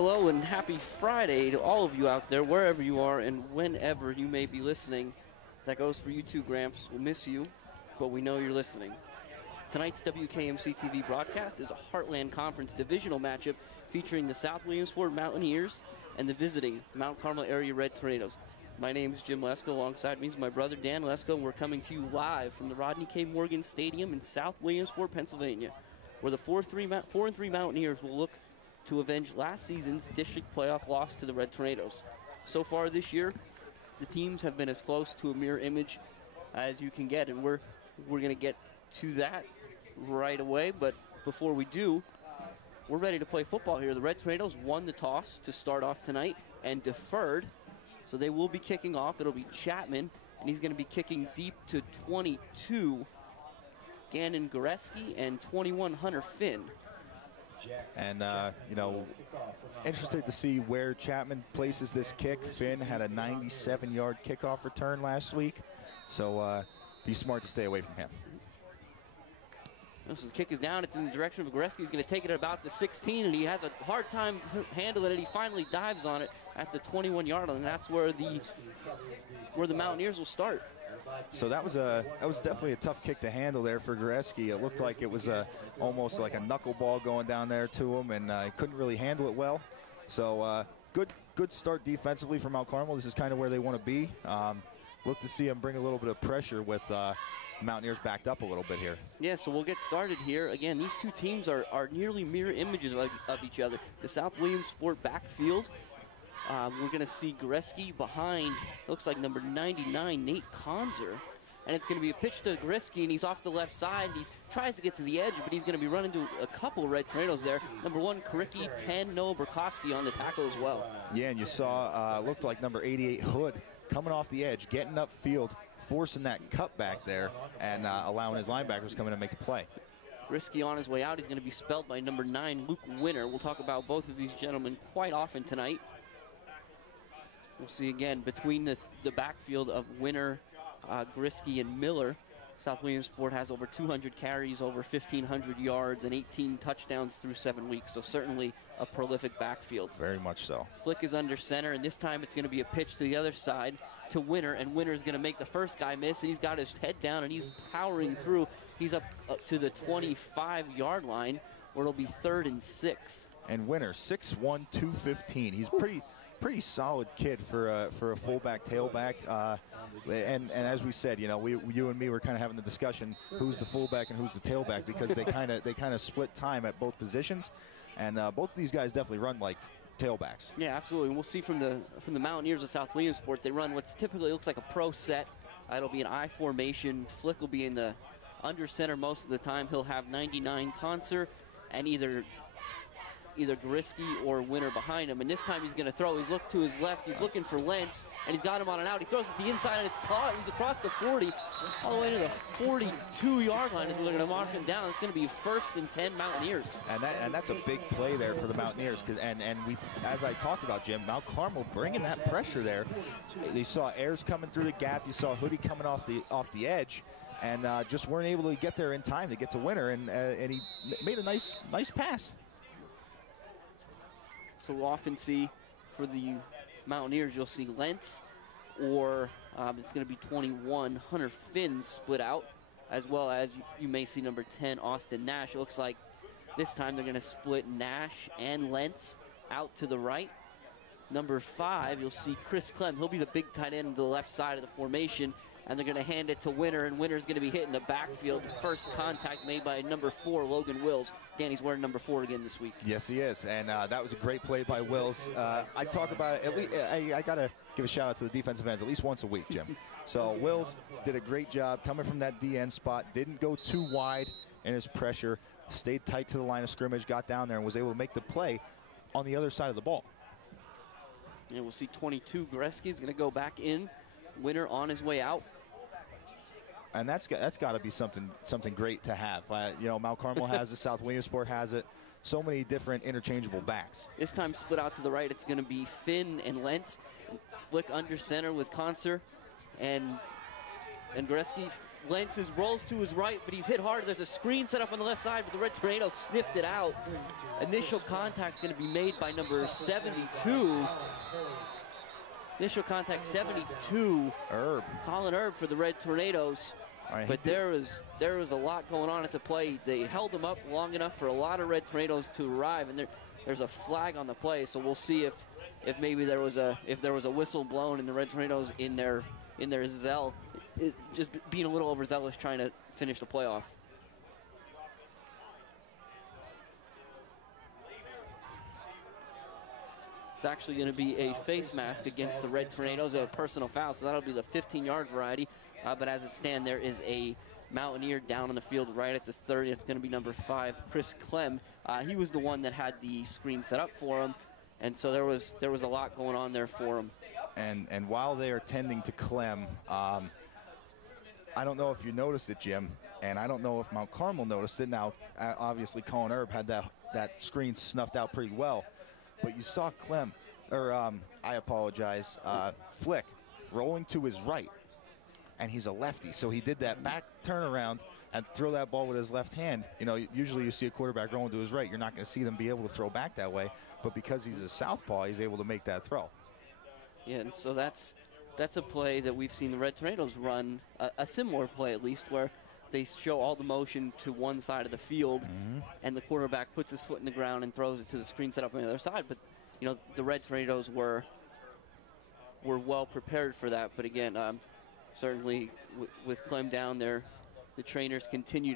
Hello and happy Friday to all of you out there, wherever you are and whenever you may be listening. That goes for you too, Gramps. We'll miss you, but we know you're listening. Tonight's WKMCTV broadcast is a Heartland Conference divisional matchup featuring the South Williamsport Mountaineers and the visiting Mount Carmel area Red Tornadoes. My name is Jim Lesko. Alongside me is my brother Dan Lesko, and we're coming to you live from the Rodney K. Morgan Stadium in South Williamsport, Pennsylvania, where the 4-3 Mountaineers will look to avenge last season's district playoff loss to the Red Tornadoes. So far this year, the teams have been as close to a mirror image as you can get, and we're going to get to that right away. But before we do, we're ready to play football here. The Red Tornadoes won the toss to start off tonight and deferred, so they will be kicking off. It'll be Chapman, and he's going to be kicking deep to 22, Gannon Goreski, and 21, Hunter Finn. And, interested to see where Chapman places this kick. Finn had a 97-yard kickoff return last week, so be smart to stay away from him. So the kick is down. It's in the direction of Goreski. He's going to take it at about the 16, and he has a hard time handling it. He finally dives on it at the 21-yard line, and that's where the Mountaineers will start. So that was definitely a tough kick to handle there for Goreski. It looked like it was almost like a knuckleball going down there to him, and he couldn't really handle it well. So good start defensively for Mount Carmel. This is kind of where they want to be. Look to see him bring a little bit of pressure with the Mountaineers backed up a little bit here. Yeah, so we'll get started here. Again, these two teams are nearly mirror images of each other. The South Williamsport backfield, we're going to see Goreski behind, looks like number 99, Nate Conzer. And it's going to be a pitch to Goreski, and he's off the left side. He tries to get to the edge, but he's going to be running into a couple Red Tornadoes there. Number 1, Karicki, 10, Noah Burkowski on the tackle as well. Yeah, and you saw, looked like number 88, Hood, coming off the edge, getting upfield, forcing that cut back there, and allowing his linebackers come in and make the play. Goreski on his way out. He's going to be spelled by number 9, Luke Winter. We'll talk about both of these gentlemen quite often tonight. We'll see again between the backfield of Winter, Goreski, and Miller. South Williamsport has over 200 carries, over 1,500 yards, and 18 touchdowns through 7 weeks, so certainly a prolific backfield. Very much so. Flick is under center, and this time it's going to be a pitch to the other side to Winter, and Winter is going to make the first guy miss, and he's got his head down, and he's powering through. He's up to the 25-yard line, where it'll be 3rd and 6. And Winter, 6'1", 215. He's pretty solid kid for a fullback tailback, and as we said, you and me were kind of having the discussion who's the fullback and who's the tailback, because they kind of split time at both positions, and both of these guys definitely run like tailbacks. Yeah, absolutely. And we'll see from the Mountaineers of South Williamsport, they run what's typically looks like a pro set. It'll be an I formation. Flick will be in the under center most of the time. He'll have 99 Conser and either Goreski or Winter behind him. And this time he's going to throw. He's looked to his left. He's looking for Lentz, and he's got him on an out. He throws it to the inside, and it's caught. He's across the 40, all the way to the 42-yard line is where they're going to mark him down. It's going to be 1st and 10 Mountaineers. And that's a big play there for the Mountaineers. And we, as I talked about, Jim, Mount Carmel bringing that pressure there. You saw Ayers coming through the gap. You saw Hoodie coming off the edge, and just weren't able to get there in time to get to Winter. And he made a nice pass. So we'll often see for the Mountaineers, you'll see Lentz, or it's going to be 21, Hunter Finn split out, as well as you may see number 10, Austin Nash. It looks like this time they're going to split Nash and Lentz out to the right. Number 5, you'll see Chris Clem. He'll be the big tight end to the left side of the formation, and they're going to hand it to Winter, and Winter's going to be hit in the backfield. First contact made by number 4, Logan Wills. Danny's wearing number 4 again this week. Yes, he is, and that was a great play by Wills. I talk about it, at least, I got to give a shout out to the defensive ends at least once a week, Jim. So Wills did a great job coming from that DN spot, didn't go too wide in his pressure, stayed tight to the line of scrimmage, got down there, and was able to make the play on the other side of the ball. And we'll see 22, Goreski is going to go back in. Winter on his way out. And that's got to be something great to have. Mount Carmel has it, South Williamsport has it. So many different interchangeable backs. This time split out to the right. It's going to be Finn and Lentz. Flick under center with Conser and Goreski. Lentz rolls to his right, but he's hit hard. There's a screen set up on the left side, but the Red Tornadoes sniffed it out. Initial contact is going to be made by number 72. Initial contact 72. Herb. Colin Herb for the Red Tornadoes. Right, but there was a lot going on at the play. They held them up long enough for a lot of Red Tornadoes to arrive, and there's a flag on the play. So we'll see if maybe there was a whistle blown and the Red Tornadoes in their zeal, just being a little overzealous trying to finish the play off. It's actually going to be a face mask against the Red Tornadoes, a personal foul, so that'll be the 15-yard variety. But as it stands, there is a Mountaineer down on the field right at the 30. It's going to be number 5, Chris Clem. He was the one that had the screen set up for him, and so there was a lot going on there for him. And while they are tending to Clem, I don't know if you noticed it, Jim, and I don't know if Mount Carmel noticed it. Now, obviously, Colin Herb had that screen snuffed out pretty well. But you saw Clem, or I apologize, Flick, rolling to his right, and he's a lefty. So he did that back turnaround and throw that ball with his left hand. You know, usually you see a quarterback rolling to his right. You're not going to see them be able to throw back that way. But because he's a southpaw, he's able to make that throw. Yeah, and so that's a play that we've seen the Red Tornadoes run, a similar play at least, where they show all the motion to one side of the field, and the quarterback puts his foot in the ground and throws it to the screen set up on the other side. But, you know, the Red Tornadoes were well prepared for that. But again, certainly with Clem down there, the trainers continue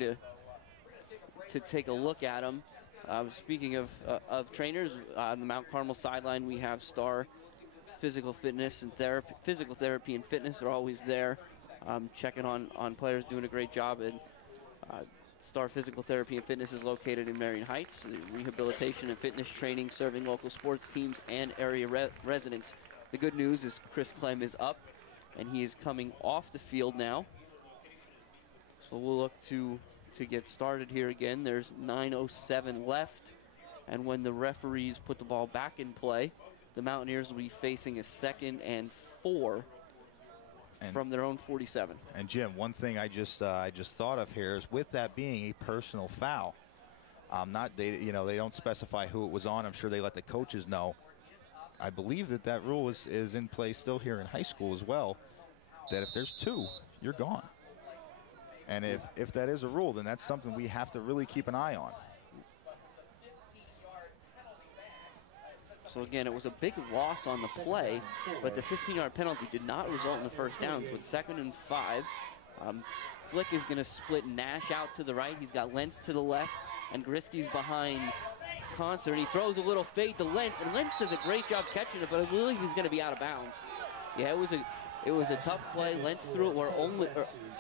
to take a look at him. Speaking of trainers, on the Mount Carmel sideline, we have Star Physical Fitness and Physical Therapy and Fitness are always there. Checking on players, doing a great job. And Star Physical Therapy and Fitness is located in Marion Heights. Rehabilitation and fitness training, serving local sports teams and area residents. The good news is Chris Clem is up, and he is coming off the field now. So we'll look to get started here again. There's 9:07 left, and when the referees put the ball back in play, the Mountaineers will be facing a 2nd and 4. From their own 47. And Jim, one thing I just thought of here is, with that being a personal foul, they don't specify who it was on. I'm sure they let the coaches know. I believe that rule is in place still here in high school as well, that if there's 2, you're gone. And if that is a rule, then that's something we have to really keep an eye on. So again, it was a big loss on the play, but the 15-yard penalty did not result in the first down. So it's 2nd and 5. Flick is going to split Nash out to the right. He's got Lentz to the left, and Grisky's behind Concert. He throws a little fade to Lentz, and Lentz does a great job catching it, but I believe he's going to be out of bounds. Yeah, it was a tough play. Lentz threw it where only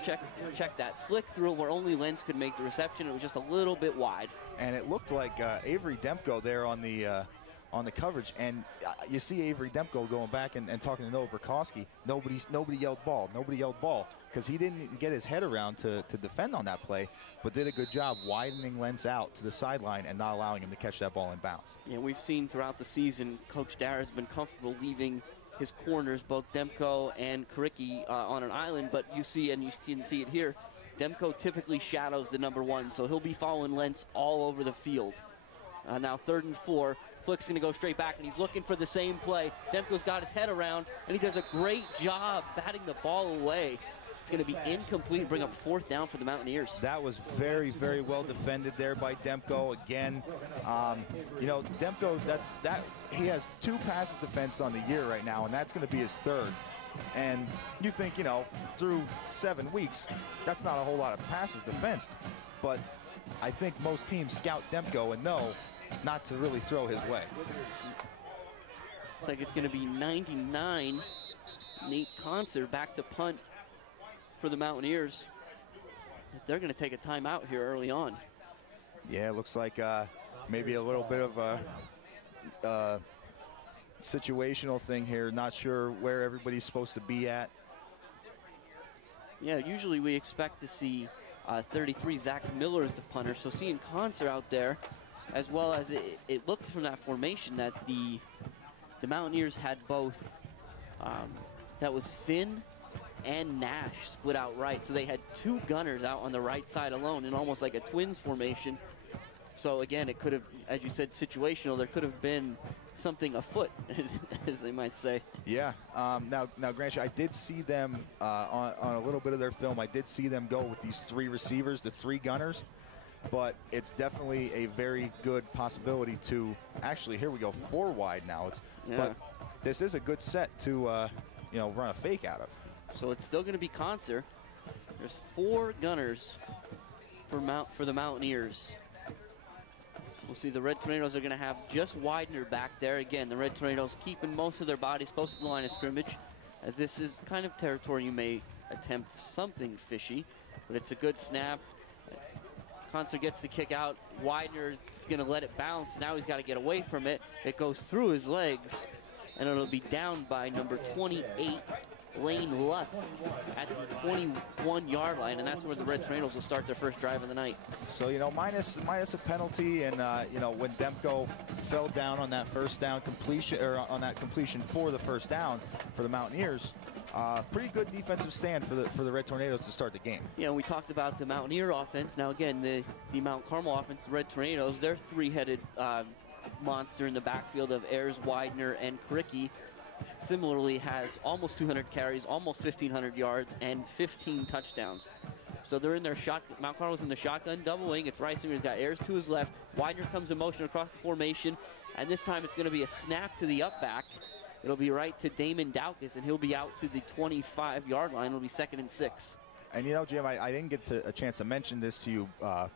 check that. Flick threw it where only Lentz could make the reception. It was just a little bit wide. And it looked like Avery Demko there on the coverage, and you see Avery Demko going back and talking to Noah Burkowski. Nobody yelled ball. Nobody yelled ball, because he didn't get his head around to defend on that play, but did a good job widening Lentz out to the sideline and not allowing him to catch that ball in bounds. Yeah, we've seen throughout the season, Coach Dara has been comfortable leaving his corners, both Demko and Karicki, on an island, but you see, and you can see it here, Demko typically shadows the number 1, so he'll be following Lentz all over the field. Now 3rd and 4. Flick's going to go straight back, and he's looking for the same play. Demko's got his head around, and he does a great job batting the ball away. It's going to be incomplete, bring up 4th down for the Mountaineers. That was very, very well defended there by Demko. Again, you know, Demko, he has 2 passes defense on the year right now, and that's going to be his 3rd. And you think, you know, through 7 weeks, that's not a whole lot of passes defensed. But I think most teams scout Demko and know not to really throw his way. Looks like it's going to be 99. Nate Concert back to punt for the Mountaineers. They're going to take a timeout here early on. Yeah, it looks like maybe a little bit of a situational thing here. Not sure where everybody's supposed to be at. Yeah, usually we expect to see 33 Zach Miller as the punter. So seeing Concert out there, as well as it looked from that formation that the Mountaineers had both, that was Finn and Nash split out right. So they had 2 gunners out on the right side alone in almost like a twins formation. So again, it could have, as you said, situational. There could have been something afoot, as they might say. Yeah. Now, Grant, I did see them on a little bit of their film. I did see them go with these 3 receivers, the 3 gunners. But it's definitely a very good possibility to actually, here we go, 4 wide now. But this is a good set to run a fake out of. So it's still going to be Concert. There's 4 gunners for the Mountaineers. We'll see the Red Tornadoes are going to have just Widener back there. Again, the Red Tornadoes keeping most of their bodies close to the line of scrimmage, as this is kind of territory you may attempt something fishy, but it's a good snap. Concert gets the kick out. Widener is going to let it bounce. Now he's got to get away from it. It goes through his legs, and it'll be down by number 28, Lane Lusk, at the 21-yard line, and that's where the Red Tornadoes will start their first drive of the night. So, minus a penalty, and when Demko fell down on that first down completion, or on that completion for the first down for the Mountaineers, pretty good defensive stand for the Red Tornadoes to start the game. Yeah, we talked about the Mountaineer offense. Now again, the Mount Carmel offense, the Red Tornadoes, they're 3-headed monster in the backfield of Ayers, Widener, and Kricky. Similarly has almost 200 carries, almost 1,500 yards, and 15 touchdowns. So they're in their Mount Carmel's in the shotgun double wing. It's Reisinger, he's got Ayers to his left. Widener comes in motion across the formation, and this time it's going to be a snap to the up back. It'll be right to Damon Daukus, and he'll be out to the 25-yard line. It'll be 2nd and 6. And Jim, I didn't get a chance to mention this to you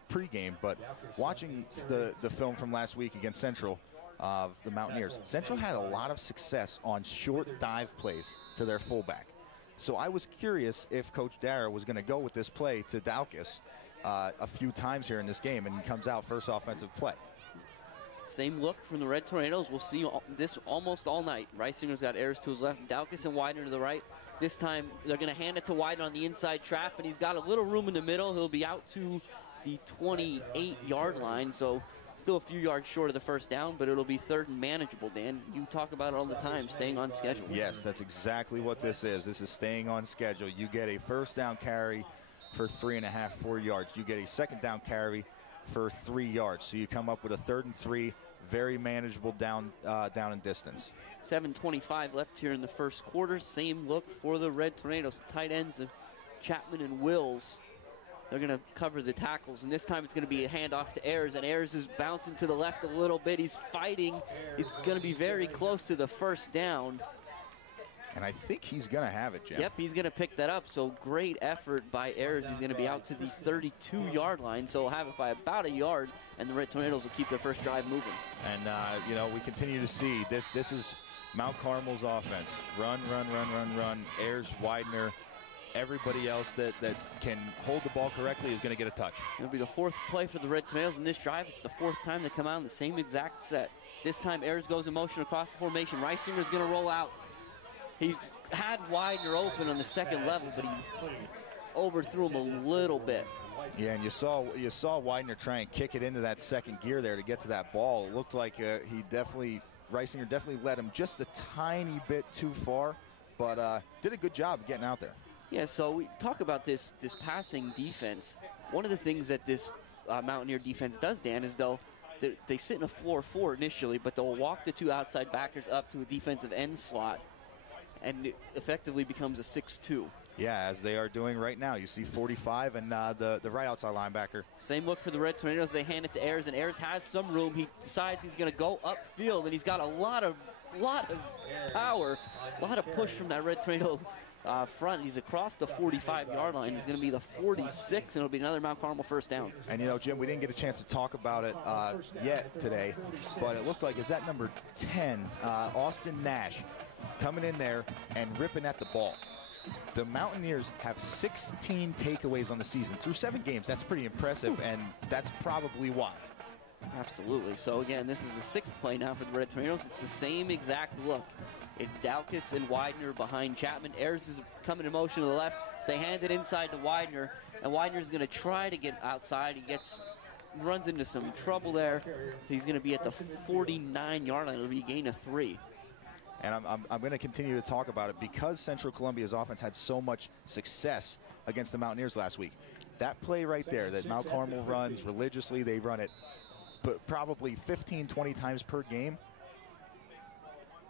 pregame, but watching the film from last week against Central of the Mountaineers, Central had a lot of success on short dive plays to their fullback. So I was curious if Coach Dara was going to go with this play to Daukus a few times here in this game, and he comes out first offensive play. Same look from the Red Tornadoes. We'll see this almost all night. Reisinger's got Ayers to his left, Daukus and Widener to the right. This time they're going to hand it to Widener on the inside trap, and he's got a little room in the middle. He'll be out to the 28-yard line, so still a few yards short of the first down, but it'll be 3rd and manageable, Dan. You talk about it all the time, staying on schedule. Yes, that's exactly what this is. This is staying on schedule. You get a first down carry for 3.5, 4 yards. You get a second down carry for 3 yards. So you come up with a 3rd and 3, very manageable down and distance. 7:25 left here in the first quarter. Same look for the Red Tornadoes. Tight ends of Chapman and Wills. They're going to cover the tackles, and this time it's going to be a handoff to Ayers, and Ayers is bouncing to the left a little bit. He's fighting. He's going to be very close to the first down. And I think he's going to have it, Jim. Yep, he's going to pick that up. So great effort by Ayers. He's going to be out to the 32-yard line, so he'll have it by about a yard, and the Red Tornadoes will keep their first drive moving. And, we continue to see this is Mount Carmel's offense. Run, run, run, run, run. Ayers, Widener, everybody else that can hold the ball correctly is going to get a touch. It'll be the 4th play for the Red Tornadoes in this drive. It's the 4th time they come out in the same exact set. This time Ayers goes in motion across the formation. Reisinger's going to roll out. He's had Widener open on the second level, but he overthrew him a little bit. Yeah, and you saw Widener try and kick it into that second gear there to get to that ball. It looked like Reisinger definitely led him just a tiny bit too far, but did a good job getting out there. Yeah, so we talk about this passing defense. One of the things that this Mountaineer defense does, Dan, is they sit in a 4-4 initially, but they'll walk the 2 outside backers up to a defensive end slot, and it effectively becomes a 6-2. Yeah, as they are doing right now. You see 45 and the right outside linebacker. Same look for the Red Tornadoes. They hand it to Ayers, and Ayers has some room. He decides he's going to go upfield, and he's got a lot of power, a lot of push from that Red Tornado front. He's across the 45-yard line. He's going to be the 46, and it'll be another Mount Carmel first down. And, Jim, we didn't get a chance to talk about it yet today, but it looked like, is that number 10, Austin Nash, coming in there and ripping at the ball. The Mountaineers have 16 takeaways on the season. Through 7 games, that's pretty impressive, and that's probably why. Absolutely. So, again, this is the 6th play now for the Red Tornadoes. It's the same exact look. It's Daukus and Widener behind Chapman. Ayers is coming in motion to the left. They hand it inside to Widener, and Widener's going to try to get outside. He runs into some trouble there. He's going to be at the 49-yard line. It'll be a gain of 3. And I'm going to continue to talk about it because Central Columbia's offense had so much success against the Mountaineers last week. That play right there that Mount Carmel runs religiously, they run it but probably 15, 20 times per game,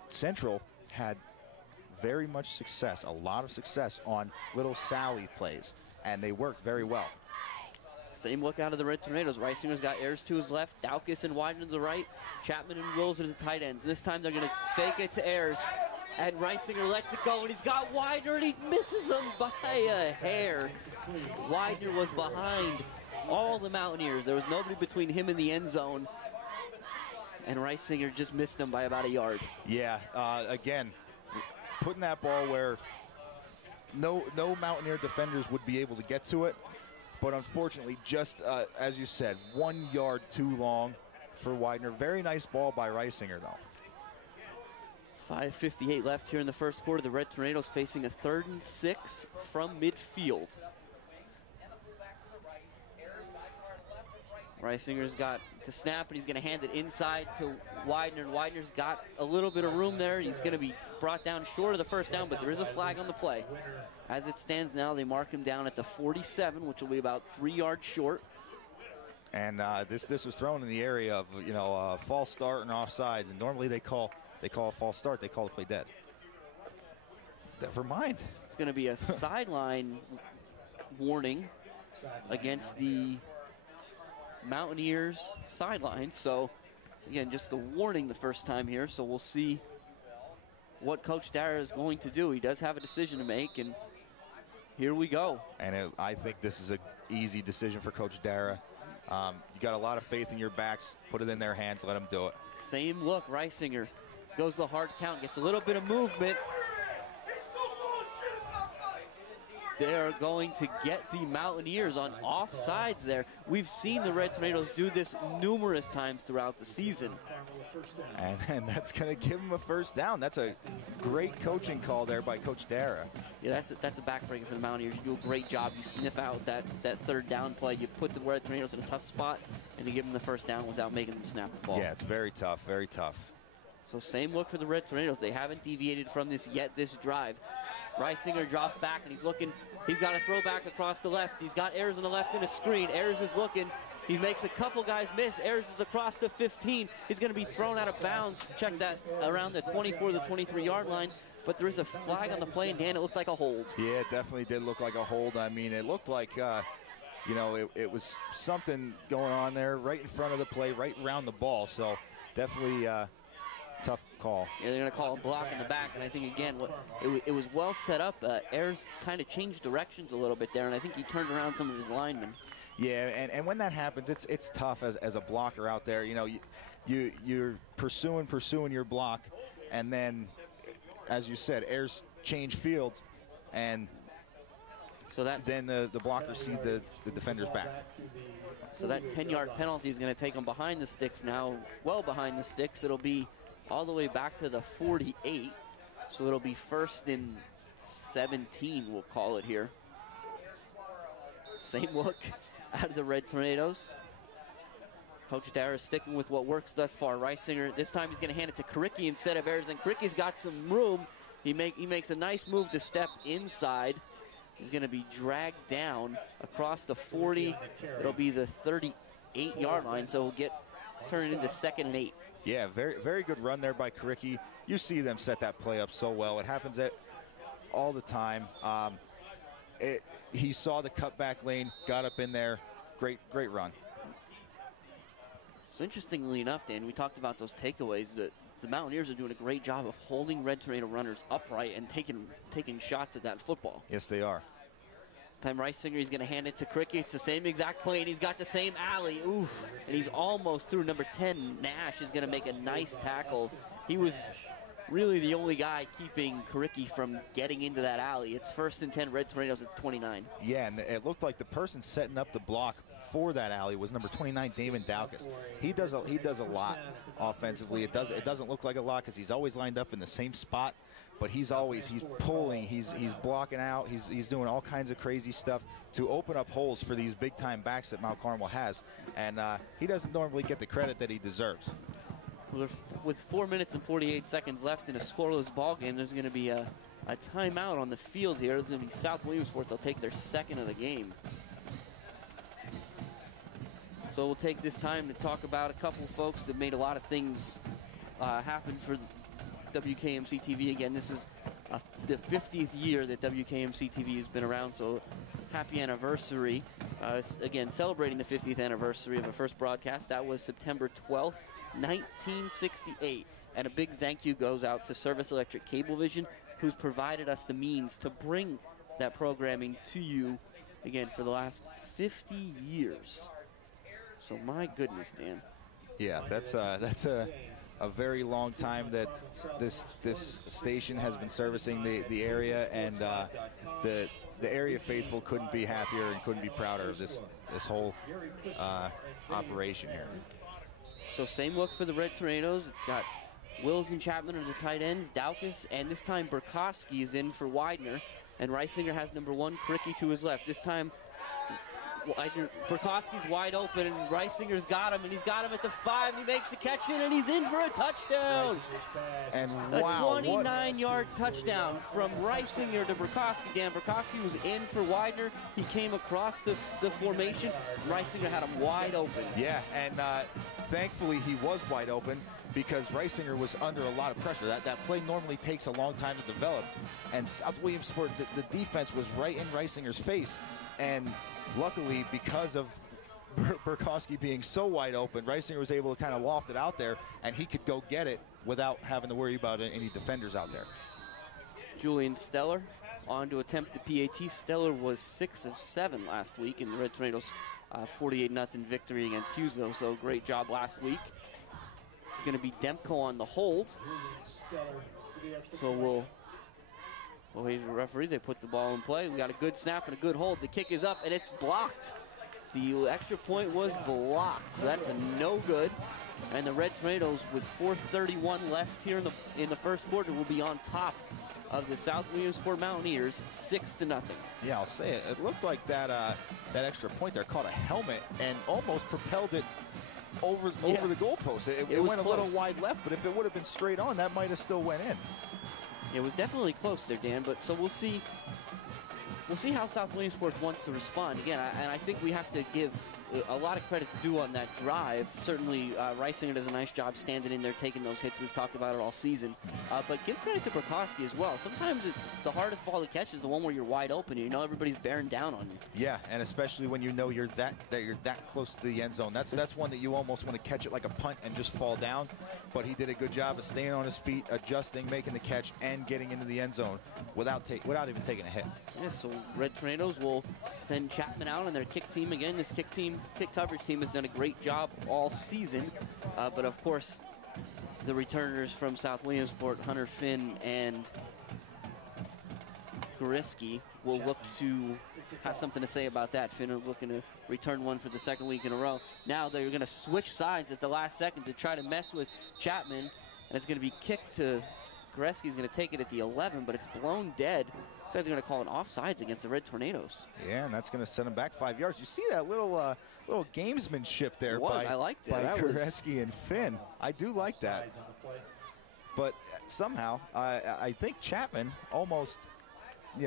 Central had very much success, a lot of success on little Sally plays, and they worked very well. Same look out of the Red Tornadoes. Reisinger's got Ayers to his left, Daukus and Widener to the right, Chapman and Wills are the tight ends. This time they're going to fake it to Ayers, and Reisinger lets it go, and he's got Widener, and he misses him by a hair. Widener was behind all the Mountaineers. There was nobody between him and the end zone, and Reisinger just missed him by about a yard. Yeah, again, putting that ball where no Mountaineer defenders would be able to get to it, but unfortunately, just as you said, 1 yard too long for Widener. Very nice ball by Reisinger, though. 5:58 left here in the first quarter. The Red Tornadoes facing a 3rd and 6 from midfield. Reisinger's got the snap, and he's going to hand it inside to Widener. And Widener's got a little bit of room there. He's going to be brought down short of the first down, but there is a flag on the play. As it stands now, they mark him down at the 47, which will be about 3 yards short. And this was thrown in the area of, you know, false start and offsides. And normally they call a false start. They call the play dead. Never mind. It's going to be a sideline warning against the Mountaineers sideline. So again, just a warning the first time here. So we'll see what Coach Dara is going to do. He does have a decision to make, and here we go. And I think this is an easy decision for Coach Dara. You got a lot of faith in your backs. Put it in their hands. Let them do it. Same look. Reisinger goes the hard count, gets a little bit of movement. They're going to get the Mountaineers on offsides there. We've seen the Red Tornadoes do this numerous times throughout the season. And that's going to give them a first down. That's a great coaching call there by Coach Dara. Yeah, that's a backbreaker for the Mountaineers. You do a great job. You sniff out that 3rd down play. You put the Red Tornadoes in a tough spot, and you give them the first down without making them snap the ball. Yeah, it's very tough, very tough. So same look for the Red Tornadoes. They haven't deviated from this yet this drive. Reisinger drops back, and he's looking. He's got a throwback across the left. He's got Ayers on the left in a screen. Ayers is looking. He makes a couple guys miss. Ayers is across the 15. He's going to be thrown out of bounds. Check that, around the 24 to 23-yard line. But there is a flag on the play, and Dan, it looked like a hold. Yeah, it definitely did look like a hold. I mean, it looked like, you know, it was something going on there right in front of the play, right around the ball. So definitely tough call. Yeah, they're going to call a block in the back, and I think, again, it was well set up. Ayers kind of changed directions a little bit there, and I think he turned around some of his linemen. Yeah, and when that happens, it's tough as a blocker out there. You know, you're pursuing your block, and then, as you said, Ayers change field, and so then the blockers see the defender's back. So that 10-yard penalty is going to take them behind the sticks now, well behind the sticks. It'll be all the way back to the 48. So it'll be 1st and 17, we'll call it here. Same look out of the Red Tornadoes. Coach Dara is sticking with what works thus far. Reisinger, this time he's going to hand it to Kricki instead of Ayers, and Kricki's got some room. He makes a nice move to step inside. He's going to be dragged down across the 40. It'll be the 38-yard line, so he'll turn it into 2nd and 8. Yeah, very, very good run there by Kricki. You see them set that play up so well. It happens all the time. He saw the cutback lane, got up in there. Great run. So interestingly enough, Dan, we talked about those takeaways. The Mountaineers are doing a great job of holding Red Tornado runners upright and taking shots at that football. Yes, they are. This time Reisinger, he's going to hand it to Kricki. It's the same exact play, and he's got the same alley. Oof. And he's almost through. Number 10, Nash, is going to make a nice tackle. He was really the only guy keeping Kricki from getting into that alley. It's 1st and 10, Red Tornadoes at the 29. Yeah, and it looked like the person setting up the block for that alley was number 29, Damon Daukus. He does a lot offensively. It doesn't look like a lot because he's always lined up in the same spot, but he's pulling, he's blocking out, he's doing all kinds of crazy stuff to open up holes for these big-time backs that Mount Carmel has, and he doesn't normally get the credit that he deserves. With 4 minutes and 48 seconds left in a scoreless ball game, there's going to be a timeout on the field here. It's going to be South Williamsport. They'll take their 2nd of the game. So we'll take this time to talk about a couple folks that made a lot of things happen for WKMC-TV. Again, this is the 50th year that WKMC-TV has been around, so happy anniversary. Again, celebrating the 50th anniversary of the first broadcast. That was September 12th, 1968. And a big thank you goes out to Service Electric Cablevision, who's provided us the means to bring that programming to you, again, for the last 50 years. So my goodness, Dan. Yeah, that's a very long time that this station has been servicing the area, and the area faithful couldn't be happier and couldn't be prouder of this whole operation here. So same look for the Red Tornadoes. It's got Wills and Chapman are the tight ends, Daukus, and this time Burkowski is in for Widener, and Reisinger has number 1, Kricky to his left. This time Burkowski's wide open, and Reisinger's got him, and he's got him at the 5, and he makes the catch in, and he's in for a touchdown. And wow, a 29-yard touchdown from Reisinger to Burkowski. Dan, Burkowski was in for Widener. He came across the formation. Reisinger had him wide open. Yeah, and thankfully he was wide open, because Reisinger was under a lot of pressure. That play normally takes a long time to develop, and South Williamsport, the defense was right in Reisinger's face, and luckily, because of Burkowski being so wide open, Reisinger was able to kind of loft it out there, and he could go get it without having to worry about any defenders out there. Julian Steller on to attempt the PAT. Steller was 6 of 7 last week in the Red Tornadoes' 48-0 victory against Hughesville, so great job last week. It's going to be Demko on the hold. So we'll wait for the referee. They put the ball in play. We got a good snap and a good hold. The kick is up, and it's blocked. The extra point was blocked, so that's a no good. And the Red Tornadoes, with 4:31 left here in the first quarter, will be on top of the South Williamsport Mountaineers, 6-0. Yeah, I'll say it. It looked like that extra point there caught a helmet and almost propelled it over the goalpost. It went a little wide left, but if it would have been straight on, that might have still went in. It was definitely close there, Dan, but so we'll see how South Williamsport wants to respond. Again, and I think we have to give a lot of credits due on that drive. Certainly, Reisinger does a nice job standing in there, taking those hits. We've talked about it all season. But give credit to Burkowski as well. Sometimes the hardest ball to catch is the one where you're wide open. You know everybody's bearing down on you. Yeah, and especially when you know you're that close to the end zone. That's one that you almost want to catch it like a punt and just fall down. But he did a good job of staying on his feet, adjusting, making the catch, and getting into the end zone without even taking a hit. Yeah, so Red Tornadoes will send Chapman out on their kick team again. This kick coverage team has done a great job all season. But of course, the returners from South Williamsport, Hunter Finn and Goriski, will look to have something to say about that. Finn is looking to return one for the second week in a row. Now they're going to switch sides at the last second to try to mess with Chapman, and it's going to be kicked to Goriski's going to take it at the 11, but it's blown dead. So they're going to call an offsides against the Red Tornadoes. Yeah, and that's going to send them back 5 yards. You see that little gamesmanship there by Goriski and Finn. I do like that. But somehow, I think Chapman almost,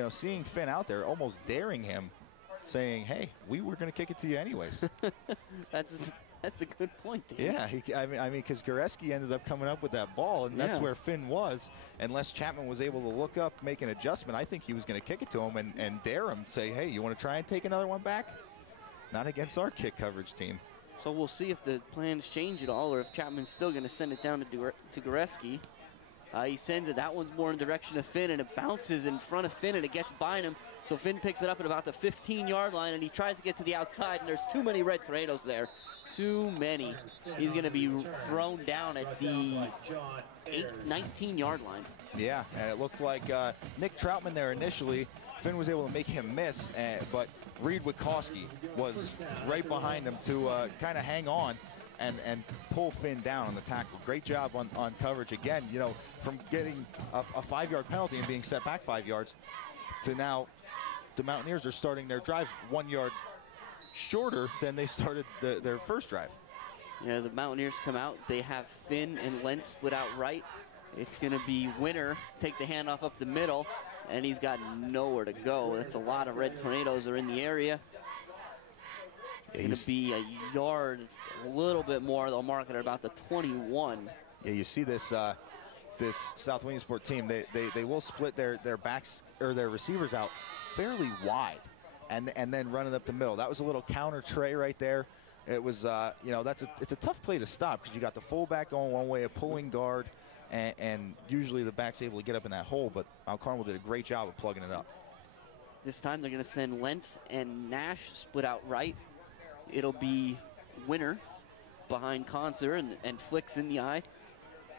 seeing Finn out there, almost daring him, saying, hey, we were going to kick it to you anyways. That's a good point, Dan. Yeah, I mean, because Goriski ended up coming up with that ball, and that's where Finn was. Unless Chapman was able to look up, make an adjustment, I think he was going to kick it to him and dare him, say, hey, you want to try and take another one back? Not against our kick coverage team. So we'll see if the plans change at all, or if Chapman's still going to send it down to Goriski. He sends it. That one's more in the direction of Finn, and it bounces in front of Finn, and it gets by him. So Finn picks it up at about the 15-yard line, and he tries to get to the outside, and there's too many Red Tornadoes there. Too many. He's going to be thrown down at the 19-yard line. Yeah, and it looked like Nick Troutman there initially. Finn was able to make him miss, but Reed Witkowski was right behind him to kind of hang on and pull Finn down on the tackle. Great job on coverage again. From getting a 5-yard penalty and being set back 5 yards to now the Mountaineers are starting their drive 1 yard shorter than they started their first drive. Yeah, the Mountaineers come out. They have Finn and Lentz split out right. It's going to be Winter take the handoff up the middle, and he's got nowhere to go. That's a lot of Red Tornadoes are in the area. Going to be a yard, a little bit more. They'll mark it at about the 21. Yeah, you see this this South Williamsport team. They will split their backs or their receivers out fairly wide, and then run it up the middle. That was a little counter tray right there. It was you know, it's a tough play to stop because you got the fullback going one way, a pulling guard, and usually the back's able to get up in that hole. But Mount Carmel did a great job of plugging it up. This time they're going to send Lentz and Nash split out right. It'll be Winner behind Conser and flicks in the eye.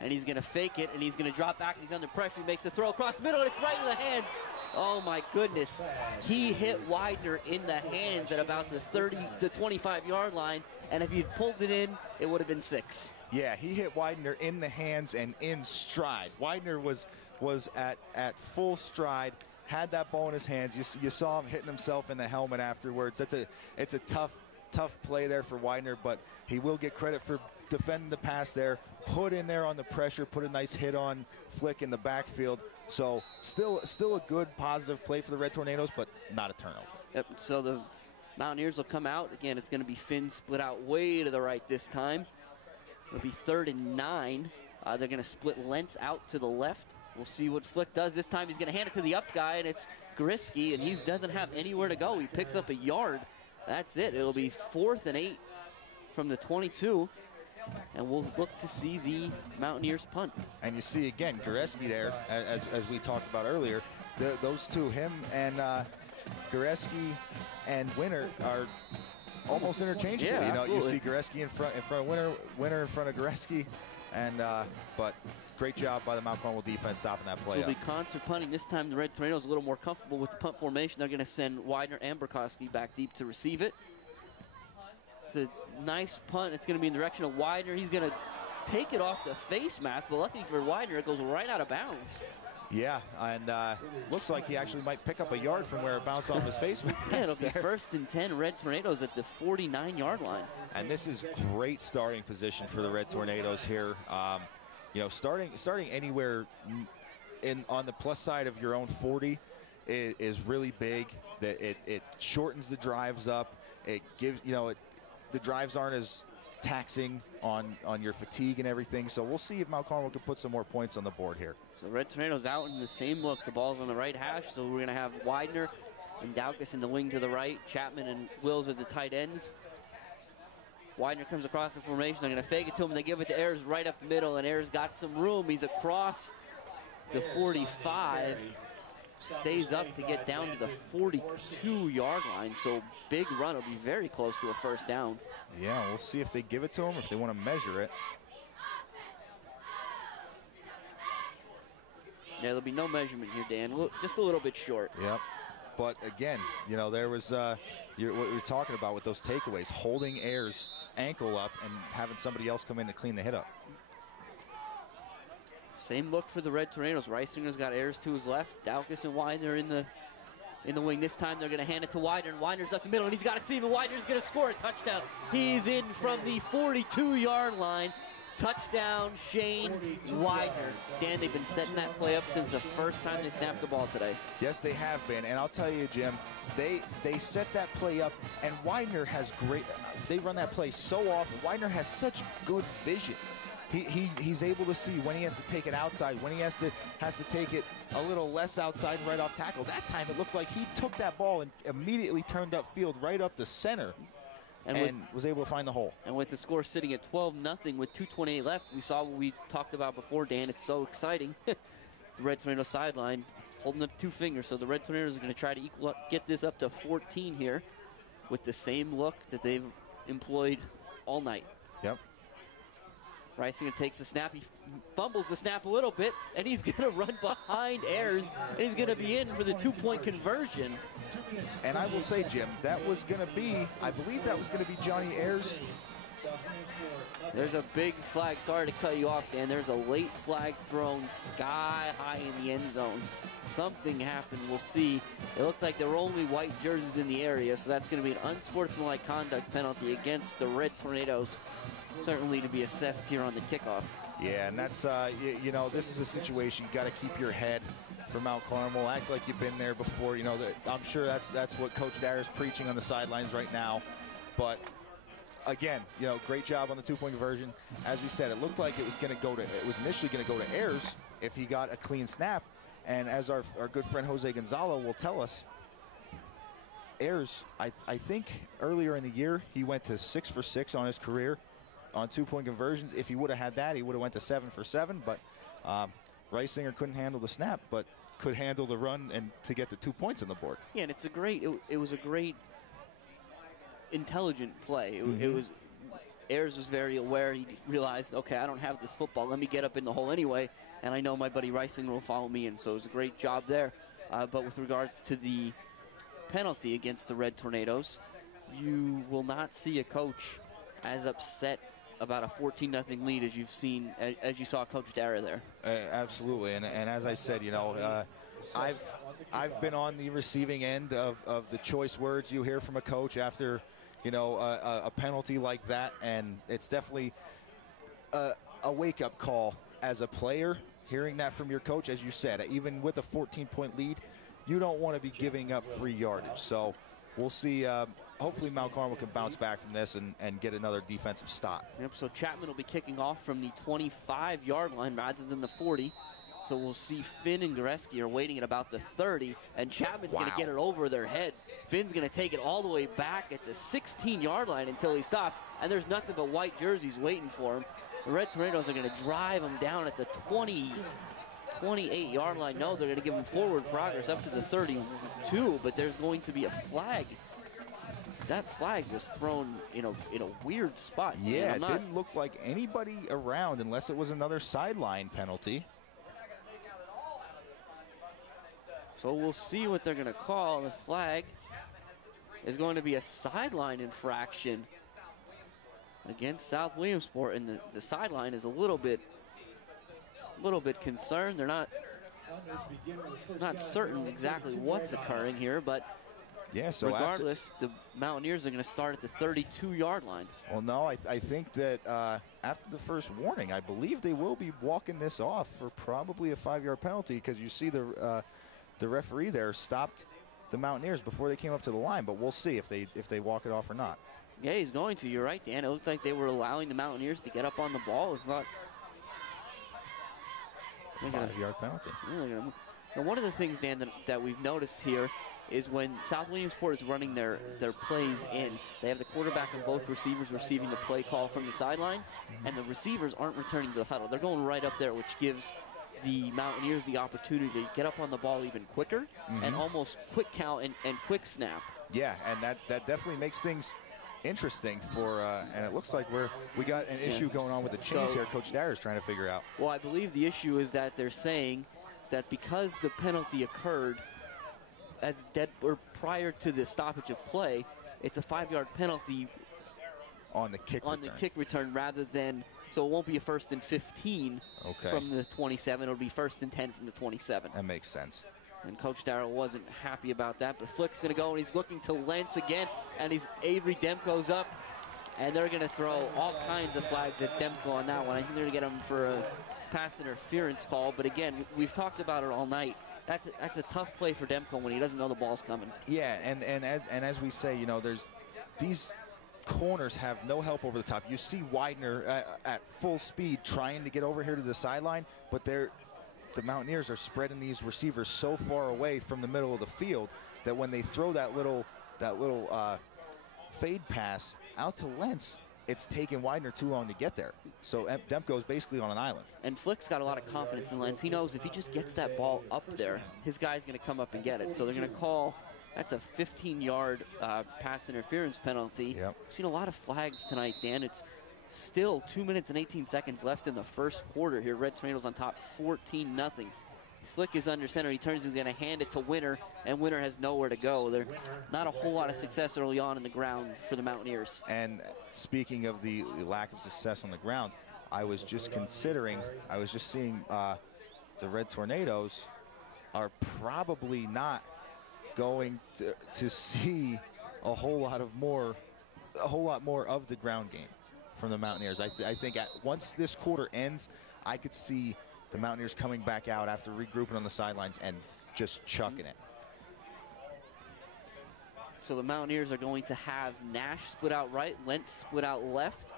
And he's going to fake it, and he's going to drop back, and he's under pressure. He makes a throw across the middle, and it's right in the hands. Oh, my goodness. He hit Widener in the hands at about the 30 to 25-yard line, and if he'd pulled it in, it would have been 6. Yeah, he hit Widener in the hands and in stride. Widener was at full stride, had that ball in his hands. You saw him hitting himself in the helmet afterwards. It's a tough play there for Widener, but he will get credit for defending the pass there. Hood in there on the pressure, put a nice hit on Flick in the backfield. So still a good positive play for the Red Tornadoes, but not a turnover. Yep, so the Mountaineers will come out. Again, it's going to be Finn split out way to the right this time. It'll be 3rd and 9. They're going to split Lentz out to the left. We'll see what Flick does. This time he's going to hand it to the up guy, and it's Goriski, and he doesn't have anywhere to go. He picks up a yard. That's it. It'll be 4th and 8 from the 22. And we'll look to see the Mountaineers punt. And you see, again, Goreski there, as we talked about earlier. Those two, him and Goreski and Winner, are almost interchangeable. Yeah, you know, absolutely. you see Goreski in front of Winner in front of Goreski, and but great job by the Mount Carmel defense stopping that play. So it'll be concert punting. This time the Red Tornadoes a little more comfortable with the punt formation. They're going to send Widener and Burkowski back deep to receive it. It's a nice punt. It's going to be in the direction of Widener. He's going to take it off the face mask, but luckily for Widener, it goes right out of bounds. Yeah, and looks like he actually might pick up a yard from where it bounced off his face mask. Yeah, it'll be 1st and 10 Red Tornadoes at the 49-yard line. And this is great starting position for the Red Tornadoes here. You know, starting anywhere on the plus side of your own 40 is really big. That it shortens the drives up. It gives, you know, the drives aren't as taxing on your fatigue and everything. So we'll see if Mount Carmel can put some more points on the board here. So Red Tornadoes out in the same look. The ball's on the right hash, so we're going to have Widener and Daukus in the wing to the right. Chapman and Wills are the tight ends. Widener comes across the formation. They're going to fake it to him. They give it to Ayers right up the middle, and Ayers got some room. He's across the 45. Stays up to get down to the 42-yard line. So big run. Will be very close to a 1st down. Yeah, we'll see if they give it to him, if they want to measure it. Yeah, there'll be no measurement here, Dan. Just a little bit short. Yep. But again, you know, there was what we were talking about with those takeaways, holding Ayers' ankle up and having somebody else come in to clean the hit up. Same look for the Red Tornadoes. Reisinger's got Ayers to his left. Daukus and Widener in the wing. This time they're going to hand it to Widener, and Widener's up the middle, and he's got to see him, and Widener's going to score a touchdown. He's in from the 42-yard line. Touchdown, Shane Widener. Dan, they've been setting that play up since the first time they snapped the ball today. Yes, they have been, and I'll tell you, Jim, they set that play up, and Widener has great, they run that play so often. Widener has such good vision. He's able to see when he has to take it outside, when he has to take it a little less outside and right off tackle. That time it looked like he took that ball and immediately turned upfield right up the center and was able to find the hole. And with the score sitting at 12-0 with 2:28 left, we saw what we talked about before, Dan. It's so exciting. The Red Tornado sideline holding up 2 fingers. So the Red Tornadoes are going to try to get this up to 14 here with the same look that they've employed all night. Yep. Reisinger takes the snap. He fumbles the snap a little bit, and he's going to run behind Ayers, and he's going to be in for the 2-point conversion. And I will say, Jim, that was going to be, I believe that was going to be Johnny Ayers. There's a big flag. Sorry to cut you off, Dan. There's a late flag thrown sky high in the end zone. Something happened. We'll see. It looked like there were only white jerseys in the area, so that's going to be an unsportsmanlike conduct penalty against the Red Tornadoes. Certainly to be assessed here on the kickoff. Yeah, and that's, you know, this is a situation you got to keep your head for Mount Carmel. Act like you've been there before. You know, I'm sure that's what Coach Darr's preaching on the sidelines right now. But again, great job on the 2-point conversion. As we said, it looked like it was initially going to go to Ayers if he got a clean snap. And as our good friend Jose Gonzalo will tell us, Ayers, I think earlier in the year, he went to 6 for 6 on his career on 2-point conversions. If he would have had that, he would have went to 7 for 7. But Reisinger couldn't handle the snap, but could handle the run and to get the 2 points on the board. Yeah, and it was a great, intelligent play. It was, Ayers was very aware. He realized, okay, I don't have this football. Let me get up in the hole anyway, and I know my buddy Reisinger will follow me in. So it was a great job there. But with regards to the penalty against the Red Tornadoes, you will not see a coach as upset about a 14-0 lead as you saw Coach Dara there. Absolutely, and as I said, I've been on the receiving end of the choice words you hear from a coach after a penalty like that, and it's definitely a wake-up call as a player hearing that from your coach. As you said, even with a 14-point lead, you don't want to be giving up free yardage. So we'll see. Hopefully Mount Carmel can bounce back from this and get another defensive stop. Yep, so Chapman will be kicking off from the 25-yard line rather than the 40. So we'll see Finn and Goreski are waiting at about the 30, and Chapman's going to get it over their head. Finn's going to take it all the way back at the 16-yard line until he stops, and there's nothing but white jerseys waiting for him. The Red Tornadoes are going to drive him down at the 28-yard line. No, they're going to give him forward progress up to the 32, but there's going to be a flag. That flag was thrown in a weird spot. Yeah, it didn't look like anybody around unless it was another sideline penalty. So we'll see what they're going to call. The flag is going to be a sideline infraction against South Williamsport, and the sideline is a little bit concerned. They're not certain exactly what's occurring here, but yeah, so regardless, the Mountaineers are going to start at the 32-yard line. Well, no, I think that after the first warning, I believe they will be walking this off for probably a 5-yard penalty, because you see the referee there stopped the Mountaineers before they came up to the line. But we'll see if they walk it off or not. Yeah, he's going to. You're right, Dan. It looked like they were allowing the Mountaineers to get up on the ball. It's not a 5-yard penalty. Now, one of the things, Dan, that we've noticed here is when South Williamsport is running their plays in, they have the quarterback and both receivers receiving the play call from the sideline, and the receivers aren't returning to the huddle. They're going right up there, which gives the Mountaineers the opportunity to get up on the ball even quicker and almost quick count and quick snap. Yeah, and that definitely makes things interesting for, and it looks like we got an issue going on with the chains here. Coach Dyer is trying to figure out. Well, I believe the issue is that they're saying that because the penalty occurred as prior to the stoppage of play, it's a 5-yard penalty on the kick return rather than, so it won't be a 1st and 15 from the 27. It'll be 1st and 10 from the 27. That makes sense. And Coach Darrell wasn't happy about that, but Flick's going to go, and he's looking to Lentz again, and Avery Demko's up, and they're going to throw all kinds of flags at Demko on that one. I think they're going to get him for a pass interference call, but again, we've talked about it all night. That's a tough play for Demko when he doesn't know the ball's coming. Yeah, and as we say, there's these corners have no help over the top. You see Widener at full speed trying to get over here to the sideline, but the Mountaineers are spreading these receivers so far away from the middle of the field that when they throw that little fade pass out to Lentz, it's taking Widener too long to get there. So Demko's basically on an island. And Flick's got a lot of confidence in Lentz. He knows if he just gets that ball up there, his guy's going to come up and get it. So they're going to call, that's a 15-yard pass interference penalty. Yep. We've seen a lot of flags tonight, Dan. It's still 2 minutes and 18 seconds left in the first quarter here. Red Tornadoes on top 14-0. Flick is under center. He turns, he's going to hand it to Winter, and Winter has nowhere to go. There's not a whole lot of success early on in the ground for the Mountaineers. And speaking of the lack of success on the ground, I was just seeing the Red Tornadoes are probably not going to see a whole lot more of the ground game from the Mountaineers. I think once this quarter ends, I could see the Mountaineers coming back out after regrouping on the sidelines and just chucking it. So the Mountaineers are going to have Nash split out right, Lentz split out left.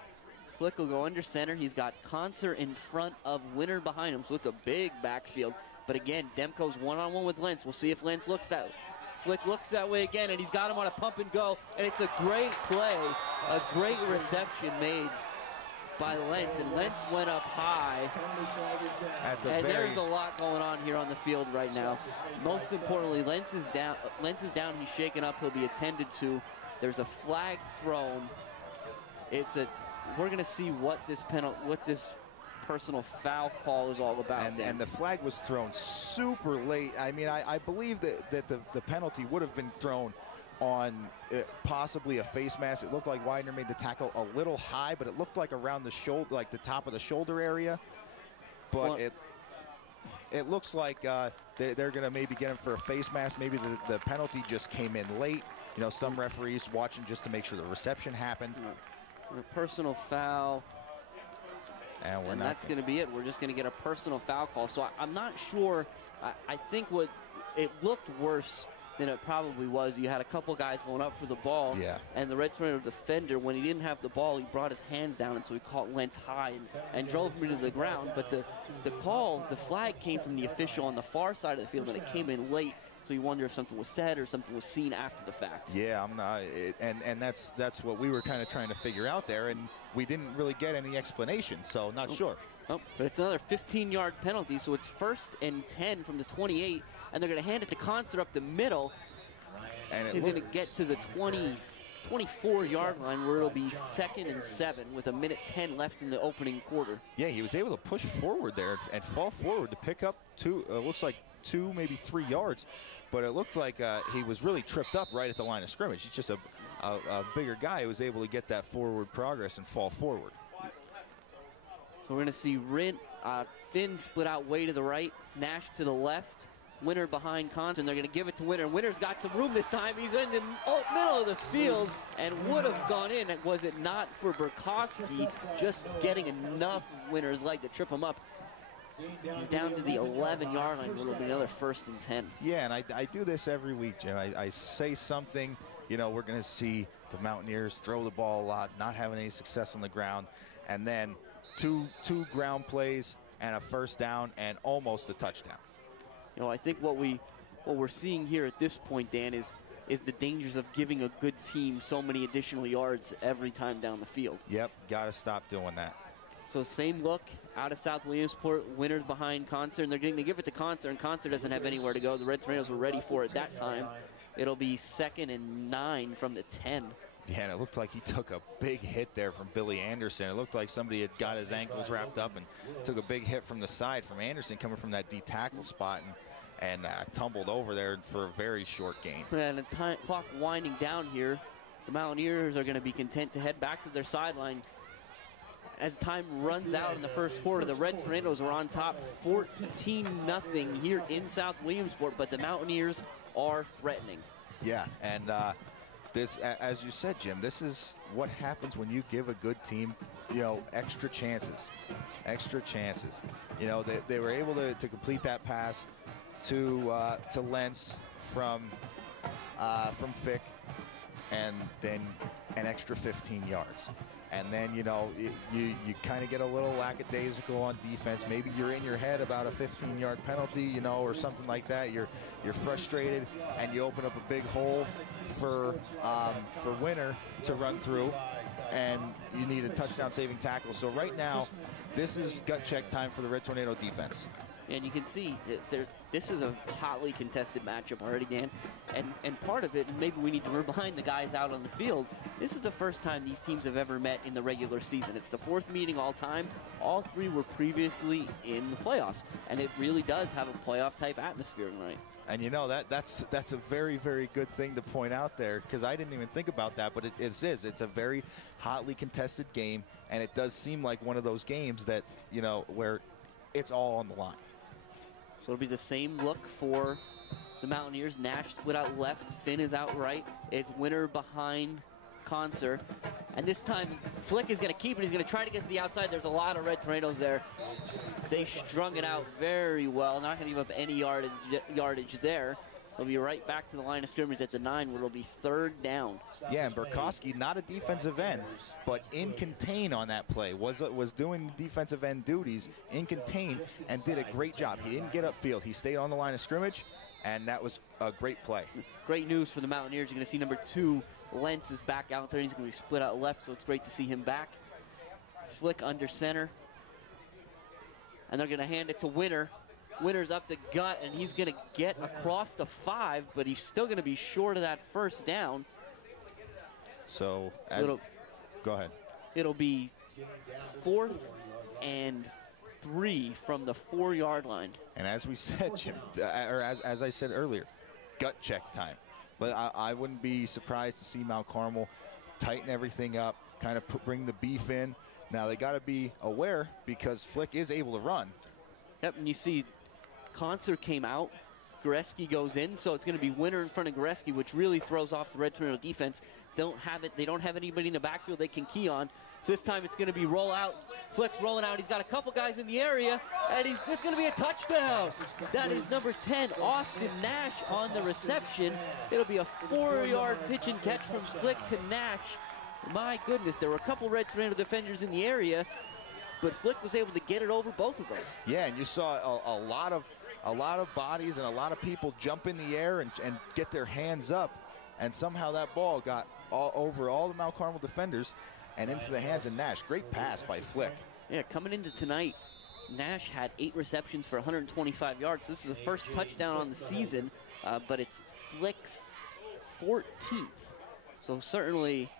Flick will go under center. He's got Concert in front of Winter behind him, so it's a big backfield. But again, Demko's one-on-one with Lentz. We'll see if Lentz looks that way. Flick looks that way again, and he's got him on a pump and go. And it's a great play, a great reception made by Lentz. And Lentz went up high. There's a lot going on here on the field right now. Most importantly, Lentz is down. He's shaken up. He'll be attended to. There's a flag thrown. We're going to see what this personal foul call is all about. And the flag was thrown super late. I mean, I believe that the penalty would have been thrown on possibly a face mask. It looked like Widener made the tackle a little high, but it looked like around the shoulder, like the top of the shoulder area. But it looks like they're going to maybe get him for a face mask. Maybe the penalty just came in late. You know, some referees watching just to make sure the reception happened. A personal foul. And that's going to be it. We're just going to get a personal foul call. So I'm not sure. I think it looked worse than it probably was. You had a couple guys going up for the ball. Yeah. And the Red Tornado defender, when he didn't have the ball, he brought his hands down, and so he caught Lentz high and drove him into the ground. But the flag came from the official on the far side of the field, and it came in late. So you wonder if something was said or something was seen after the fact. Yeah, I'm not, and that's what we were kind of trying to figure out there, and we didn't really get any explanation, so not sure. Oh, but it's another 15-yard penalty, so it's 1st and 10 from the 28, and they're going to hand it to Concert up the middle. And he's going to get to the 24-yard line, where it'll be 2nd and 7 with 1:10 left in the opening quarter. Yeah, he was able to push forward there and fall forward to pick up looks like 2, maybe 3 yards, but it looked like he was really tripped up right at the line of scrimmage. He's just a bigger guy who was able to get that forward progress and fall forward. So we're going to see Finn split out way to the right, Nash to the left, Winter behind Concert, and they're going to give it to Winter. Winter's got some room this time. He's in the middle of the field and would have gone in, was it not for Burkowski just getting enough Winter's leg to trip him up. He's down to the 11-yard line. It'll be another 1st and 10. Yeah, and I do this every week, Jim. I say something, you know, we're going to see the Mountaineers throw the ball a lot, not having any success on the ground, and then two ground plays and a 1st down and almost a touchdown. You know, I think what we're seeing here at this point, Dan, is the dangers of giving a good team so many additional yards every time down the field. Yep, got to stop doing that. So same look out of South Williamsport. Winter's behind Concert, and they're going to give it to Concert, and Concert doesn't have anywhere to go. The Red Tornadoes were ready for it that time. It'll be 2nd and 9 from the 10. Yeah, and it looked like he took a big hit there from Billy Anderson. It looked like somebody had got his ankles wrapped up and took a big hit from the side from Anderson coming from that D tackle spot and tumbled over there for a very short gain. And the clock winding down here, the Mountaineers are going to be content to head back to their sideline. As time runs out in the 1st quarter, the Red Tornadoes are on top 14-0 here in South Williamsport, but the Mountaineers are threatening. Yeah, and this, as you said, Jim, this is what happens when you give a good team, you know, extra chances. You know, they were able to complete that pass to Lentz from Fick, and then an extra 15 yards. And then, you know, you kind of get a little lackadaisical on defense. Maybe you're in your head about a 15-yard penalty, you know, or something like that. You're frustrated, and you open up a big hole for Winter to run through, and you need a touchdown-saving tackle. So right now, this is gut check time for the Red Tornado defense. And you can see this is a hotly contested matchup already, Dan. And part of it, maybe we need to remind the guys out on the field, this is the first time these teams have ever met in the regular season. It's the 4th meeting all time. All 3 were previously in the playoffs. And it really does have a playoff-type atmosphere tonight. And you know, that's a very, very good thing to point out there, because I didn't even think about that, but it is. It's a very hotly contested game, and it does seem like one of those games that, you know, where it's all on the line. So it'll be the same look for the Mountaineers. Nash split out left, Finn is out right. It's Winter behind Concert. And this time, Flick is going to keep it. He's going to try to get to the outside. There's a lot of Red Tornadoes there. They strung it out very well. Not going to give up any yardage there. They'll be right back to the line of scrimmage at the 9, where it'll be 3rd down. Yeah, and Burkowski, not a defensive end, but in contain on that play, was doing defensive end duties in contain and did a great job. He didn't get upfield. He stayed on the line of scrimmage, and that was a great play. Great news for the Mountaineers. You're going to see number 2, Lentz, is back out there. He's going to be split out left, so it's great to see him back. Flick under center. And they're going to hand it to Winter. Winter's up the gut, and he's going to get across the 5, but he's still going to be short of that 1st down. So, go ahead. It'll be 4th and 3 from the 4-yard line. And as we said, Jim, or as I said earlier, gut check time. But I wouldn't be surprised to see Mount Carmel tighten everything up, kind of bring the beef in. Now, they got to be aware because Flick is able to run. Yep, and you see Concert came out. Goreski goes in, so it's going to be Winter in front of Goreski, which really throws off the Red Tornado defense. They don't have anybody in the backfield they can key on. So this time it's going to be roll out. Flick's rolling out. He's got a couple guys in the area, and it's going to be a touchdown. That is number 10, Austin Nash, on the reception. It'll be a 4-yard pitch and catch from Flick to Nash. My goodness, there were a couple Red Tornado defenders in the area, but Flick was able to get it over both of them. Yeah, and you saw a lot of bodies and a lot of people jump in the air and get their hands up, and somehow that ball got over all the Mount Carmel defenders and into the hands of Nash. Great pass by Flick. Yeah, coming into tonight, Nash had 8 receptions for 125 yards. This is the first touchdown on the season, but it's Flick's 14th. So certainly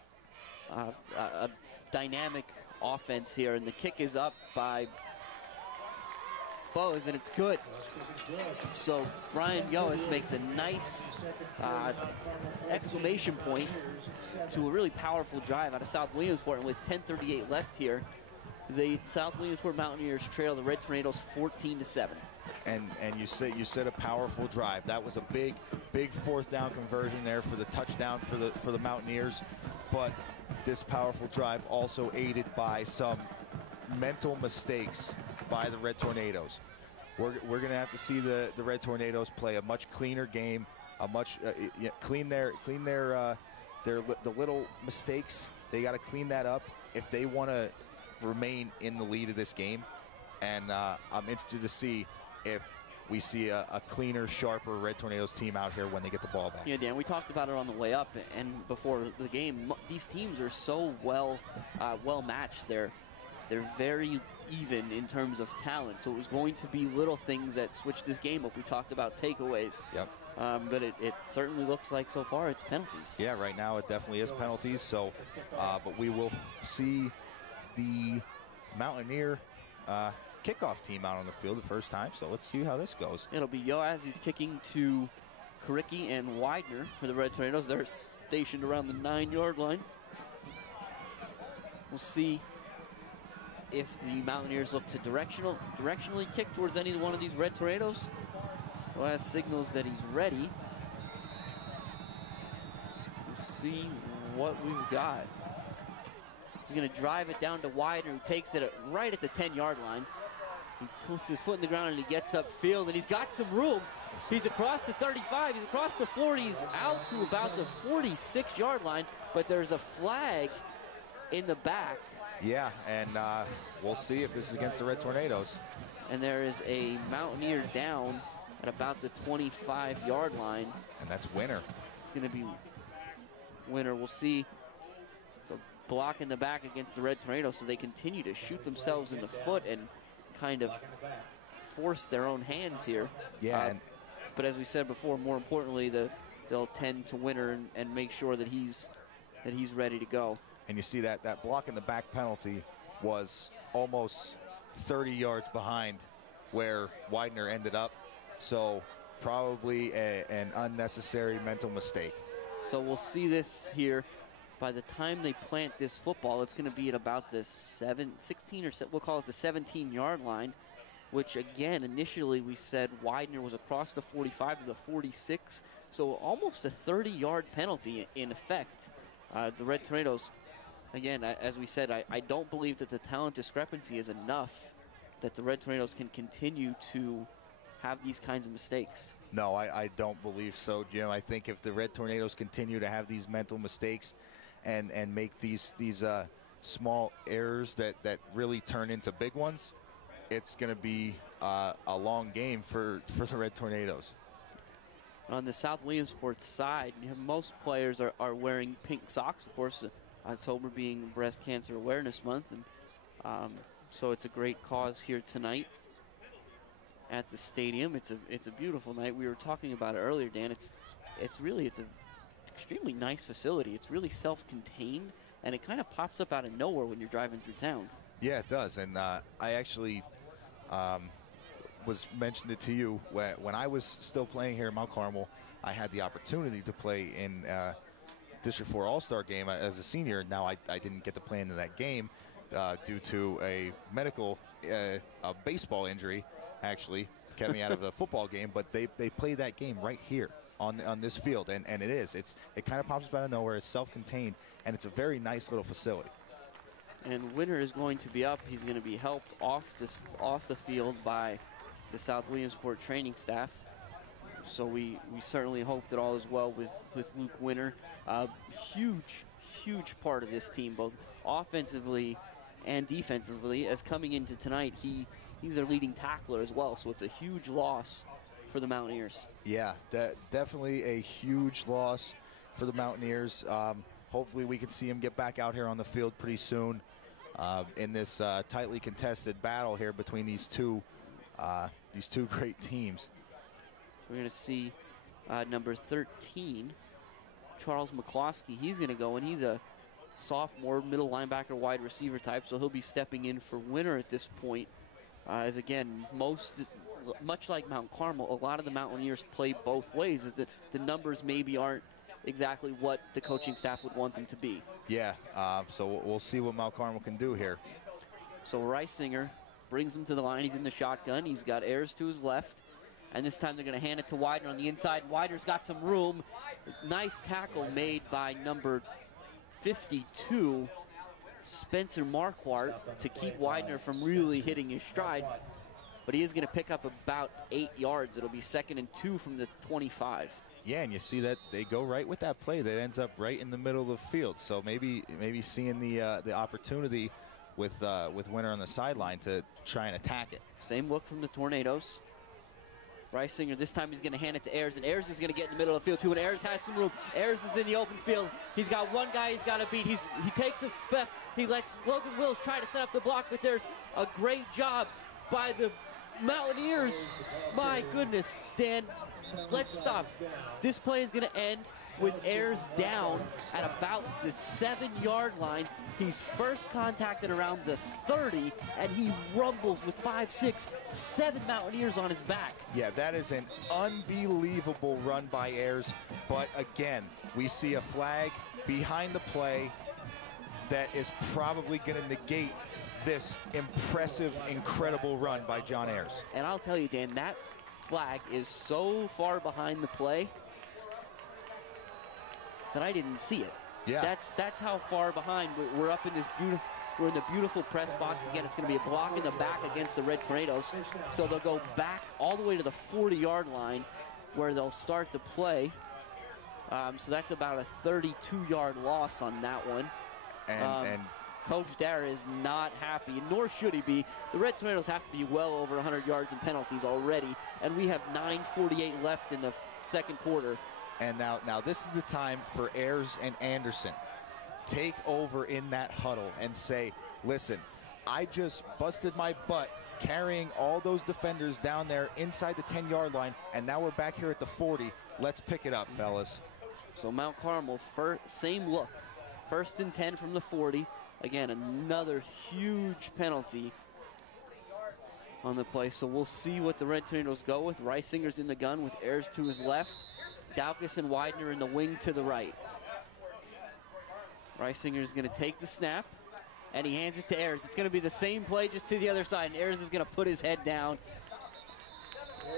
a dynamic offense here, and the kick is up by Bose, and it's good. So Brian Yoas makes a nice exclamation point to a really powerful drive out of South Williamsport, and with 10:38 left here, the South Williamsport Mountaineers trail the Red Tornadoes 14-7. And you said a powerful drive. That was a big 4th down conversion there for the touchdown for the Mountaineers, but this powerful drive also aided by some mental mistakes by the Red Tornadoes. We're going to have to see the Red Tornadoes play a much cleaner game, a much clean their the little mistakes. They got to clean that up if they want to remain in the lead of this game. And I'm interested to see if we see a cleaner, sharper Red Tornadoes team out here when they get the ball back. Yeah, Dan, we talked about it on the way up and before the game. These teams are so well matched. They're very even in terms of talent. So it was going to be little things that switched this game up. We talked about takeaways. Yep. But it certainly looks like so far it's penalties. Yeah, right now it definitely is penalties. So, but we will see the Mountaineer kickoff team out on the field the first time. So let's see how this goes. It'll be Yoaz. He's kicking to Karicki and Widener for the Red Tornadoes. They're stationed around the 9-yard line. We'll see if the Mountaineers look to directionally kick towards any one of these Red Tornadoes. Yoaz signals that he's ready. We'll see what we've got. He's going to drive it down to Widener, who takes it right at the 10-yard line. He puts his foot in the ground and he gets upfield, and he's got some room. He's across the 35, he's across the 40, he's out to about the 46-yard line, but there's a flag in the back. Yeah, and we'll see if this is against the Red Tornadoes. And there is a Mountaineer down at about the 25-yard line. And that's Winter. It's going to be Winter. We'll see. So block in the back against the Red Tornadoes, so they continue to shoot themselves in the foot and kind of force their own hands here. Yeah. But as we said before, more importantly, they'll tend to Winter and make sure that he's ready to go. And you see that block in the back penalty was almost 30 yards behind where Widener ended up. So probably an unnecessary mental mistake. So we'll see this here. By the time they plant this football, it's going to be at about the 16 or we'll call it the 17-yard line, which again, initially we said Widener was across the 45 to the 46. So almost a 30-yard penalty in effect. The Red Tornadoes, again, as we said, I don't believe that the talent discrepancy is enough that the Red Tornadoes can continue to have these kinds of mistakes. No, I don't believe so, Jim. I think if the Red Tornadoes continue to have these mental mistakes and make these small errors that really turn into big ones, it's going to be a long game for the Red Tornadoes. On the South Williamsport side, most players are wearing pink socks, of course, October being Breast Cancer Awareness Month, and so it's a great cause here tonight at the stadium. It's a beautiful night. We were talking about it earlier, Dan. It's an extremely nice facility. It's really self-contained, and it kind of pops up out of nowhere when you're driving through town. Yeah, it does, and I actually was mentioned it to you when I was still playing here in Mount Carmel. I had the opportunity to play in District 4 All-Star game as a senior. Now I didn't get to play into that game due to a medical a baseball injury. Actually kept me out of the football game, but they play that game right here on this field, and it kind of pops up out of nowhere. It's self-contained, and it's a very nice little facility. And Winter is going to be up. He's going to be helped off the field by the South Williamsport training staff. So we certainly hope that all is well with Luke Winter. Huge part of this team, both offensively and defensively, as coming into tonight, he's their leading tackler as well, so it's a huge loss for the Mountaineers. Yeah, definitely a huge loss for the Mountaineers. Hopefully we can see him get back out here on the field pretty soon in this tightly contested battle here between these two great teams. We're going to see number 13, Charles McCloskey. He's going to go, and he's a sophomore, middle linebacker, wide receiver type, so he'll be stepping in for Winter at this point. As again, much like Mount Carmel, a lot of the Mountaineers play both ways. Is that the numbers maybe aren't exactly what the coaching staff would want them to be. Yeah, so we'll see what Mount Carmel can do here. So Reisinger brings him to the line. He's in the shotgun. He's got Ayers to his left. And this time they're going to hand it to Widener on the inside. Widener's got some room. Nice tackle made by number 52, Spencer Marquardt, to keep Widener from really hitting his stride. But he is going to pick up about 8 yards. It'll be 2nd and 2 from the 25. Yeah, and you see that they go right with that play. That ends up right in the middle of the field. So maybe seeing the opportunity with Winter on the sideline to try and attack it. Same look from the Tornadoes. Reisinger, this time he's going to hand it to Ayers, and Ayers is going to get in the middle of the field too, and Ayers has some room. Ayers is in the open field. He's got one guy he's got to beat. He takes a step. He lets Logan Wills try to set up the block, but there's a great job by the Mountaineers. My goodness, Dan, let's stop. This play is going to end with Ayers down at about the 7-yard line. He's first contacted around the 30, and he rumbles with 5, 6, 7 Mountaineers on his back. Yeah, that is an unbelievable run by Ayers. But again, we see a flag behind the play that is probably going to negate this impressive, incredible run by John Ayers. And I'll tell you, Dan, that flag is so far behind the play that I didn't see it. Yeah. That's how far behind. We're up in this we're in the beautiful press box. Again, it's going to be a block in the back against the Red Tornadoes. So they'll go back all the way to the 40-yard line where they'll start the play. So that's about a 32-yard loss on that one. And Coach Dara is not happy, nor should he be. The Red Tornadoes have to be well over 100 yards in penalties already, and we have 9:48 left in the second quarter. And now this is the time for Ayers and Anderson. Take over in that huddle and say, listen, I just busted my butt carrying all those defenders down there inside the 10-yard line, and now we're back here at the 40. Let's pick it up, fellas. So Mount Carmel, same look. 1st and 10 from the 40. Again, another huge penalty on the play. So we'll see what the Red Tornadoes go with. Reisinger's in the gun with Ayers to his left. Daukus and Widener in the wing to the right. Reisinger's going to take the snap, and he hands it to Ayers. It's going to be the same play, just to the other side, and Ayers is going to put his head down.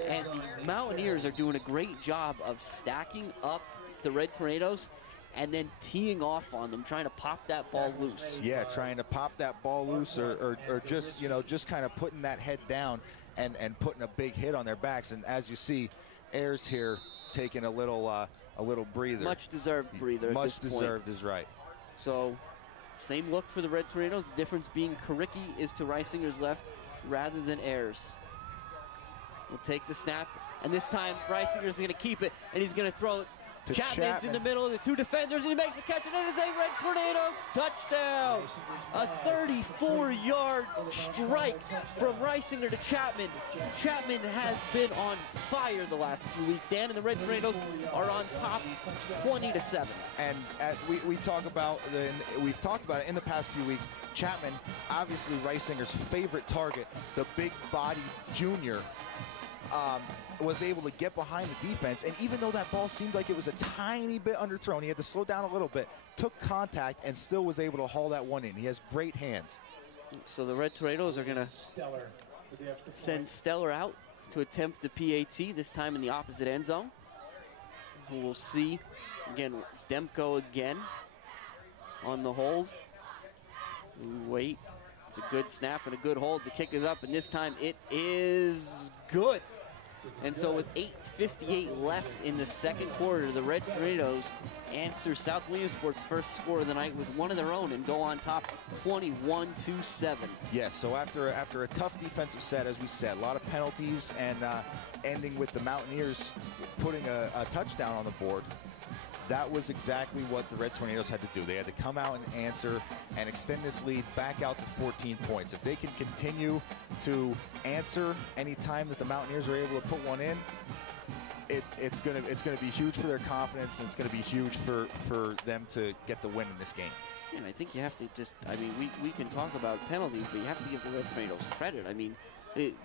And the Mountaineers are doing a great job of stacking up the Red Tornadoes and then teeing off on them, trying to pop that ball loose. Yeah, trying to pop that ball loose or just kind of putting that head down and putting a big hit on their backs. And as you see, Ayers here taking a little breather. Much deserved breather. Much deserved is right. So same look for the Red Tornadoes. The difference being Karicki is to Reisinger's left rather than Ayers. We'll take the snap, and this time Reisinger's going to keep it, and he's going to throw it. Chapman's in the middle of the two defenders, and he makes the catch, and it is a Red Tornado touchdown. A 34-yard strike from Reisinger to Chapman. Chapman has been on fire the last few weeks, Dan, and the Red Tornadoes are on top 20-7. And we've talked about it in the past few weeks. Chapman, obviously Reisinger's favorite target, the big body junior, was able to get behind the defense, and even though that ball seemed like it was a tiny bit underthrown, he had to slow down a little bit, took contact, and still was able to haul that one in. He has great hands. So the Red Tornadoes are going to send Stellar out to attempt the PAT, this time in the opposite end zone. We'll see, again, Demko again on the hold. Wait, it's a good snap and a good hold. The kick is up, and this time it is good. And so with 8:58 left in the second quarter, the Red Tornadoes answer South Williamsport's first score of the night with one of their own and go on top 21-7. Yes, so after a tough defensive set, as we said, a lot of penalties, and ending with the Mountaineers putting a touchdown on the board, that was exactly what the Red Tornadoes had to do. They had to come out and answer and extend this lead back out to 14 points. If they can continue to answer any time that the Mountaineers are able to put one in, it's gonna be huge for their confidence, and it's gonna be huge for them to get the win in this game. And I think you have to just, I mean, we can talk about penalties, but you have to give the Red Tornadoes credit. I mean,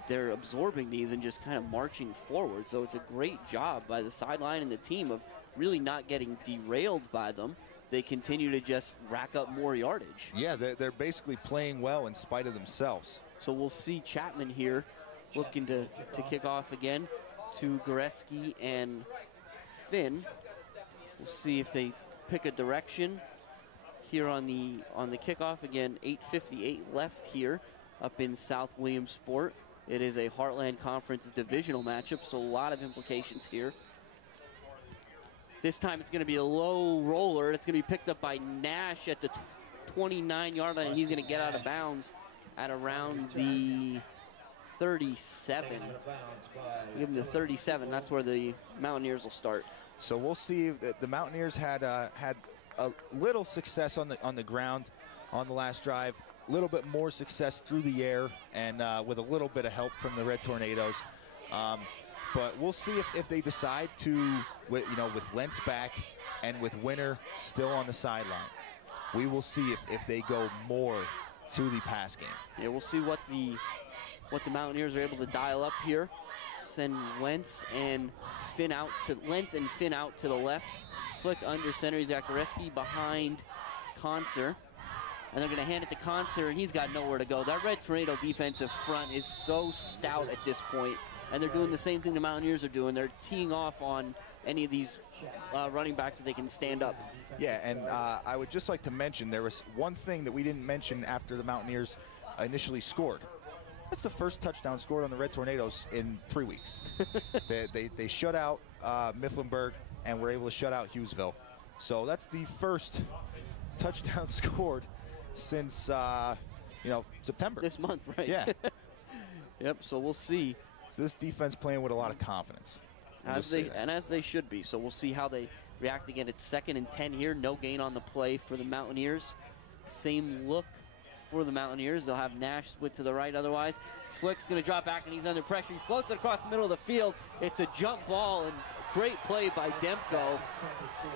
they're absorbing these and just kind of marching forward. So it's a great job by the sideline and the team of really not getting derailed by them. They continue to just rack up more yardage. Yeah, they're basically playing well in spite of themselves. So we'll see Chapman here looking to kick off again to Goreski and Finn. We'll see if they pick a direction here on the kickoff. Again, 8:58 left here up in South Williamsport. It is a Heartland Conference divisional matchup, so a lot of implications here. This time it's going to be a low roller. It's going to be picked up by Nash at the 29-yard line, and he's going to get out of bounds at around the 37. Give him the 37. That's where the Mountaineers will start. So we'll see if the Mountaineers had a little success on the ground on the last drive. A little bit more success through the air, and with a little bit of help from the Red Tornadoes. But we'll see if they decide to, with Lentz back and with Winter still on the sideline. We will see if they go more to the pass game. Yeah, we'll see what the Mountaineers are able to dial up here. Send Lentz and Finn out to the left. Flick under center. He's got Goreski behind Conser. And they're going to hand it to Conser, and he's got nowhere to go. That Red Tornado defensive front is so stout at this point. And they're doing the same thing the Mountaineers are doing. They're teeing off on any of these running backs that they can stand up. Yeah, and I would just like to mention there was one thing that we didn't mention after the Mountaineers initially scored. That's the first touchdown scored on the Red Tornadoes in 3 weeks. they shut out Mifflinburg and were able to shut out Hughesville. So that's the first touchdown scored since September. This month, right? Yeah. Yep, so we'll see. So this defense playing with a lot of confidence. As they should be. So we'll see how they react again. It's 2nd and 10 here. No gain on the play for the Mountaineers. Same look for the Mountaineers. They'll have Nash split to the right otherwise. Flick's going to drop back, and he's under pressure. He floats it across the middle of the field. It's a jump ball, and great play by Demko.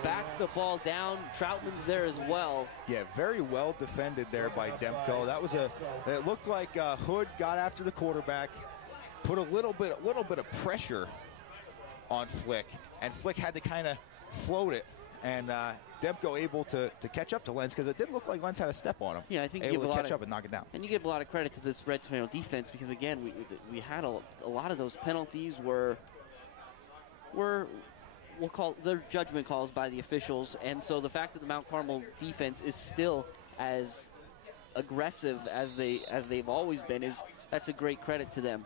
Bats the ball down. Troutman's there as well. Yeah, very well defended there by Demko. It looked like Hood got after the quarterback, put a little bit of pressure on Flick, and Flick had to kind of float it, and Demko able to catch up to Lentz, because it did look like Lentz had a step on him. Yeah, I think able to catch up and knock it down. And you give a lot of credit to this Red Tornado defense, because again, we had a lot of those penalties were we'll call their judgment calls by the officials, and so the fact that the Mount Carmel defense is still as aggressive as they've always been that's a great credit to them.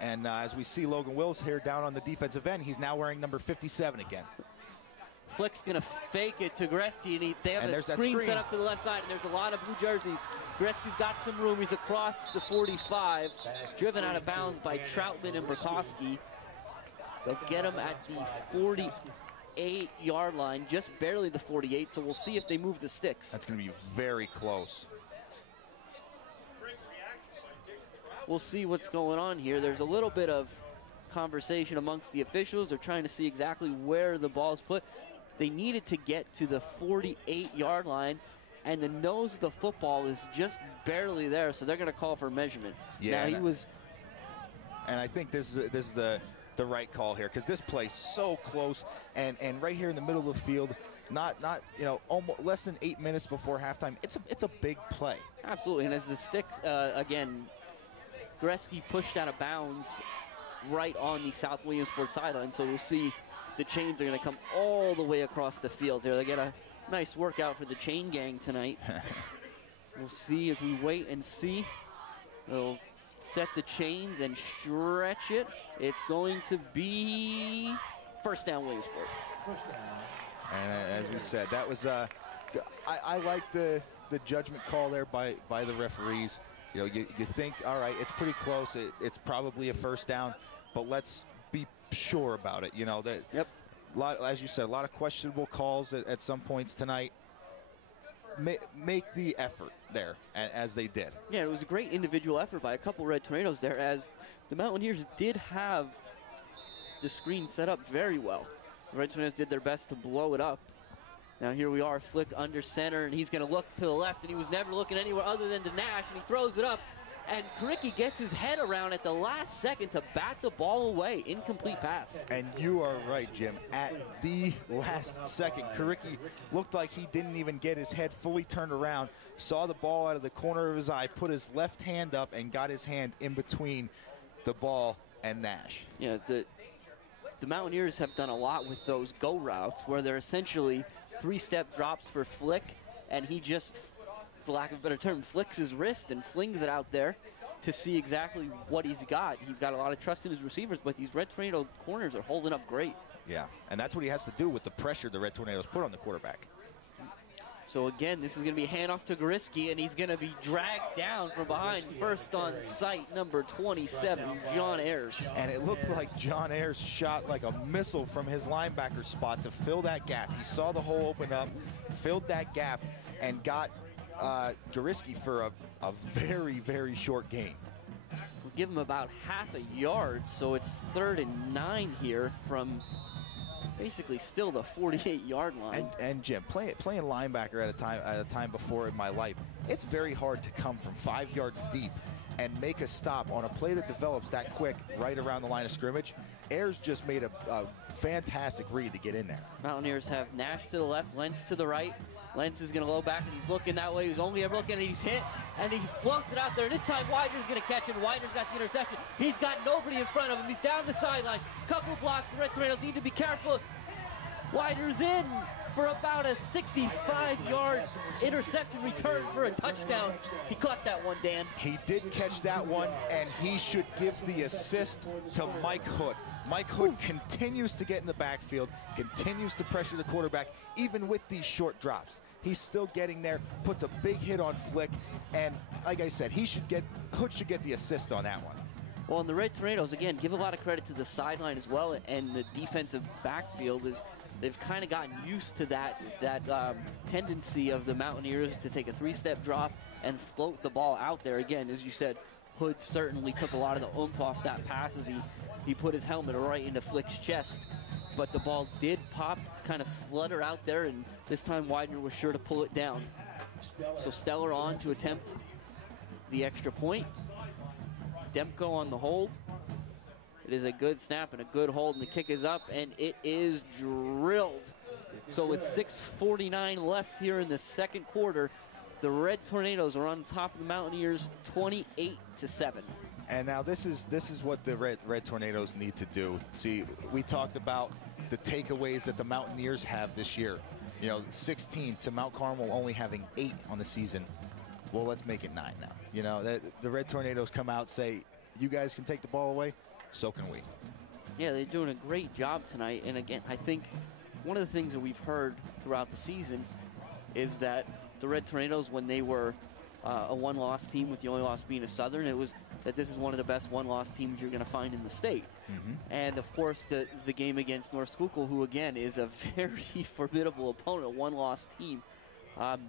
And as we see Logan Wills here down on the defensive end, he's now wearing number 57 again. Flick's going to fake it to Gretzky, and they have a screen set up to the left side, and there's a lot of blue jerseys. Gretzky's got some room. He's across the 45, driven out of bounds by Troutman and Burkowski. They'll get him at the 48-yard line, just barely the 48, so we'll see if they move the sticks. That's going to be very close. We'll see what's going on here. There's a little bit of conversation amongst the officials. They're trying to see exactly where the ball's put. They needed to get to the 48-yard line, and the nose of the football is just barely there, so they're going to call for measurement. Yeah, now, and I think this is the right call here, because this play's so close, and right here in the middle of the field, not you know, almost less than 8 minutes before halftime. It's a big play. Absolutely, and as the sticks again, Gretzky pushed out of bounds right on the South Williamsport sideline, so we'll see the chains are going to come all the way across the field here. They get a nice workout for the chain gang tonight. We'll see as we wait and see. They'll set the chains and stretch it. It's going to be first down Williamsport. And as we said, that was I like the judgment call there by the referees. You know, you think, all right, it's pretty close. It's probably a first down, but let's be sure about it. You know, that as you said, a lot of questionable calls at some points tonight. Make the effort there, as they did. Yeah, it was a great individual effort by a couple Red Tornadoes there, as the Mountaineers did have the screen set up very well. The Red Tornadoes did their best to blow it up. Now here we are, Flick under center, and he's going to look to the left, and he was never looking anywhere other than to Nash, and he throws it up, and Karicki gets his head around at the last second to bat the ball away. Incomplete pass. And you are right, Jim. At the last second, Karicki looked like he didn't even get his head fully turned around, saw the ball out of the corner of his eye, put his left hand up, and got his hand in between the ball and Nash. Yeah, the Mountaineers have done a lot with those go routes, where they're essentially three-step drops for Flick, and he just, for lack of a better term, flicks his wrist and flings it out there to see exactly what he's got. He's got a lot of trust in his receivers, but these Red Tornado corners are holding up great. Yeah, and that's what he has to do with the pressure the Red Tornadoes put on the quarterback. So again, this is going to be a handoff to Goriski, and he's going to be dragged down from behind. First on sight, number 27, John Ayers. And it looked like John Ayers shot like a missile from his linebacker spot to fill that gap. He saw the hole open up, filled that gap, and got Goriski for a very, very short gain. We'll give him about half a yard, so it's 3rd and 9 here from basically still the 48-yard line. And Jim, playing linebacker at a time before in my life, it's very hard to come from 5 yards deep and make a stop on a play that develops that quick right around the line of scrimmage. Ayers just made a fantastic read to get in there. Mountaineers have Nash to the left, Lentz to the right. Lentz is going to low back, and he's looking that way. He's only ever looking, and he's hit, and he flunks it out there. This time, Widener's going to catch it. Widener's got the interception. He's got nobody in front of him. He's down the sideline. Couple blocks. The Red Tornadoes need to be careful. Widener's in for about a 65-yard interception return for a touchdown. He caught that one, Dan. He did catch that one, and he should give the assist to Mike Hood. Mike Hood continues to get in the backfield, continues to pressure the quarterback, even with these short drops. He's still getting there, puts a big hit on Flick, and like I said, Hood should get the assist on that one. Well, and the Red Tornadoes, again, give a lot of credit to the sideline as well, and the defensive backfield is they've kind of gotten used to that tendency of the Mountaineers to take a three-step drop and float the ball out there. Again, as you said, Hood certainly took a lot of the oomph off that pass as he put his helmet right into Flick's chest. But the ball did pop, kind of flutter out there, and this time Widener was sure to pull it down. So Stellar on to attempt the extra point. Demko on the hold. It is a good snap and a good hold, and the kick is up, and it is drilled. So with 6:49 left here in the second quarter, the Red Tornadoes are on top of the Mountaineers 28-7. And now this is what the Red Tornadoes need to do. See, we talked about the takeaways that the Mountaineers have this year. You know, 16 to Mount Carmel only having 8 on the season. Well, let's make it 9 now. You know, the Red Tornadoes come out, say, you guys can take the ball away. so can we. Yeah, they're doing a great job tonight. And again, I think one of the things that we've heard throughout the season is that the Red Tornadoes, when they were a one-loss team with the only loss being a Southern, it was that this is one of the best one-loss teams you're going to find in the state. And, of course, the game against North Schuylkill, who, again, is a very formidable opponent, a one-loss team.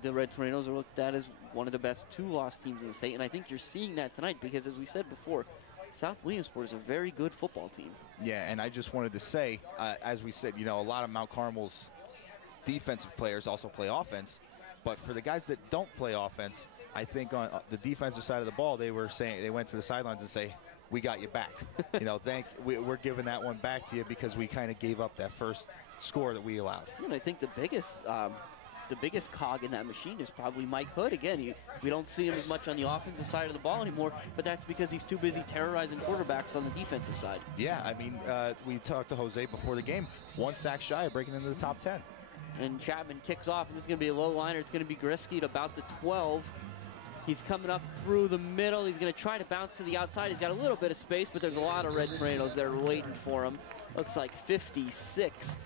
The Red Tornadoes are looked at as one of the best two-loss teams in the state, and I think you're seeing that tonight because, as we said before, South Williamsport is a very good football team. Yeah, and I just wanted to say, as we said, you know, a lot of Mount Carmel's defensive players also play offense, but for the guys that don't play offense, I think on the defensive side of the ball, they were saying, they went to the sidelines and say, we got you back. You know, we're giving that one back to you because we kind of gave up that first score that we allowed. And I think the biggest cog in that machine is probably Mike Hood. Again, we don't see him as much on the offensive side of the ball anymore, but that's because he's too busy terrorizing quarterbacks on the defensive side. Yeah, I mean, we talked to Jose before the game. 1 sack shy of breaking into the top 10. And Chapman kicks off, and this is going to be a low liner. It's going to be Goriski at about the 12. He's coming up through the middle. He's going to try to bounce to the outside. He's got a little bit of space, but there's a lot of Red Tornadoes there waiting for him. Looks like 56.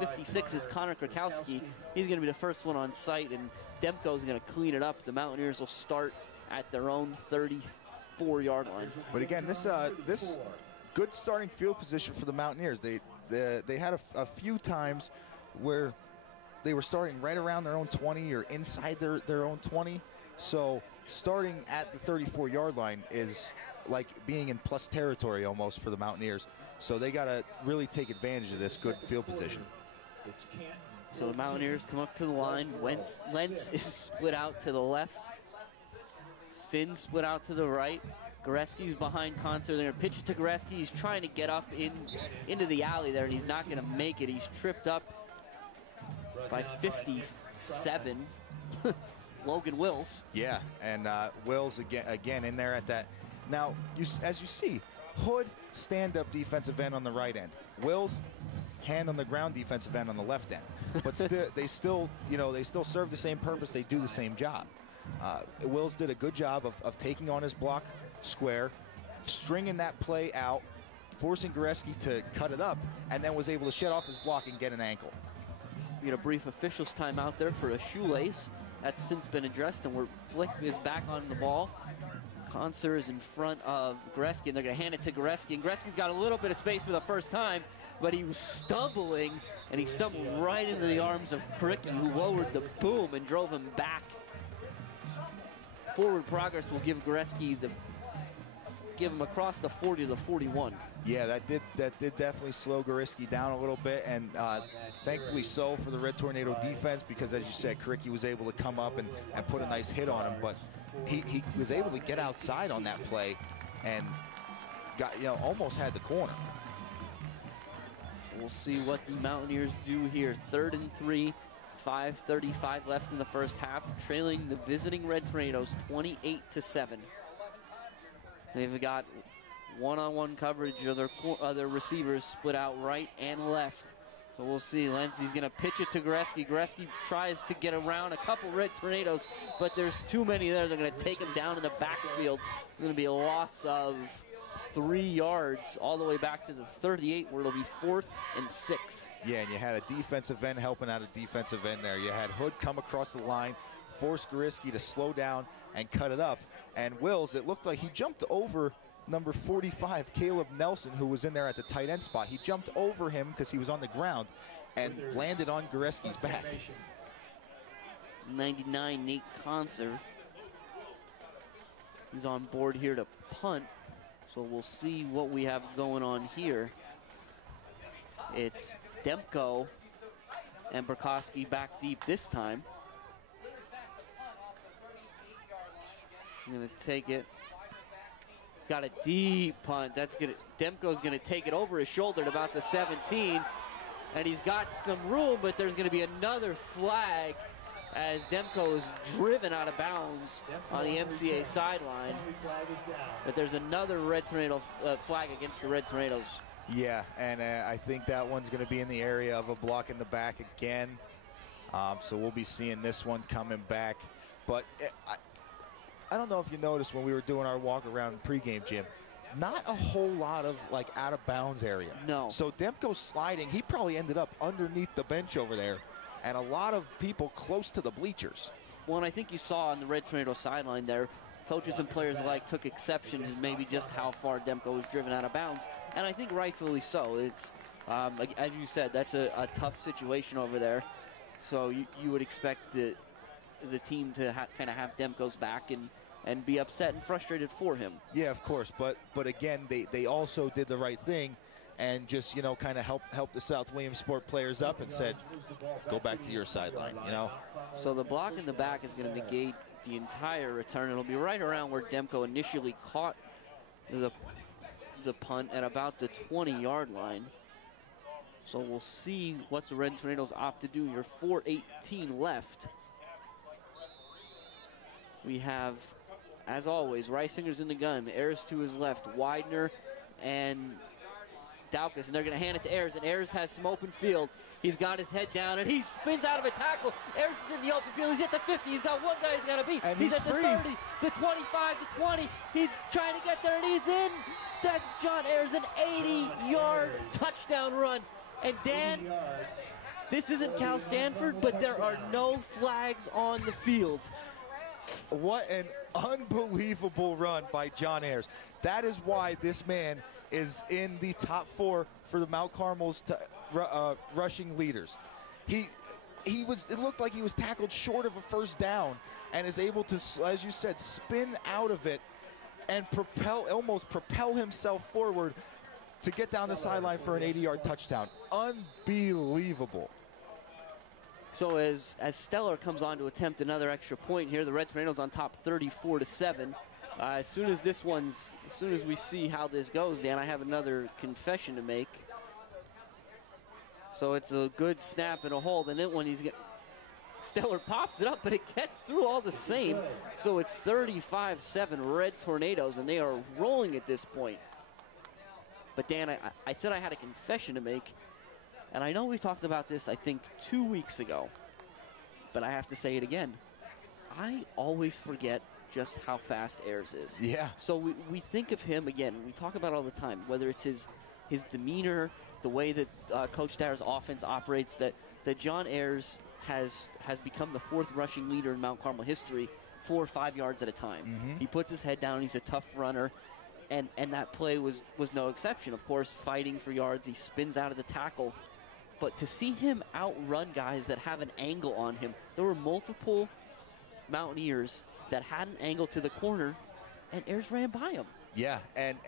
56 is Connor Krakowski. He's going to be the first one on site, and Demko's going to clean it up. The Mountaineers will start at their own 34-yard line. But again, this good starting field position for the Mountaineers. They had a few times where they were starting right around their own 20 or inside their own 20. So starting at the 34-yard line is like being in plus territory almost for the Mountaineers. So they got to really take advantage of this good field position. So the Mountaineers come up to the line. Lentz is split out to the left. Finn split out to the right. Goreski's behind Concert. They're going to pitch it to Goreski. He's trying to get up into the alley there, and he's not going to make it. He's tripped up by 57. Logan Wills. Yeah, and Wills again in there at that. Now, as you see, Hood, stand-up defensive end on the right end. Wills, hand on the ground defensive end on the left end. But they still serve the same purpose. They do the same job. Wills did a good job of taking on his block square, stringing that play out, forcing Goreski to cut it up, and then was able to shed off his block and get an ankle. We get a brief officials timeout there for a shoelace. That's since been addressed, and Flick is back on the ball. Concert is in front of Goreski, and they're going to hand it to Goreski. And Goreski's got a little bit of space for the first time, but he was stumbling, and he stumbled right into the arms of Kricki, who lowered the boom and drove him back. Forward progress will give Goreski give him across the 40 to the 41. Yeah, that did definitely slow Goreski down a little bit, and thankfully so for the Red Tornado defense, because as you said, Kricki was able to come up and put a nice hit on him, but he was able to get outside on that play and got, almost had the corner. We'll see what the Mountaineers do here. 3rd and 3, 5:35 left in the first half, trailing the visiting Red Tornadoes 28-7. They've got one-on-one coverage of their receivers split out right and left. So we'll see. Lindsey's going to pitch it to Goreski. Goreski tries to get around a couple Red Tornadoes, but there's too many there. They're going to take him down in the backfield. It's going to be a loss of 3 yards all the way back to the 38, where it'll be 4th and 6. Yeah, and you had a defensive end helping out a defensive end there. You had Hood come across the line, force Goreski to slow down and cut it up. And Wills, it looked like he jumped over number 45, Caleb Nelson, who was in there at the tight end spot. He jumped over him because he was on the ground and landed on Goreski's back. 99, Nate Conserve. He's on board here to punt. So we'll see what we have going on here. It's Demko and Burkowski back deep this time. I'm gonna take it. He's got a deep punt. Demko's gonna take it over his shoulder at about the 17. And he's got some room, but there's gonna be another flag as Demko is driven out of bounds on the MCA sideline. But there's another Red Tornado flag against the Red Tornadoes. Yeah, and I think that one's going to be in the area of a block in the back again. So we'll be seeing this one coming back. But I don't know if you noticed when we were doing our walk around pregame, Jim, not a whole lot of like out of bounds area. No. So Demko sliding, he probably ended up underneath the bench over there, and a lot of people close to the bleachers. Well, and I think you saw on the Red Tornado sideline there, coaches and players alike took exception to maybe just how far Demko was driven out of bounds, and I think rightfully so. It's, as you said, that's a tough situation over there, so you would expect the team to kind of have Demko's back and be upset and frustrated for him. Yeah, of course, but again, they also did the right thing and just, you know, kind of help the South Williamsport players up and said, go back to your sideline, you know. So the block in the back is going to negate the entire return. It'll be right around where Demko initially caught the punt at about the 20-yard line. So we'll see what the Red Tornadoes opt to do. Your 4:18 left. We have, as always, Reisinger's in the gun. Ayers to his left, Widener and Daukus, and they're going to hand it to Ayers, and Ayers has some open field. He's got his head down, and he spins out of a tackle. Ayers is in the open field. He's at the 50. He's got one guy he's got to beat. And he's at free. The 30, the 25, the 20. He's trying to get there, and he's in. That's John Ayers, an 80-yard touchdown run. And Dan, this isn't Cal Stanford, but there are no flags on the field. What an unbelievable run by John Ayers. That is why this man is in the top 4 for the Mount Carmel's rushing leaders. It looked like he was tackled short of a first down and is able to, as you said, spin out of it and almost propel himself forward to get down the sideline for an 80-yard touchdown. Unbelievable. So as Stellar comes on to attempt another extra point here, the Red Tornadoes on top 34-7. As soon as we see how this goes, Dan, I have another confession to make. So it's a good snap and a hold, and then when Stellar pops it up, but it gets through all the same. So it's 35-7 Red Tornadoes, and they are rolling at this point. But Dan, I said I had a confession to make, and I know we talked about this, I think, 2 weeks ago, but I have to say it again. I always forget just how fast Ayers is. Yeah. So we think of him, again, we talk about it all the time, whether it's his demeanor, the way that Coach Dyer's offense operates, that John Ayers has become the 4th rushing leader in Mount Carmel history, 4 or 5 yards at a time. Mm-hmm. He puts his head down, he's a tough runner, and that play was no exception. Of course, fighting for yards, he spins out of the tackle. But to see him outrun guys that have an angle on him, there were multiple Mountaineers that had an angle to the corner, and Ayers ran by him. Yeah, and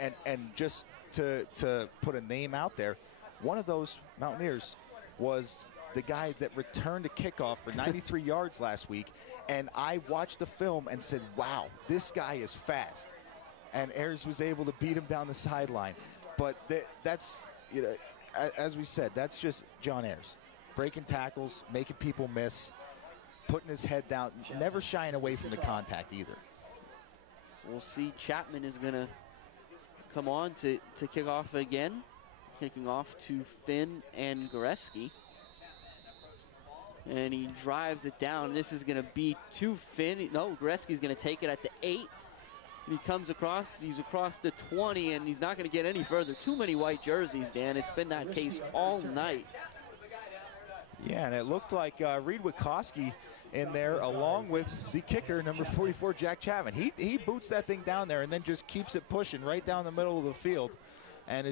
just to put a name out there, one of those Mountaineers was the guy that returned a kickoff for 93 yards last week, and I watched the film and said, wow, this guy is fast. And Ayers was able to beat him down the sideline. But that's, you know, as we said, that's just John Ayers. Breaking tackles, making people miss, putting his head down, never shying away from the contact either. We'll see. Chapman is going to come on to kick off again. Kicking off to Finn and Goreski. And he drives it down. This is going to be to Finn. No, Goreski's going to take it at the 8. And he comes across, he's across the 20, and he's not going to get any further. Too many white jerseys, Dan. It's been that case all night. Yeah, and it looked like Reed Wikoski in there, along with the kicker, number 44, Jack Chapman. He boots that thing down there and then just keeps it pushing right down the middle of the field. And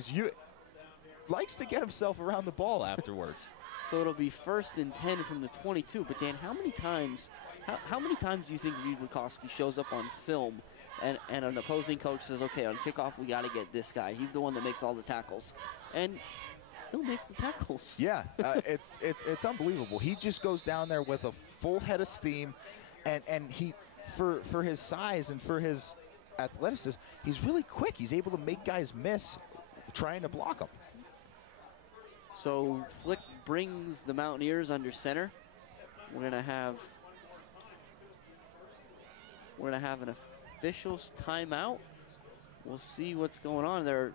likes to get himself around the ball afterwards. So it'll be 1st and 10 from the 22. But, Dan, how many times do you think Reed Wikoski shows up on film and an opposing coach says, okay, on kickoff, we got to get this guy. He's the one that makes all the tackles. And still makes the tackles. Yeah, it's unbelievable. He just goes down there with a full head of steam, and he, for his size and for his athleticism, he's really quick. He's able to make guys miss trying to block him. So Flick brings the Mountaineers under center. We're gonna have an officials timeout. We'll see what's going on there.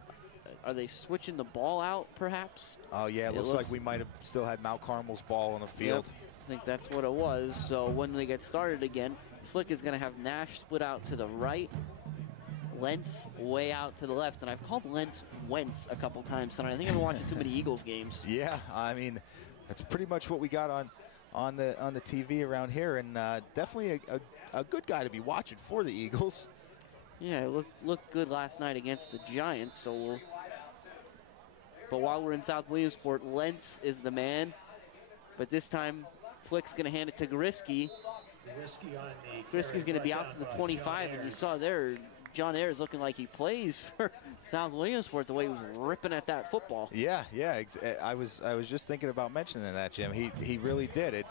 Are they switching the ball out, perhaps? Oh, yeah, it looks like we might have still had Mount Carmel's ball on the field. Yep, I think that's what it was. So when they get started again, Flick is going to have Nash split out to the right Lentz way out to the left, and I've called Lentz Wentz a couple times tonight. I think I've been watching too many Eagles games. Yeah, I mean, that's pretty much what we got on the TV around here, and definitely a good guy to be watching for the Eagles. Yeah, it looked good last night against the Giants. So, but while we're in South Williamsport, Lentz is the man. But this time, Flick's going to hand it to Goriski. Goriski's going to be out to the 25, and you saw there, John Ayers looking like he plays for South Williamsport the way he was ripping at that football. Yeah, I was just thinking about mentioning that, Jim. He really did it.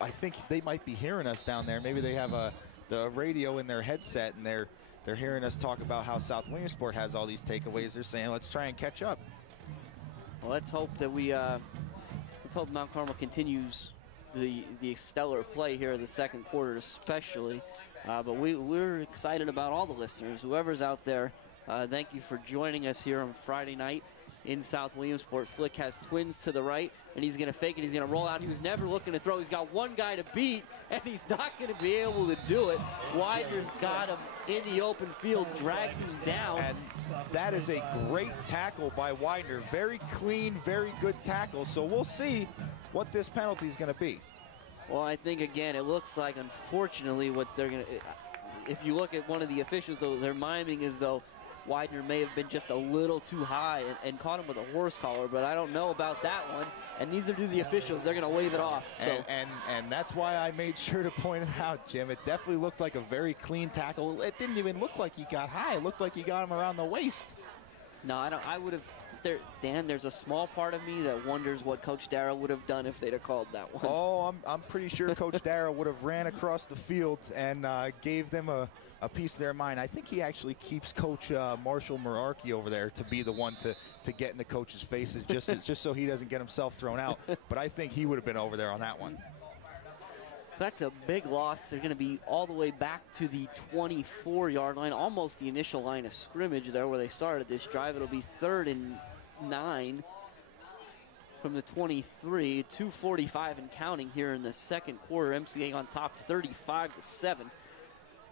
I think they might be hearing us down there. Maybe they have the radio in their headset, and they're hearing us talk about how South Williamsport has all these takeaways. They're saying, let's try and catch up. Well, let's hope that let's hope Mount Carmel continues the stellar play here in the second quarter, especially. But we're excited about all the listeners, whoever's out there. Thank you for joining us here on Friday night in South Williamsport. Flick has twins to the right, and he's going to fake it. He's going to roll out. He was never looking to throw. He's got one guy to beat, and he's not going to be able to do it. Widener's got him in the open field, drags him down. And that is a great tackle by Widener. Very clean, very good tackle. So we'll see what this penalty is going to be. Well, I think, again, it looks like, unfortunately, what they're going to, if you look at one of the officials, though, they're miming as though Widener may have been just a little too high and caught him with a horse collar, but I don't know about that one, and neither do the officials. They're going to wave it off. So. And that's why I made sure to point it out, Jim. It definitely looked like a very clean tackle. It didn't even look like he got high. It looked like he got him around the waist. No, I would have. Dan, there's a small part of me that wonders what Coach Darrell would have done if they'd have called that one. Oh, I'm pretty sure Coach Darrell would have ran across the field and gave them a piece of their mind. I think he actually keeps Coach Marshall Merarkey over there to be the one to get in the coach's faces, just so he doesn't get himself thrown out. But I think he would have been over there on that one. That's a big loss. They're going to be all the way back to the 24-yard line, almost the initial line of scrimmage there where they started this drive. It'll be 3rd and 9 from the 23, 2:45 and counting here in the second quarter. MCA on top 35-7.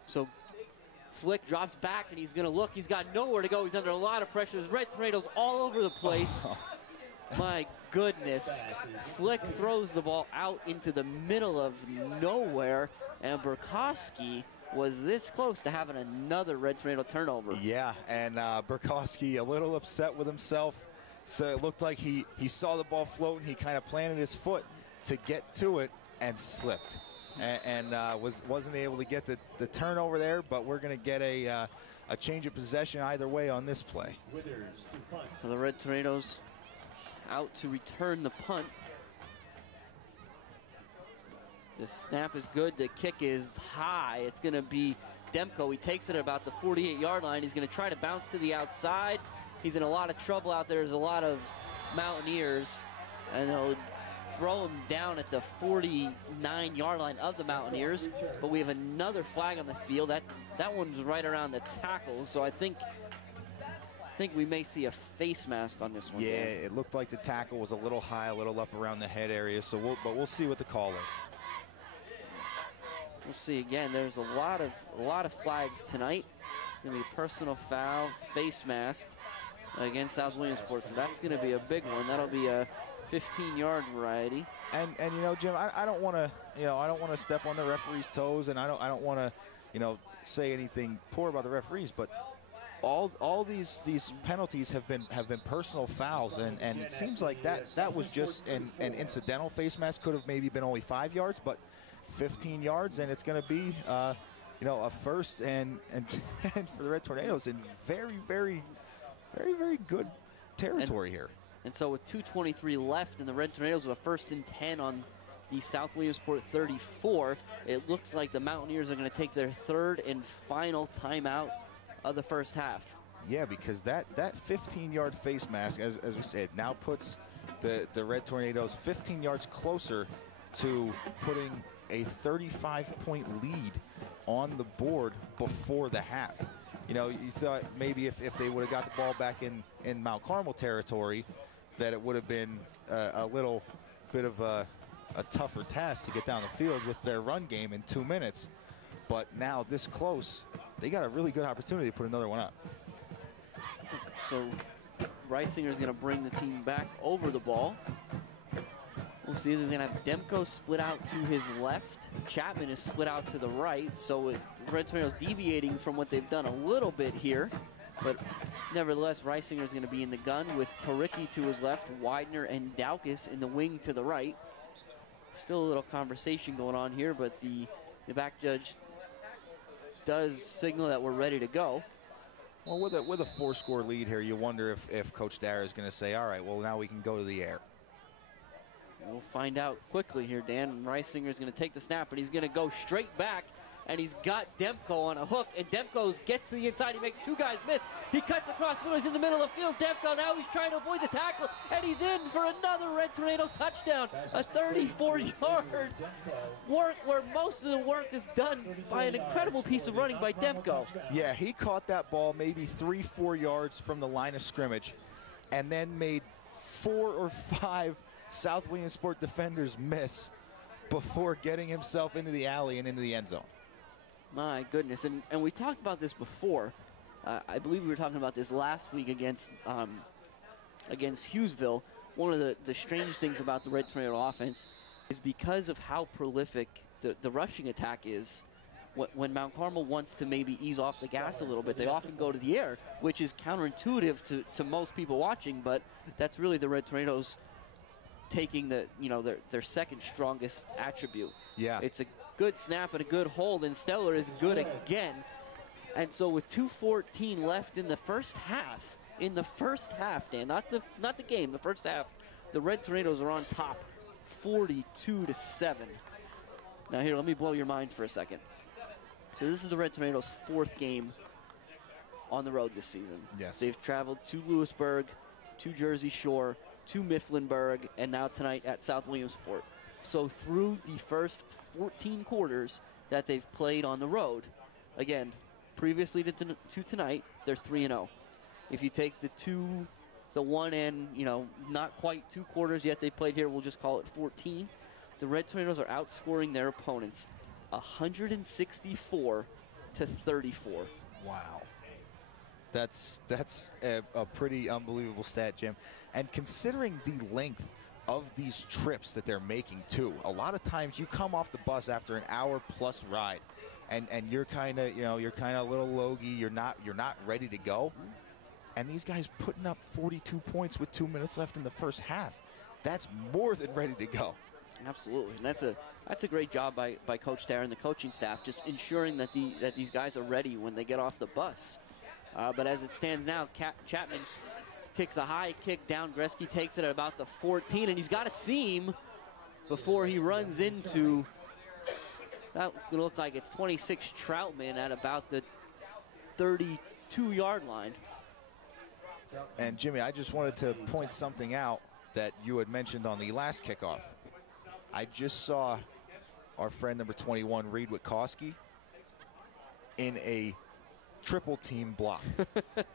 So Flick drops back, and he's going to look. He's got nowhere to go. He's under a lot of pressure. There's red tornadoes all over the place. My goodness. Flick throws the ball out into the middle of nowhere, and Burkowski was this close to having another red tornado turnover. Yeah, and Burkowski a little upset with himself. So it looked like he saw the ball floating. He kind of planted his foot to get to it and slipped. And wasn't able to get the turnover there, but we're going to get a change of possession either way on this play. So the Red Tornadoes out to return the punt. The snap is good. The kick is high. It's going to be Demko. He takes it at about the 48-yard line. He's going to try to bounce to the outside. He's in a lot of trouble out there. There's a lot of Mountaineers, and they'll throw him down at the 49-yard line of the Mountaineers. But we have another flag on the field. That one's right around the tackle. So I think we may see a face mask on this one. Yeah, it looked like the tackle was a little high, a little up around the head area. So we'll see what the call is. We'll see again. There's a lot of flags tonight. It's gonna be a personal foul, face mask against South Williamsport. So that's gonna be a big one. That'll be a 15-yard variety. And you know, Jim, I don't want to step on the referee's toes, and I don't want to say anything poor about the referees, but all these penalties have been personal fouls, and it seems like that was just an incidental face mask. Could have maybe been only 5 yards, but 15 yards, and it's going to be a 1st and 10 for the Red Tornadoes in very, very, very, very good territory here. And so with 2:23 left, and the Red Tornadoes with a 1st and 10 on the South Williamsport 34, it looks like the Mountaineers are going to take their 3rd and final timeout of the first half. Yeah, because that 15-yard face mask, as we said, now puts the Red Tornadoes 15 yards closer to putting a 35-point lead on the board before the half. You know, you thought maybe if they would have got the ball back in Mount Carmel territory, that it would have been a little bit of a tougher task to get down the field with their run game in 2 minutes. But now this close, they got a really good opportunity to put another one up. So Reisinger's going to bring the team back over the ball. We'll see they're going to have Demko split out to his left. Chapman is split out to the right. So the Red Tornadoes deviating from what they've done a little bit here. But nevertheless, Reisinger's going to be in the gun with Koricki to his left, Widener and Daukus in the wing to the right. Still a little conversation going on here, but the back judge does signal that we're ready to go. Well, with a 4-score lead here, you wonder if Coach Dara is going to say, all right, well, now we can go to the air. We'll find out quickly here, Dan. Reisinger's going to take the snap, and he's going to go straight back, and he's got Demko on a hook, and Demko gets to the inside. He makes 2 guys miss. He cuts across the middle. He's in the middle of the field. Demko now he's trying to avoid the tackle, and he's in for another Red Tornado touchdown. A 34-yard work where most of the work is done by an incredible piece of running by Demko. Yeah, he caught that ball maybe 3-4 yards from the line of scrimmage and then made 4 or 5 South Williamsport defenders miss before getting himself into the alley and into the end zone. My goodness, and we talked about this before. I believe we were talking about this last week against Hughesville. One of the strange things about the Red Tornado offense is because of how prolific the rushing attack is. When Mount Carmel wants to maybe ease off the gas a little bit, they often go to the air, which is counterintuitive to most people watching, but that's really the Red Tornadoes taking their second strongest attribute. Yeah. It's a good snap and a good hold, and Stellar is good again. And so with 2:14 left in the first half, Dan, not the game, the first half, the Red Tornadoes are on top, 42-7. Now here, let me blow your mind for a second. So this is the Red Tornadoes' 4th game on the road this season. Yes. They've traveled to Lewisburg, to Jersey Shore, to Mifflinburg, and now tonight at South Williamsport. So through the first 14 quarters that they've played on the road, again, previously to tonight, they're 3-0. If you take the one and, not quite 2 quarters yet they played here, we'll just call it 14, the Red Tornadoes are outscoring their opponents 164-34. Wow. That's a pretty unbelievable stat, Jim. And considering the length of these trips that they're making too, a lot of times you come off the bus after an hour-plus ride, and you're kind of a little logy. You're not ready to go. And these guys putting up 42 points with 2 minutes left in the first half. That's more than ready to go. Absolutely, and that's a great job by Coach Dara and the coaching staff, just ensuring that these guys are ready when they get off the bus. But as it stands now, Chapman kicks a high kick down. Gretzky takes it at about the 14, and he's got a seam before he runs into, that's going to look like it's 26 Troutman at about the 32-yard line. And Jimmy, I just wanted to point something out that you had mentioned on the last kickoff. I just saw our friend number 21, Reed Witkowski, in a triple team block.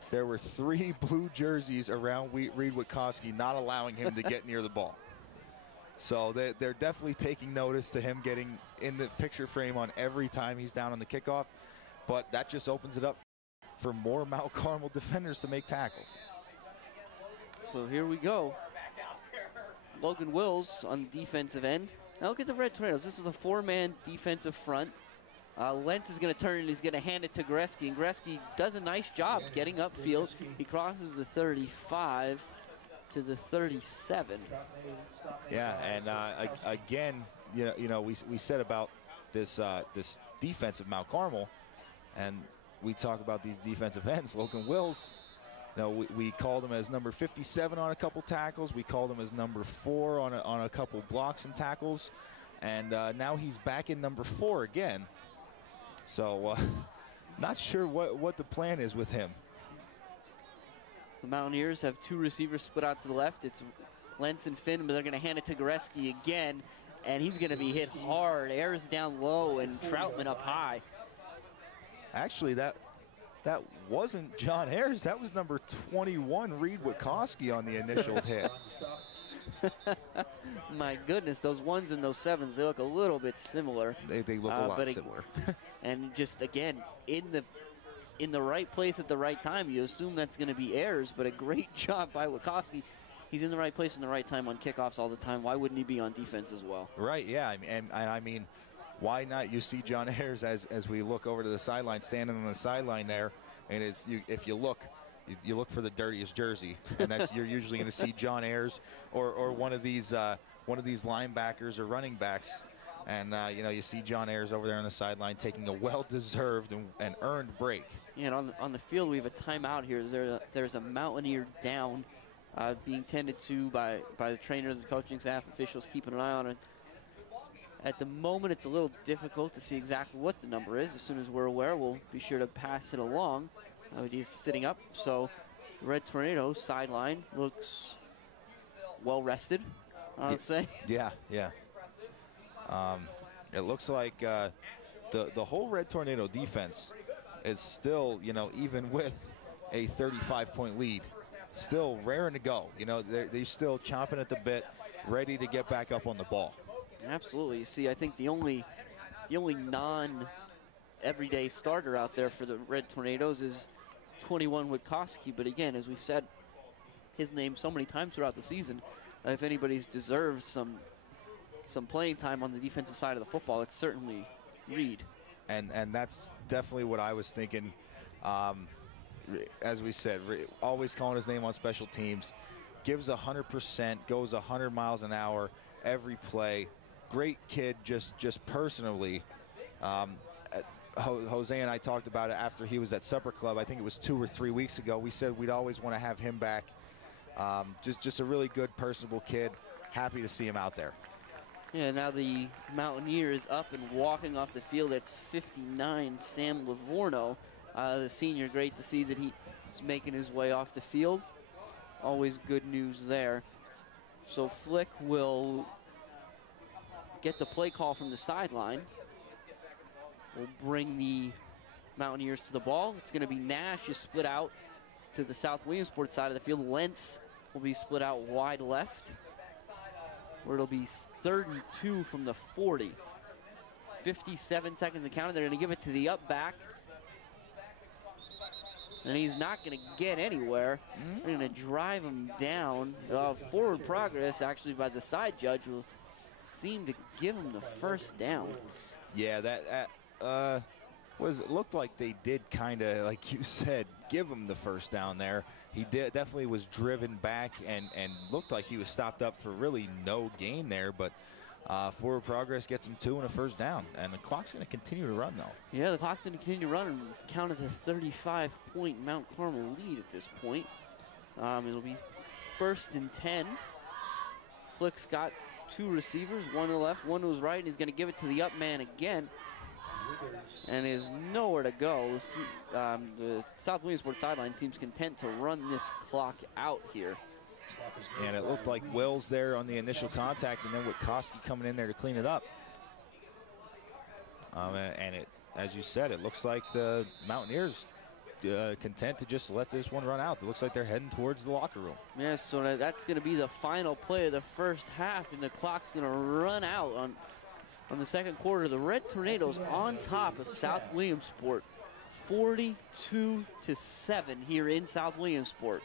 There were 3 blue jerseys around Reed Witkowski, not allowing him to get near the ball. So they're definitely taking notice to him getting in the picture frame on every time he's down on the kickoff. But that just opens it up for more Mount Carmel defenders to make tackles. So here we go. Logan Wills on the defensive end. Now look at the Red Tornadoes. This is a 4-man defensive front. Lentz is going to turn and he's going to hand it to Gretzky, and Gretzky does a nice job getting upfield. He crosses the 35 to the 37. Yeah, and again, we said about this this defense of Mount Carmel, and we talk about these defensive ends. Logan Wills, we called him as number 57 on a couple tackles. We called him as number 4 on a couple blocks and tackles, and now he's back in number 4 again. So not sure what the plan is with him. The Mountaineers have 2 receivers split out to the left. It's Lentz and Finn, but they're going to hand it to Goreski again, and he's going to be hit hard. Ayers down low and Troutman up high. Actually, that wasn't John Ayers. That was number 21, Reed Witkowski, on the initial hit. My goodness, those 1s and those 7s, they look a little bit similar. They look a lot similar. And just, again, in in the right place at the right time. You assume that's going to be Ayers, but a great job by Wachowski. He's in the right place in the right time on kickoffs all the time. Why wouldn't he be on defense as well? Right, yeah. I mean, why not? You see John Ayers as we look over to the sideline, standing on the sideline there, and if you look for the dirtiest jersey, and you're usually going to see John Ayers or one of these linebackers or running backs. And, you see John Ayers over there on the sideline taking a well-deserved and earned break. Yeah, and on the field, we have a timeout here. There's a Mountaineer down being tended to by the trainers, the coaching staff, officials keeping an eye on it. At the moment, it's a little difficult to see exactly what the number is. As soon as we're aware, we'll be sure to pass it along. He's sitting up, so the Red Tornado sideline looks well-rested, I'll say. Yeah. It looks like the whole Red Tornado defense is still, even with a 35-point lead, still raring to go. They're still chomping at the bit, ready to get back up on the ball. Absolutely. You see, I think the only non-everyday starter out there for the Red Tornadoes is 21 Wachowski. But again, as we've said his name so many times throughout the season, if anybody's deserved some playing time on the defensive side of the football, it's certainly Reed. And that's definitely what I was thinking. As we said, always calling his name on special teams, gives 100%, goes 100 miles an hour every play. Great kid, just personally. Jose and I talked about it after he was at Supper Club. I think it was 2 or 3 weeks ago. We said we'd always want to have him back. Just a really good, personable kid. Happy to see him out there. Yeah, now the Mountaineer is up and walking off the field. That's 59, Sam Livorno, the senior. Great to see that he's making his way off the field. Always good news there. So Flick will get the play call from the sideline. We'll bring the Mountaineers to the ball. It's going to be Nash is split out to the South Williamsport side of the field. Lentz will be split out wide left, where it'll be 3rd and 2 from the 40. 57 seconds to count. They're going to give it to the up back. And he's not going to get anywhere. They're going to drive him down. Forward progress, actually, by the side judge will seem to give him the first down. Yeah, that looked like they did kind of, like you said, give him the first down there. He definitely was driven back and looked like he was stopped up for really no gain there, but forward progress gets him 2 and a first down, and the clock's going to continue to run, though. Yeah, the clock's going to continue to run and counted the 35-point Mount Carmel lead at this point. It'll be 1st and 10. Flick's got 2 receivers, one to the left, one to his right, and he's going to give it to the up man again. And is nowhere to go. The South Williamsport sideline seems content to run this clock out here. And it looked like Wills there on the initial contact, and then Wachowski coming in there to clean it up. And as you said, it looks like the Mountaineers content to just let this one run out. It looks like they're heading towards the locker room. Yeah, so that's going to be the final play of the first half, and the clock's going to run out on the second quarter. The Red Tornadoes on top of South Williamsport, 42-7 here in South Williamsport.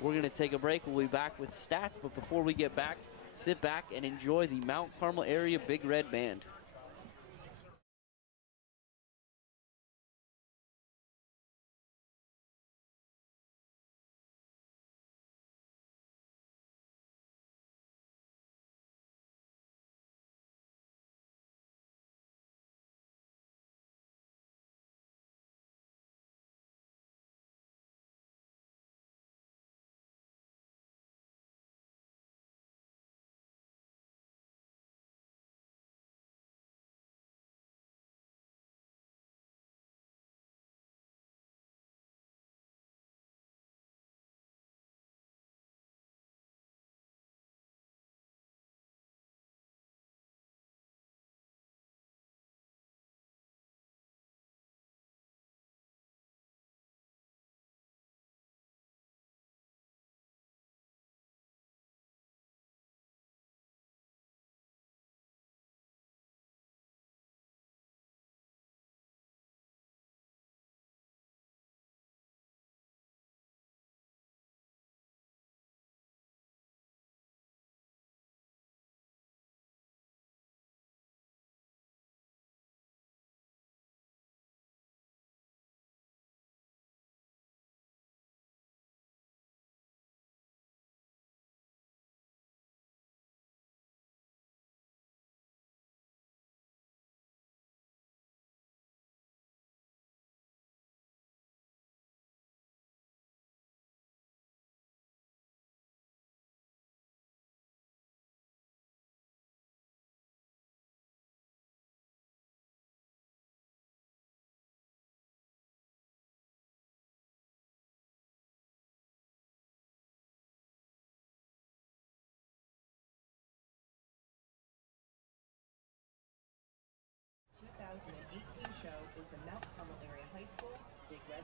We're going to take a break. We'll be back with stats, but before we get back, sit back and enjoy the Mount Carmel Area Big Red Band.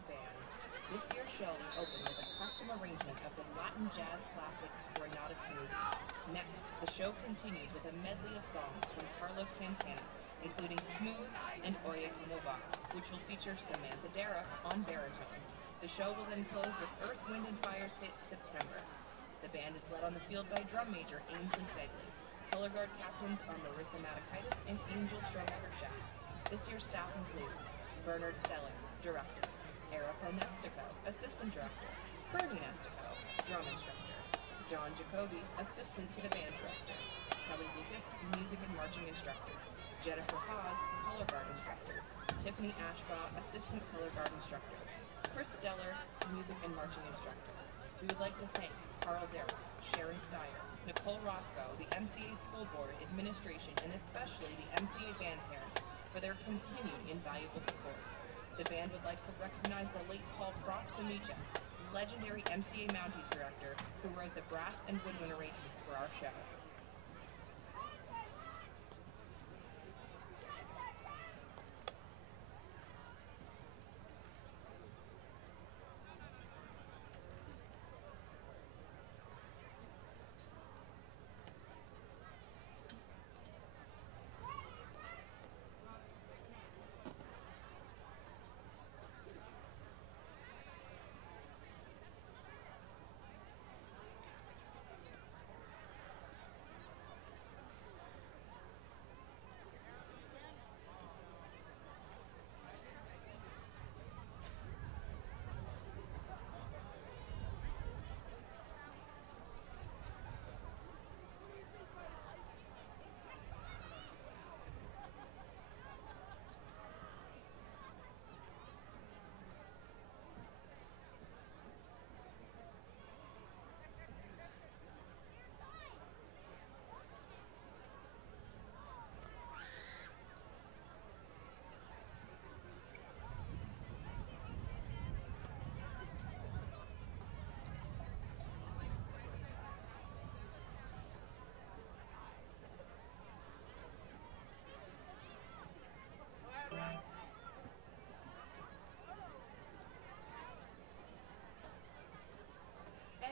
Red Band. This year's show will open with a custom arrangement of the Latin jazz classic Granada Smoothie. Next, the show continues with a medley of songs from Carlos Santana, including Smooth and Oye Como Va, which will feature Samantha Dara on baritone. The show will then close with Earth, Wind & Fire's hit September. The band is led on the field by drum major Ainsley Fegley. Color guard captains are Marissa Matakaitis and Angel Strohmeyer-Schatz. This year's staff includes Bernard Steller, director; Erica Nestico, assistant director; Bernie Nestico, drum instructor; John Jacoby, assistant to the band director; Kelly Lucas, music and marching instructor; Jennifer Haas, color guard instructor; Tiffany Ashbaugh, assistant color guard instructor; Chris Steller, music and marching instructor. We would like to thank Carl Derrick, Sharon Steyer, Nicole Roscoe, the MCA School Board, administration, and especially the MCA band parents for their continued invaluable support. The band would like to recognize the late Paul Proximicha, legendary MCA Mounties director, who wrote the brass and woodwind arrangements for our show.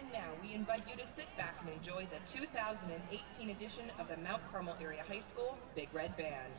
And now we invite you to sit back and enjoy the 2018 edition of the Mount Carmel Area High School Big Red Band.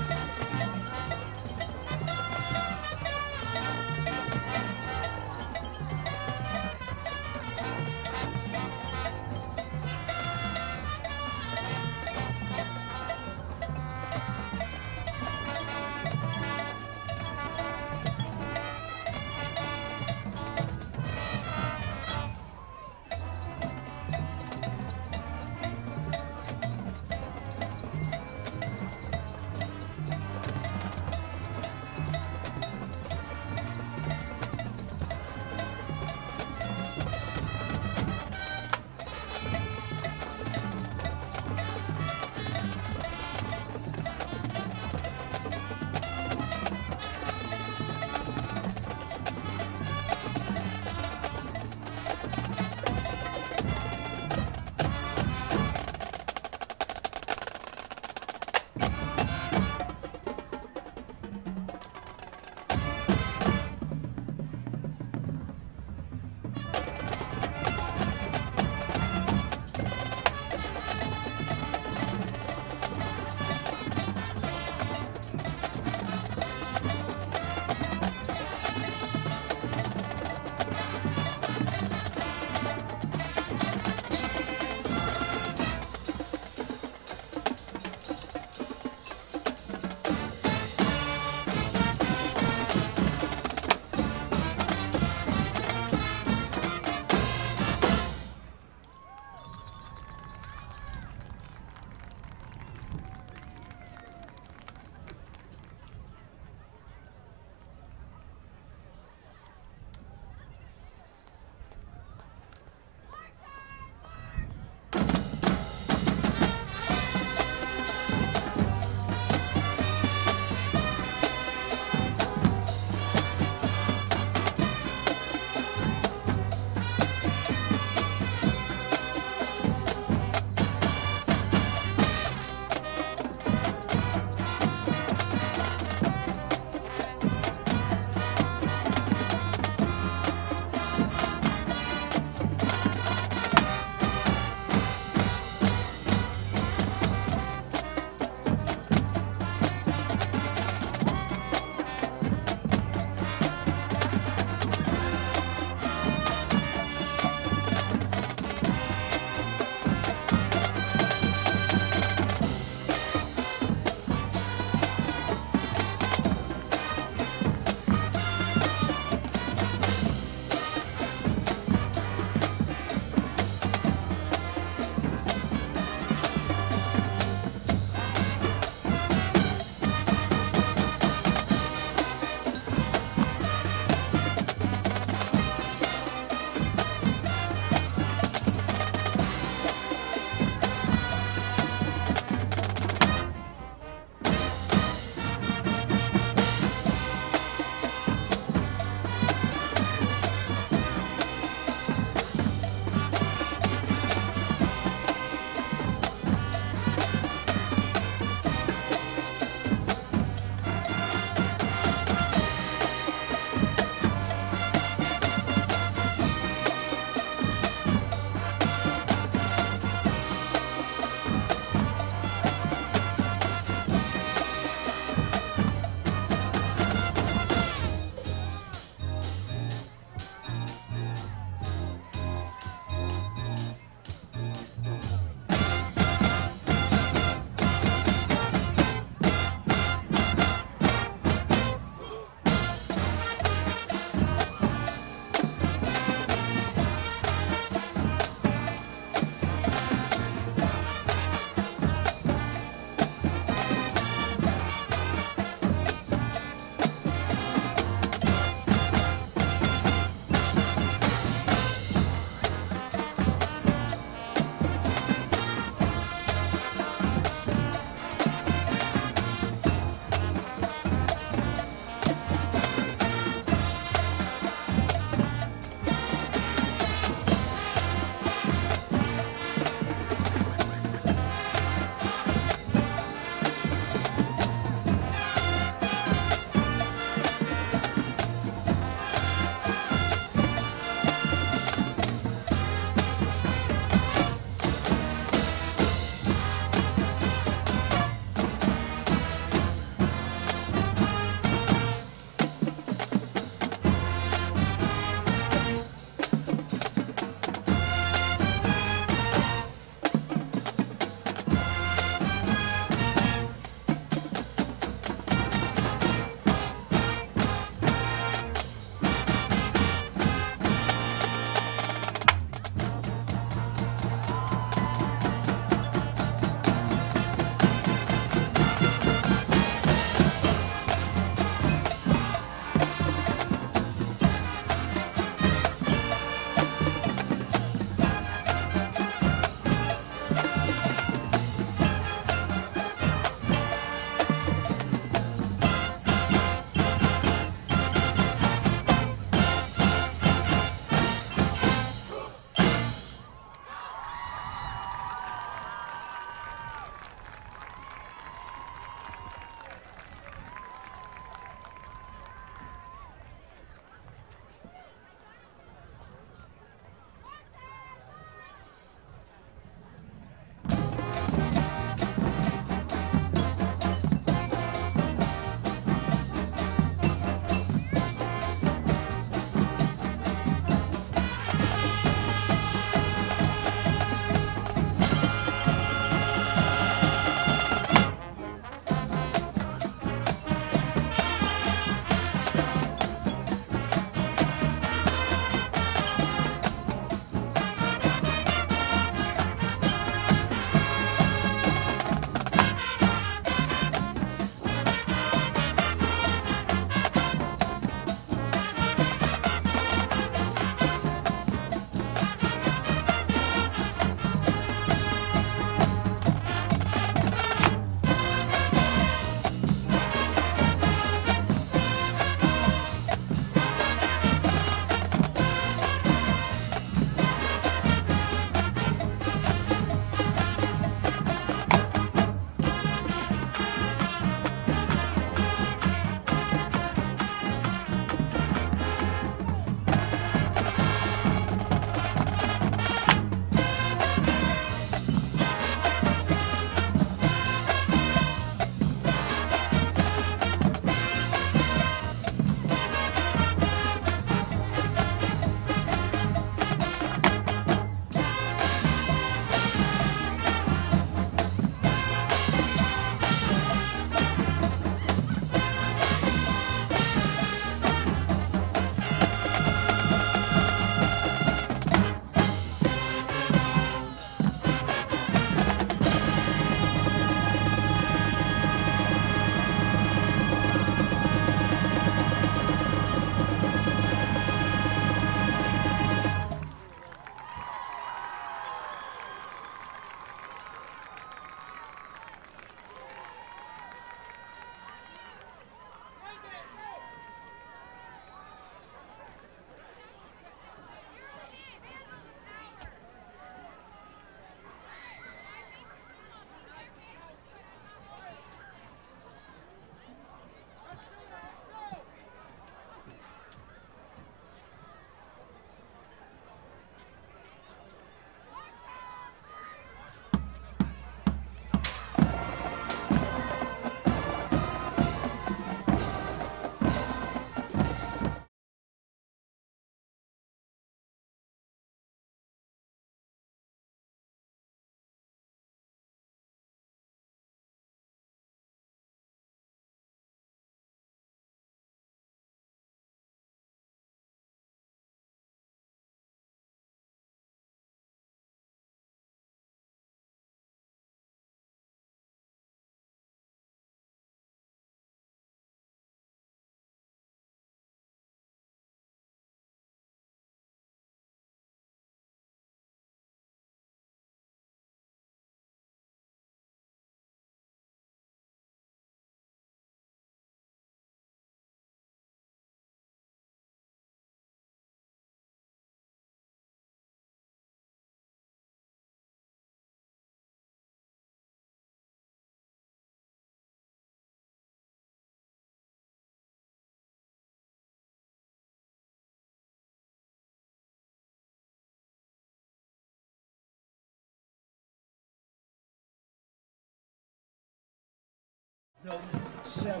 Milton 7,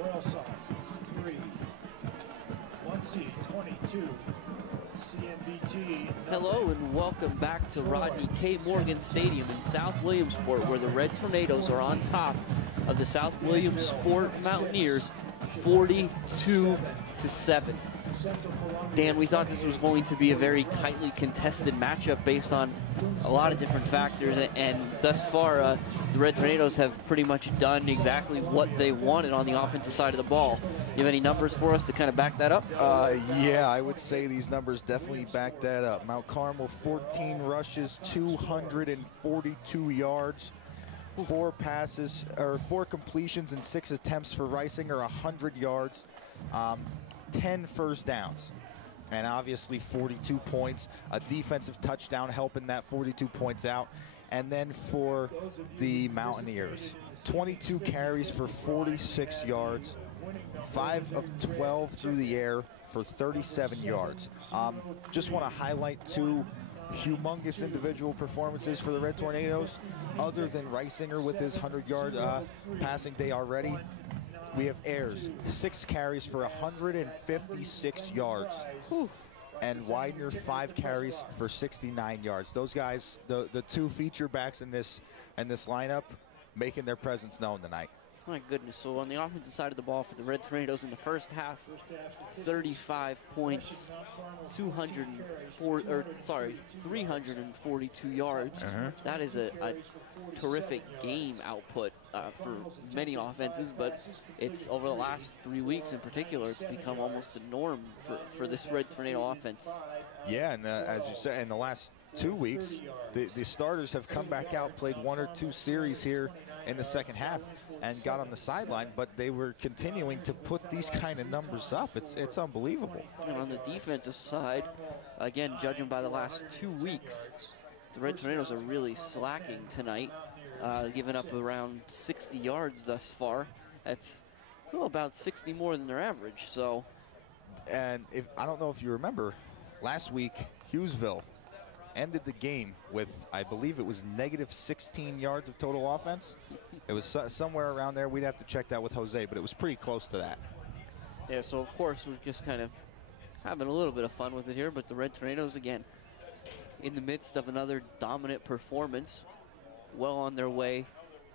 Royal Sox 3, 1C 22, CMBT. Hello and welcome back to Rodney K. Morgan Stadium in South Williamsport, where the Red Tornadoes are on top of the South Williamsport Mountaineers 42-7. Dan, we thought this was going to be a very tightly contested matchup based on a lot of different factors, and thus far the Red Tornadoes have pretty much done exactly what they wanted on the offensive side of the ball. You have any numbers for us to kind of back that up? Yeah, I would say these numbers definitely back that up. Mount Carmel, 14 rushes, 242 yards, 4 passes, or 4 completions and 6 attempts for Reisinger, 100 yards, 10 first downs, and obviously 42 points, a defensive touchdown helping that 42 points out. And then for the Mountaineers, 22 carries for 46 yards, 5 of 12 through the air for 37 yards. Just want to highlight 2 humongous individual performances for the Red Tornadoes. Other than Reisinger with his 100-yard passing day already, we have Ayers, 6 carries for 156 yards. Whew. And Widener, 5 carries for 69 yards. Those guys, the 2 feature backs in this lineup, making their presence known tonight. My goodness. So on the offensive side of the ball for the Red Tornadoes in the first half, 35 points, 342 yards. That is a terrific game output for many offenses, but it's over the last 3 weeks in particular, it's become almost the norm for this Red Tornado offense. Yeah, and as you said, in the last 2 weeks, the starters have come back out, played 1 or 2 series here in the second half, and got on the sideline, but they were continuing to put these kind of numbers up. It's unbelievable. And on the defensive side, again, judging by the last 2 weeks, the Red Tornadoes are really slacking tonight, giving up around 60 yards thus far. That's about 60 more than their average. So, and I don't know if you remember, last week Hughesville ended the game with, I believe it was negative 16 yards of total offense. It was somewhere around there. We'd have to check that with Jose, but it was pretty close to that. Yeah, so of course we're just kind of having a little bit of fun with it here, but the Red Tornadoes, again, in the midst of another dominant performance, well on their way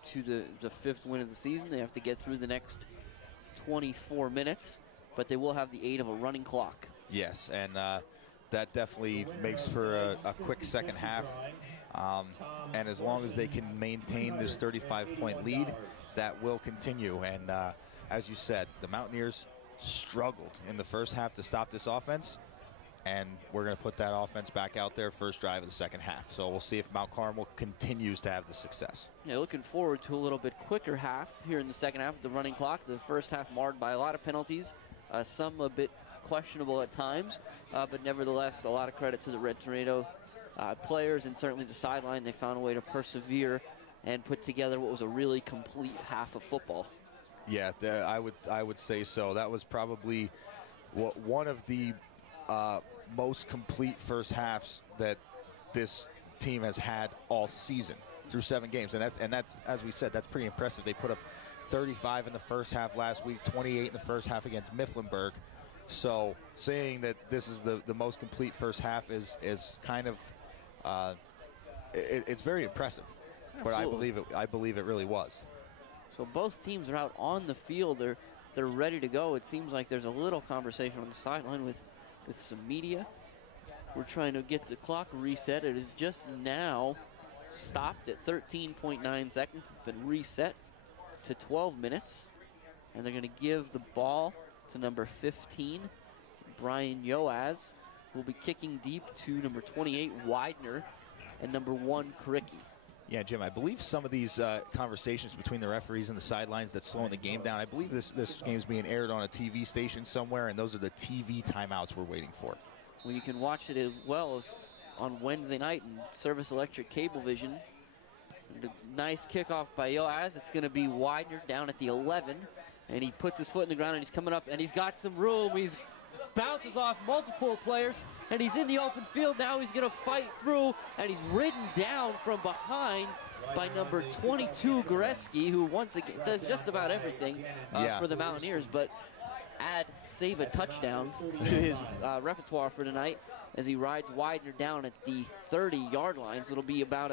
to the 5th win of the season. They have to get through the next 24 minutes, but they will have the aid of a running clock. Yes, and that definitely makes for a quick second half. And as long as they can maintain this 35-point lead, that will continue. And as you said, the Mountaineers struggled in the first half to stop this offense, and we're going to put that offense back out there first drive of the second half. So we'll see if Mount Carmel continues to have the success. Yeah, looking forward to a little bit quicker half here in the second half of the running clock. The first half marred by a lot of penalties, some a bit questionable at times, but nevertheless, a lot of credit to the Red Tornado players and certainly the sideline. They found a way to persevere and put together what was a really complete half of football. Yeah, I would say so. That was probably one of the most complete first halves that this team has had all season through 7 games, and that's as we said, that's pretty impressive. They put up 35 in the first half last week, 28 in the first half against Mifflinburg. So saying that this is the most complete first half is kind of it's very impressive. Absolutely. But I believe it really was. So both teams are out on the field. They're ready to go. It seems like there's a little conversation on the sideline with some media. We're trying to get the clock reset. It is just now stopped at 13.9 seconds. It's been reset to 12 minutes. And they're going to give the ball to number 15, Brian Yoaz, who will be kicking deep to number 28, Widener, and number 1, Kricki. Yeah, Jim, I believe some of these conversations between the referees and the sidelines that's slowing the game down, I believe this game's being aired on a TV station somewhere, and those are the TV timeouts we're waiting for. Well, you can watch it as well as on Wednesday night in Service Electric Cablevision. Nice kickoff by Yoaz. It's going to be Widener down at the 11, and he puts his foot in the ground, and he's coming up, and he's got some room. He's bounces off multiple players, and he's in the open field now. He's going to fight through, and he's ridden down from behind by number 22, Goreski, who once again does just about everything for the Mountaineers, but save a touchdown to his repertoire for tonight as he rides Widener down at the 30-yard line. So it'll be about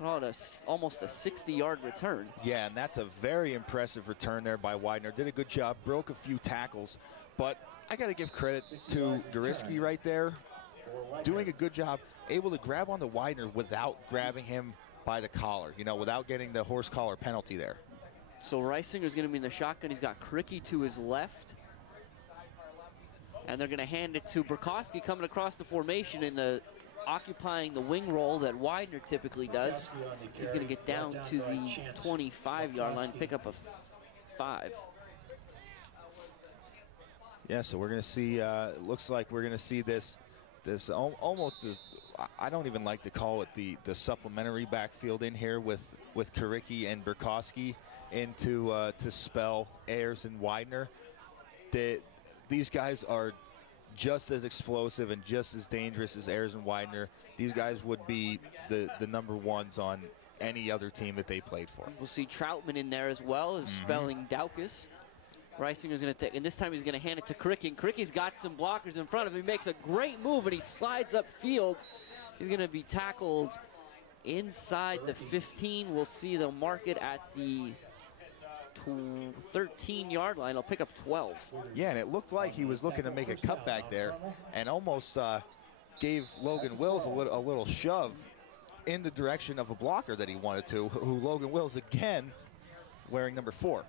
almost a 60-yard return. Yeah, and that's a very impressive return there by Widener. Did a good job, broke a few tackles, but I got to give credit to Goreski right there, doing a good job, able to grab onto Widener without grabbing him by the collar, without getting the horse collar penalty there. So Reisinger's going to be in the shotgun. He's got Kricky to his left. And they're going to hand it to Burkowski coming across the formation in occupying the wing role that Widener typically does. He's going to get down to the 25-yard line, pick up a 5. Yeah, so we're going to see, it looks like we're going to see this almost, I don't even like to call it the supplementary backfield in here with Kricky and Burkowski to spell Ayers and Widener. These guys are just as explosive and just as dangerous as Ayers and Widener. These guys would be the number ones on any other team that they played for. We'll see Troutman in there as well, spelling Daukus. Reisinger's going to take, and this time he's going to hand it to Kricky. And Kricky's got some blockers in front of him. He makes a great move, and he slides upfield. He's going to be tackled inside the 15. We'll see they'll mark it at the 13-yard line. He'll pick up 12. Yeah, and it looked like he was looking to make a cutback there and almost gave Logan Wills a little shove in the direction of a blocker that he wanted to, who Logan Wills, again, wearing number 4.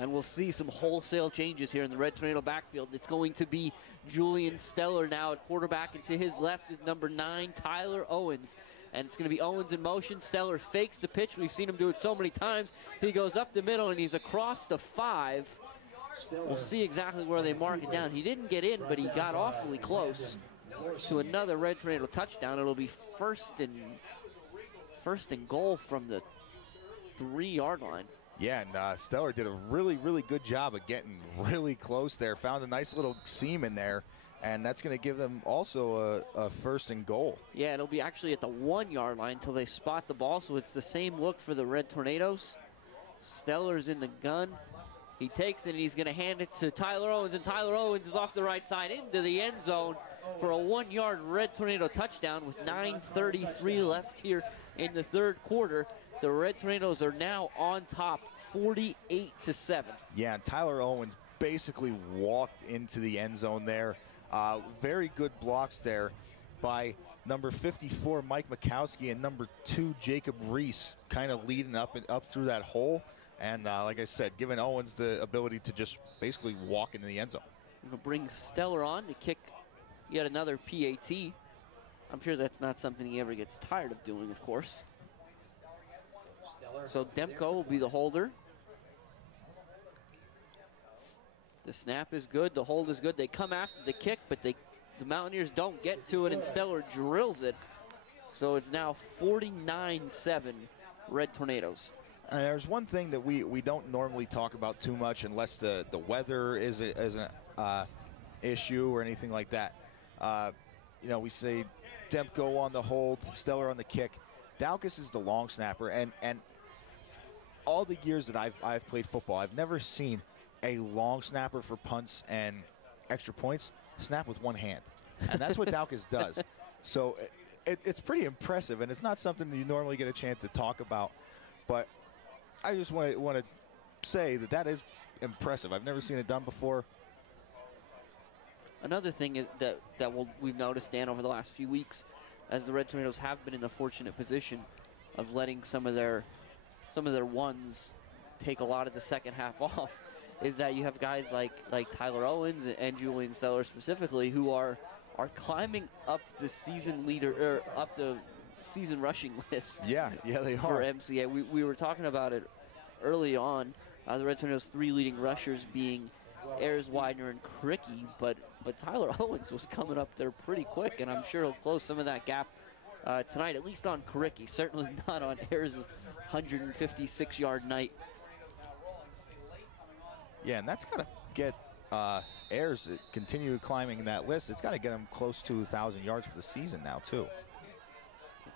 And we'll see some wholesale changes here in the Red Tornado backfield. It's going to be Julian Steller now at quarterback, and to his left is number 9, Tyler Owens. And it's going to be Owens in motion. Steller fakes the pitch. We've seen him do it so many times. He goes up the middle, and he's across the 5. We'll see exactly where they mark it down. He didn't get in, but he got awfully close to another Red Tornado touchdown. It'll be first and goal from the 3-yard line. Yeah, and Steller did a really, really good job of getting really close there. Found a nice little seam in there, and that's going to give them also a first and goal. Yeah, it'll be actually at the 1-yard line until they spot the ball, so it's the same look for the Red Tornadoes. Steller's in the gun. He takes it, and he's going to hand it to Tyler Owens, and Tyler Owens is off the right side into the end zone for a 1-yard Red Tornado touchdown with 9:33 left here in the third quarter. The Red Tornadoes are now on top, 48-7. Yeah, and Tyler Owens basically walked into the end zone there. Very good blocks there by number 54, Mike Mikowski, and number 2, Jacob Reese, kind of leading up through that hole. And like I said, giving Owens the ability to just basically walk into the end zone. We'll bring Steller on to kick yet another PAT. I'm sure that's not something he ever gets tired of doing, of course. So Demko will be the holder. The snap is good, the hold is good. They come after the kick, but the Mountaineers don't get to it, and Steller drills it. So it's now 49-7 Red Tornadoes. There's one thing that we don't normally talk about too much unless the weather is an issue or anything like that. We say Demko on the hold, Steller on the kick. Daukus is the long snapper, and all the years that I've played football, I've never seen a long snapper for punts and extra points snap with one hand, and that's what Daukus does. So it's pretty impressive, and it's not something that you normally get a chance to talk about, but I just want to say that is impressive. I've never seen it done before. Another thing is that we've noticed, Dan, over the last few weeks, as the Red Tornadoes have been in the fortunate position of letting some of their ones take a lot of the second half off, is that you have guys like Tyler Owens and Julian Steller specifically who are climbing up the season leader, or up the season rushing list. Yeah, they are. For MCA. We were talking about it early on. The Red Tornadoes' 3 leading rushers being Ayers, Widener, and Kricky, but Tyler Owens was coming up there pretty quick, and I'm sure he'll close some of that gap tonight, at least on Kricky. Certainly not on Ayers' 156-yard night. Yeah, and that's got to get Ayers continue climbing that list. It's got to get him close to 1,000 yards for the season now, too.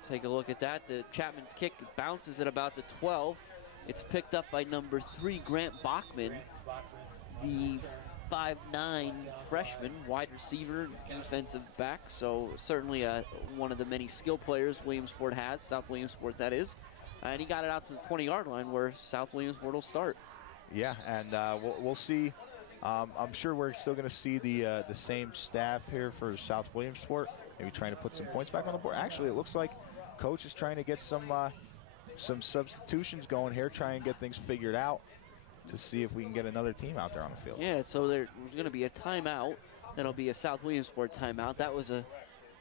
Take a look at that. The Chapman's kick bounces at about the 12. It's picked up by number 3, Grant Bachman, the 5'9" freshman, wide receiver, defensive back. So certainly one of the many skill players Williamsport has, South Williamsport that is. And he got it out to the 20-yard line where South Williamsport will start. Yeah, and we'll see. I'm sure we're still going to see the same staff here for South Williamsport, maybe trying to put some points back on the board. Actually, it looks like Coach is trying to get some substitutions going here, try and get things figured out to see if we can get another team out there on the field. Yeah, so there's going to be a timeout. That'll be a South Williamsport timeout. That was a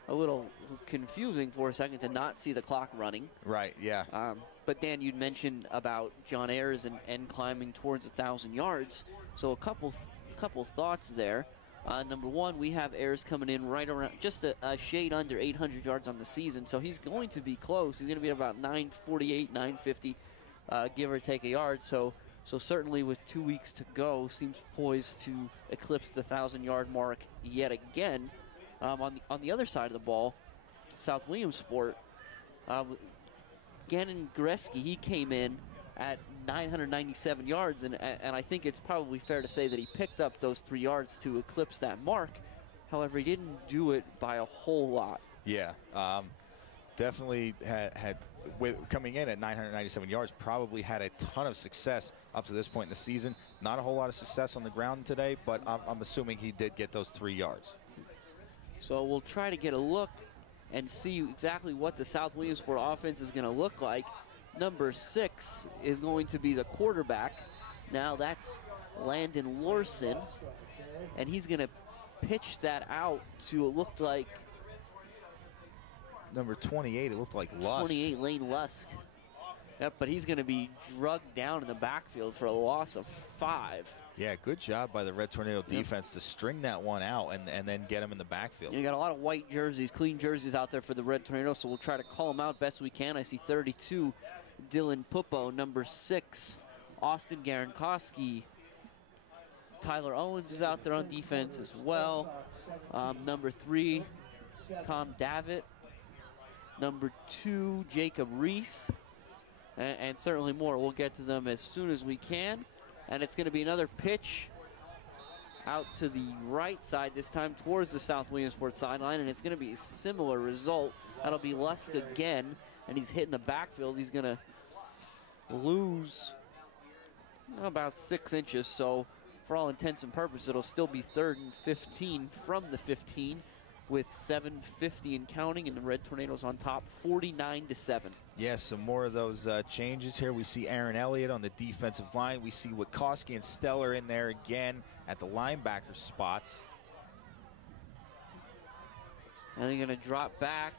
little confusing for a second to not see the clock running. Right, yeah. But Dan, you'd mentioned about John Ayers and climbing towards 1,000 yards. So a couple thoughts there. Number one, we have Ayers coming in right around just a shade under 800 yards on the season. So he's going to be close. He's going to be about 948, 950, give or take a yard. So certainly with 2 weeks to go, seems poised to eclipse the 1,000-yard mark yet again. On the other side of the ball, South Williamsport, Gannon Goreski, he came in at 997 yards, and I think it's probably fair to say that he picked up those 3 yards to eclipse that mark. However, he didn't do it by a whole lot. Yeah, definitely had coming in at 997 yards, probably had a ton of success up to this point in the season. Not a whole lot of success on the ground today, but I'm assuming he did get those 3 yards. So we'll try to get a look and see exactly what the South Williamsport offense is going to look like. Number 6 is going to be the quarterback. Now that's Landon Lorson, and he's going to pitch that out to, it looked like, number 28, it looked like Lusk. 28, Lane Lusk. Yep, but he's going to be drugged down in the backfield for a loss of 5. Yeah, good job by the Red Tornado defense to string that one out and then get him in the backfield. You got a lot of white jerseys, clean jerseys out there for the Red Tornado, so we'll try to call them out best we can. I see 32, Dylan Pupo. Number 6, Austin Garankowski. Tyler Owens is out there on defense as well. Number 3, Tom Davitt. Number 2, Jacob Reese. And certainly more. We'll get to them as soon as we can. And it's going to be another pitch out to the right side, this time towards the South Williamsport sideline, and it's going to be a similar result. That'll be Lusk again, and he's hitting the backfield. He's going to lose about 6 inches, so for all intents and purposes, it'll still be 3rd and 15 from the 15 with 7:50 and counting, and the Red Tornadoes on top, 49-7. Yes, some more of those changes here. We see Aaron Elliott on the defensive line. We see Witkowski and Stellar in there again at the linebacker spots. And they're going to drop back.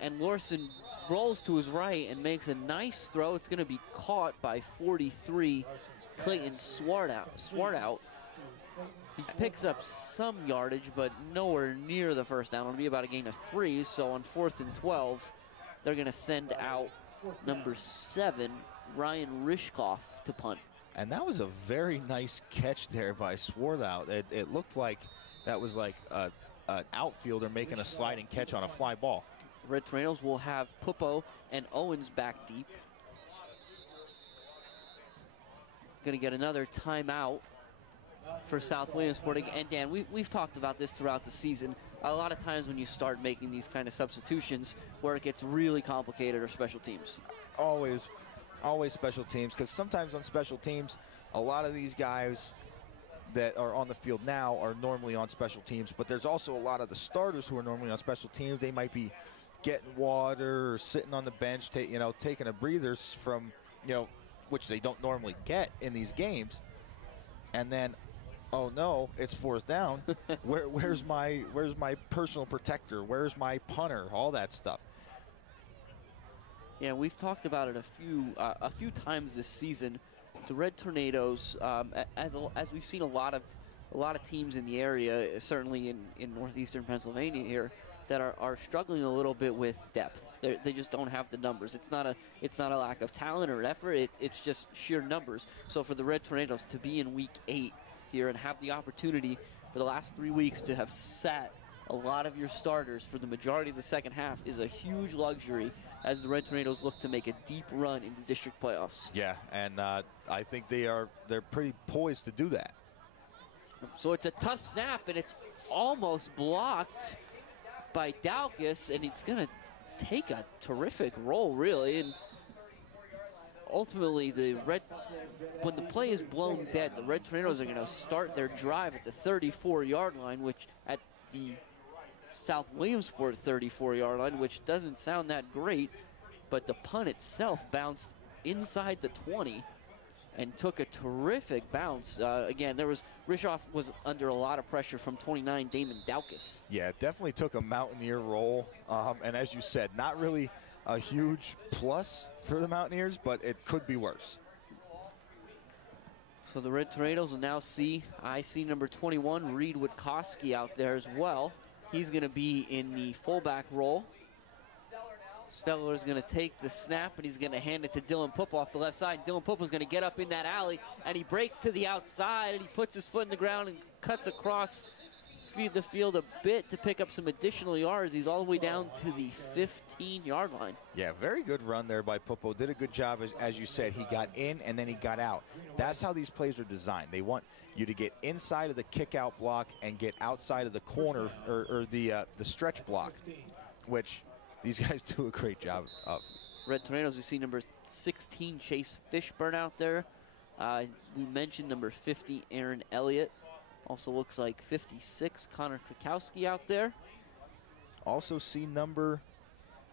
And Lorson rolls to his right and makes a nice throw. It's going to be caught by 43, Clayton Swartout. He picks up some yardage, but nowhere near the first down. It'll be about a gain of 3. So on 4th and 12, they're going to send out number 7, Ryan Rishkoff, to punt. And that was a very nice catch there by Swartout. It looked like that was like an outfielder making a sliding catch on a fly ball. The Red Tornadoes will have Pupo and Owens back deep. Going to get another timeout for South Williamsport. And Dan, we've talked about this throughout the season. A lot of times when you start making these kind of substitutions where it gets really complicated are special teams. Always special teams, because sometimes on special teams, a lot of these guys that are on the field now are normally on special teams, but there's also a lot of the starters who are normally on special teams. They might be getting water or sitting on the bench, taking a breather from, which they don't normally get in these games. And then, oh no, it's 4th down. Where's my personal protector? Where's my punter? All that stuff. Yeah, we've talked about it a few times this season. The Red Tornadoes, as we've seen a lot of teams in the area, certainly in northeastern Pennsylvania here, that are struggling a little bit with depth. They just don't have the numbers. It's not a lack of talent or effort. It's just sheer numbers. So for the Red Tornadoes to be in week 8 here and have the opportunity for the last 3 weeks to have sat a lot of your starters for the majority of the second half is a huge luxury as the Red Tornadoes look to make a deep run into district playoffs. Yeah, and I think they're pretty poised to do that. So it's a tough snap, and it's almost blocked by Daukus, and it's going to take a terrific roll, really. And ultimately, when the play is blown dead, the Red Tornadoes are going to start their drive at the 34-yard line, which at the South Williamsport 34-yard line, which doesn't sound that great, but the punt itself bounced inside the 20 and took a terrific bounce. Again, Rishoff was under a lot of pressure from 29 Damon Daukus. Yeah, it definitely took a Mountaineer roll, and as you said, not really a huge plus for the Mountaineers, but it could be worse. So the Red Tornadoes will now see number 21, Reed Witkowski, out there as well. He's going to be in the fullback role. Steller is going to take the snap, and he's going to hand it to Dylan Poop off the left side. Dylan Poop is going to get up in that alley, and he breaks to the outside, and he puts his foot in the ground and cuts across the field a bit to pick up some additional yards. He's all the way down to the 15-yard line. Yeah, very good run there by Popo. Did a good job, as you said. He got in, and then he got out. That's how these plays are designed. They want you to get inside of the kick-out block and get outside of the corner or the stretch block, which these guys do a great job of. Red Tornadoes, we see number 16, Chase Fishburne, out there. We mentioned number 50, Aaron Elliott. Also looks like 56, Connor Krakowski, out there. Also see number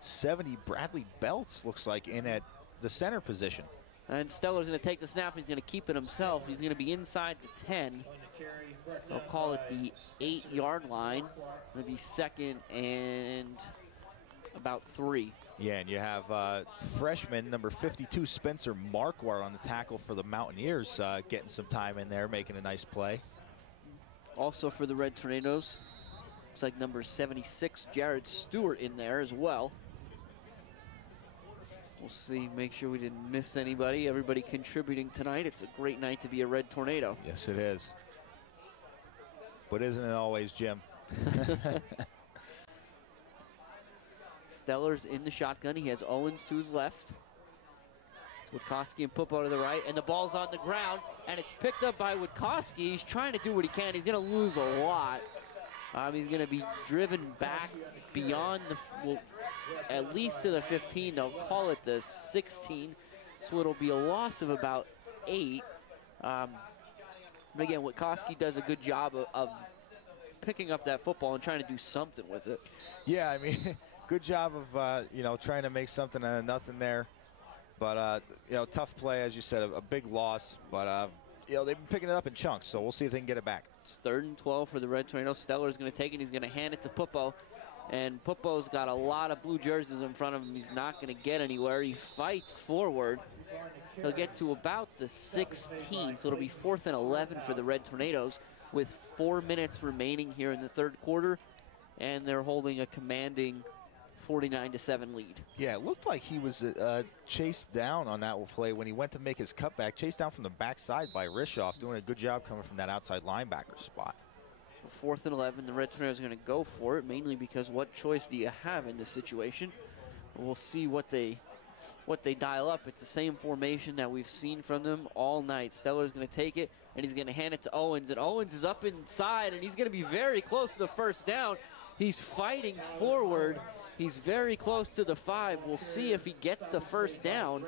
70, Bradley Belts, looks like, in at the center position. And Steller's going to take the snap. He's going to keep it himself. He's going to be inside the 10. They'll call it the 8-yard line. It'll be second and about 3. Yeah, and you have freshman number 52, Spencer Marquardt, on the tackle for the Mountaineers, getting some time in there, making a nice play. Also for the Red Tornadoes, looks like number 76, Jared Stewart, in there as well. We'll see, make sure we didn't miss anybody. Everybody contributing tonight. It's a great night to be a Red Tornado. Yes, it is. But isn't it always, Jim? Steller's in the shotgun. He has Owens to his left. It's Witkowski and Pupo to the right, and the ball's on the ground, and it's picked up by Witkowski. He's trying to do what he can. He's going to lose a lot. He's going to be driven back beyond at least to the 15. They'll call it the 16, so it'll be a loss of about 8. But again, Witkowski does a good job of picking up that football and trying to do something with it. Yeah, I mean, good job of, trying to make something out of nothing there. But, tough play, as you said, a big loss. But, they've been picking it up in chunks, so we'll see if they can get it back. It's 3rd and 12 for the Red Tornadoes. Steller's going to take it. He's going to hand it to Pupo. And Pupo's got a lot of blue jerseys in front of him. He's not going to get anywhere. He fights forward. He'll get to about the 16, so it'll be 4th and 11 for the Red Tornadoes with 4 minutes remaining here in the 3rd quarter. And they're holding a commanding 49-7 lead. Yeah, it looked like he was chased down on that play when he went to make his cutback. Chased down from the backside by Rishoff, doing a good job coming from that outside linebacker spot. 4th and 11, the Red Tornadoes are going to go for it, mainly because what choice do you have in this situation? We'll see what they dial up. It's the same formation that we've seen from them all night. Steller's going to take it, and he's going to hand it to Owens, and Owens is up inside, and he's going to be very close to the first down. He's fighting forward. He's very close to the 5. We'll see if he gets the first down.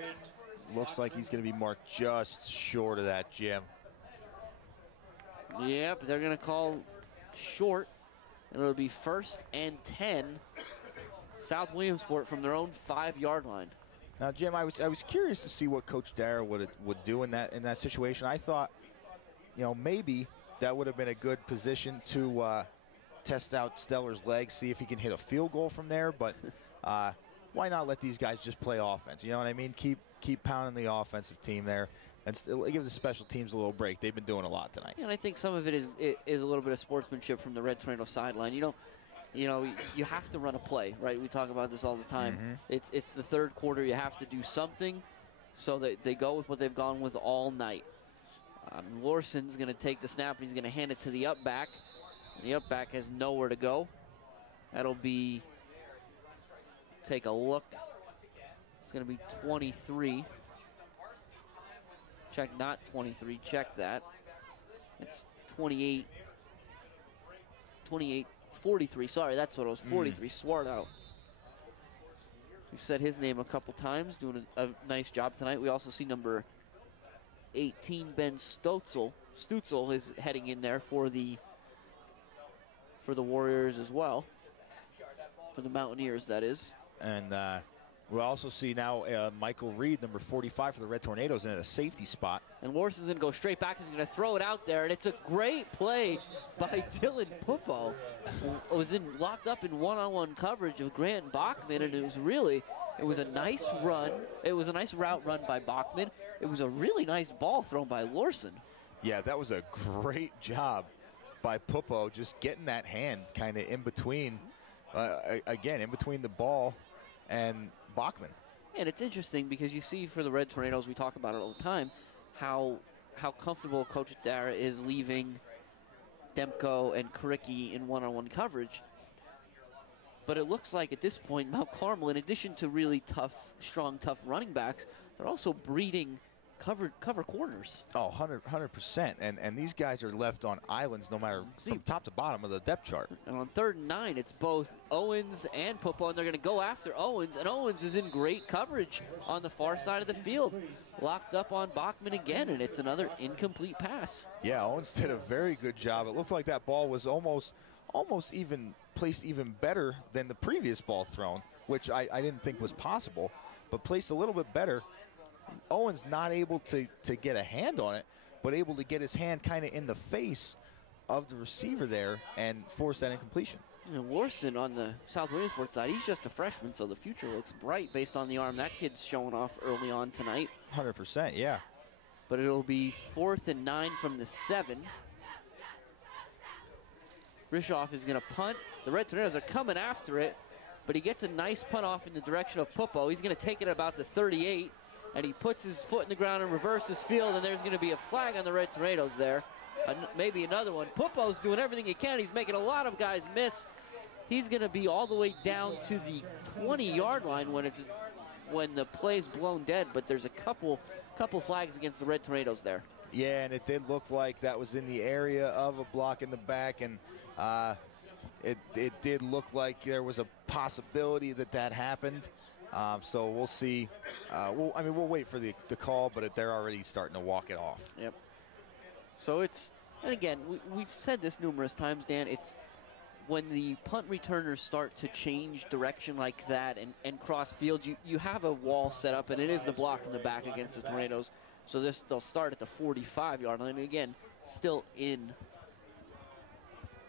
Looks like he's going to be marked just short of that, Jim. Yep, they're going to call short. And it'll be 1st and 10. South Williamsport from their own 5-yard line. Now, Jim, I was curious to see what Coach Dara would do in that situation. I thought, maybe that would have been a good position to test out Steller's legs, see if he can hit a field goal from there. But why not let these guys just play offense? You know what I mean? Keep pounding the offensive team there, and still give the special teams a little break. They've been doing a lot tonight. Yeah, and I think some of it is a little bit of sportsmanship from the Red Tornado sideline. You have to run a play, right? We talk about this all the time. Mm-hmm. It's the 3rd quarter. You have to do something, so that they go with what they've gone with all night. Lawson's going to take the snap, and he's going to hand it to the up back. And the up back has nowhere to go. That'll be, take a look. It's going to be 23. Check, not 23. Check that. It's 28. 28, 43. Sorry, that's what it was. 43. Swart out. We've said his name a couple times, doing a nice job tonight. We also see number 18, Ben Stutzel. Stutzel is heading in there for the Warriors as well. For the Mountaineers, that is. And we'll also see now Michael Reed, number 45 for the Red Tornadoes, in a safety spot. And Larson's going to go straight back. He's going to throw it out there, and it's a great play by Dylan Pupo. It was locked up in one-on-one coverage of Grant Bachman, and it was a nice run. It was a nice route run by Bachman. It was a really nice ball thrown by Larson. Yeah, that was a great job by Pupo, just getting that hand kind of in between, again, in between the ball and Bachman. And it's interesting because you see for the Red Tornadoes, we talk about it all the time, how comfortable Coach Dara is leaving Demko and Karicki in one-on-one coverage. But it looks like at this point, Mount Carmel, in addition to really tough, strong, tough running backs, they're also breeding cover corners. Oh, 100%. And these guys are left on islands no matter from top to bottom of the depth chart. And on 3rd and 9, it's both Owens and Pupo, and they're going to go after Owens. And Owens is in great coverage on the far side of the field. Locked up on Bachman again, and it's another incomplete pass. Yeah, Owens did a very good job. It looked like that ball was almost even placed even better than the previous ball thrown, which I didn't think was possible, but placed a little bit better. Owens not able to get a hand on it, but able to get his hand kind of in the face of the receiver there and force that incompletion. And Larson on the South Williamsport side, he's just a freshman, so the future looks bright based on the arm that kid's showing off early on tonight. 100%, yeah. But it'll be 4th and 9 from the 7. Rishoff is going to punt. The Red Tornadoes are coming after it, but he gets a nice punt off in the direction of Pupo. He's going to take it about the 38. And he puts his foot in the ground and reverses field, and there's going to be a flag on the Red Tornadoes there. Maybe another one. Pupo's doing everything he can. He's making a lot of guys miss. He's going to be all the way down to the 20-yard line when the play's blown dead, but there's a couple flags against the Red Tornadoes there. Yeah, and it did look like that was in the area of a block in the back, and it did look like there was a possibility that happened. So we'll see. We'll wait for the call, but they're already starting to walk it off. Yep. So and again, we've said this numerous times, Dan, it's when the punt returners start to change direction like that and cross field, you have a wall set up, and it is the block in the back against the Tornadoes. So they'll start at the 45-yard line. Again, still in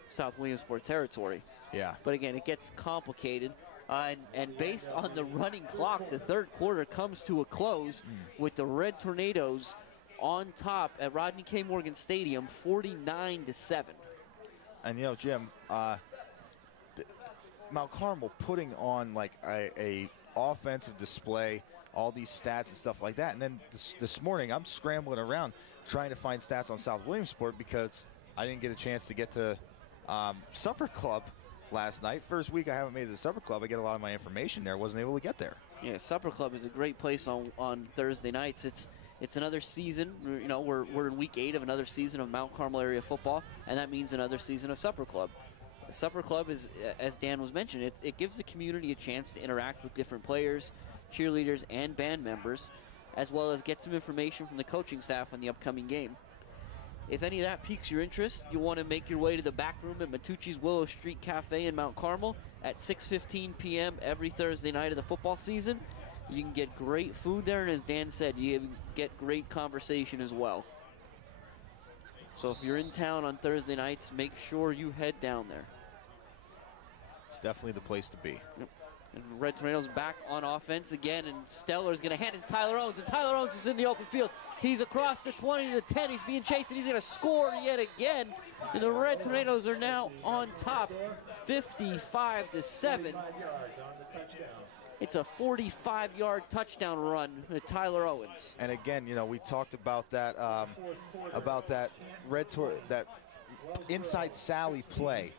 South Williamsport territory. Yeah. But again, it gets complicated. And based on the running clock, the 3rd quarter comes to a close with the Red Tornadoes on top at Rodney K. Morgan Stadium, 49-7. And Jim, Mount Carmel putting on like a offensive display, all these stats and stuff like that. And then this morning, I'm scrambling around trying to find stats on South Williamsport because I didn't get a chance to get to Supper Club last night. First week I haven't made it to the Supper Club. I get a lot of my information there. Wasn't able to get there. Yeah, Supper Club is a great place on Thursday nights. It's another season. We're in week 8 of another season of Mount Carmel area football, and that means another season of Supper Club. The Supper Club is, as Dan was mentioning, it gives the community a chance to interact with different players, cheerleaders, and band members, as well as get some information from the coaching staff on the upcoming game. If any of that piques your interest, you want to make your way to the back room at Matucci's Willow Street Cafe in Mount Carmel at 6:15 p.m. every Thursday night of the football season. You can get great food there, and as Dan said, you get great conversation as well. So if you're in town on Thursday nights, make sure you head down there. It's definitely the place to be. Yep. And Red Tornadoes back on offense again, and Steller's going to hand it to Tyler Owens, and Tyler Owens is in the open field. He's across the 20 to the 10. He's being chased, and he's going to score yet again. And the Red Tornadoes are now on top, 55-7. It's a 45-yard touchdown run with Tyler Owens. And again, we talked about that that inside Sally play.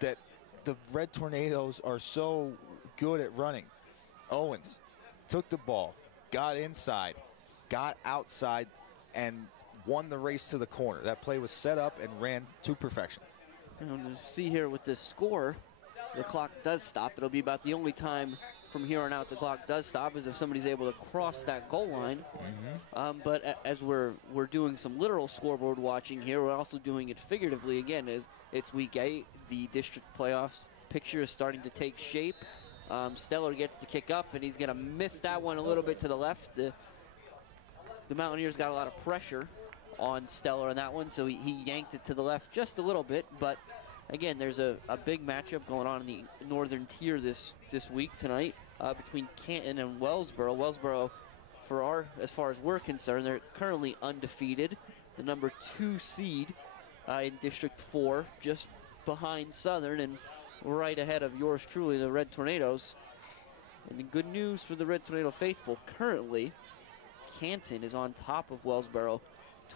That the Red Tornadoes are so good at running. Owens took the ball, got inside, got outside, and won the race to the corner. That play was set up and ran to perfection. And we'll see here with this score, the clock does stop. It'll be about the only time from here on out the clock does stop is if somebody's able to cross that goal line. But as we're doing some literal scoreboard watching here, we're also doing it figuratively again, as it's week 8. The district playoffs picture is starting to take shape. Stellar gets the kick up, and he's going to miss that one a little bit to the left. The Mountaineers got a lot of pressure on Stellar on that one, so he yanked it to the left just a little bit. But again, there's a big matchup going on in the northern tier this week tonight between Canton and Wellsboro. Wellsboro, as far as we're concerned, they're currently undefeated, the number 2 seed in District 4, just behind Southern and right ahead of yours truly, the Red Tornadoes. And the good news for the Red Tornado faithful, currently Canton is on top of Wellsboro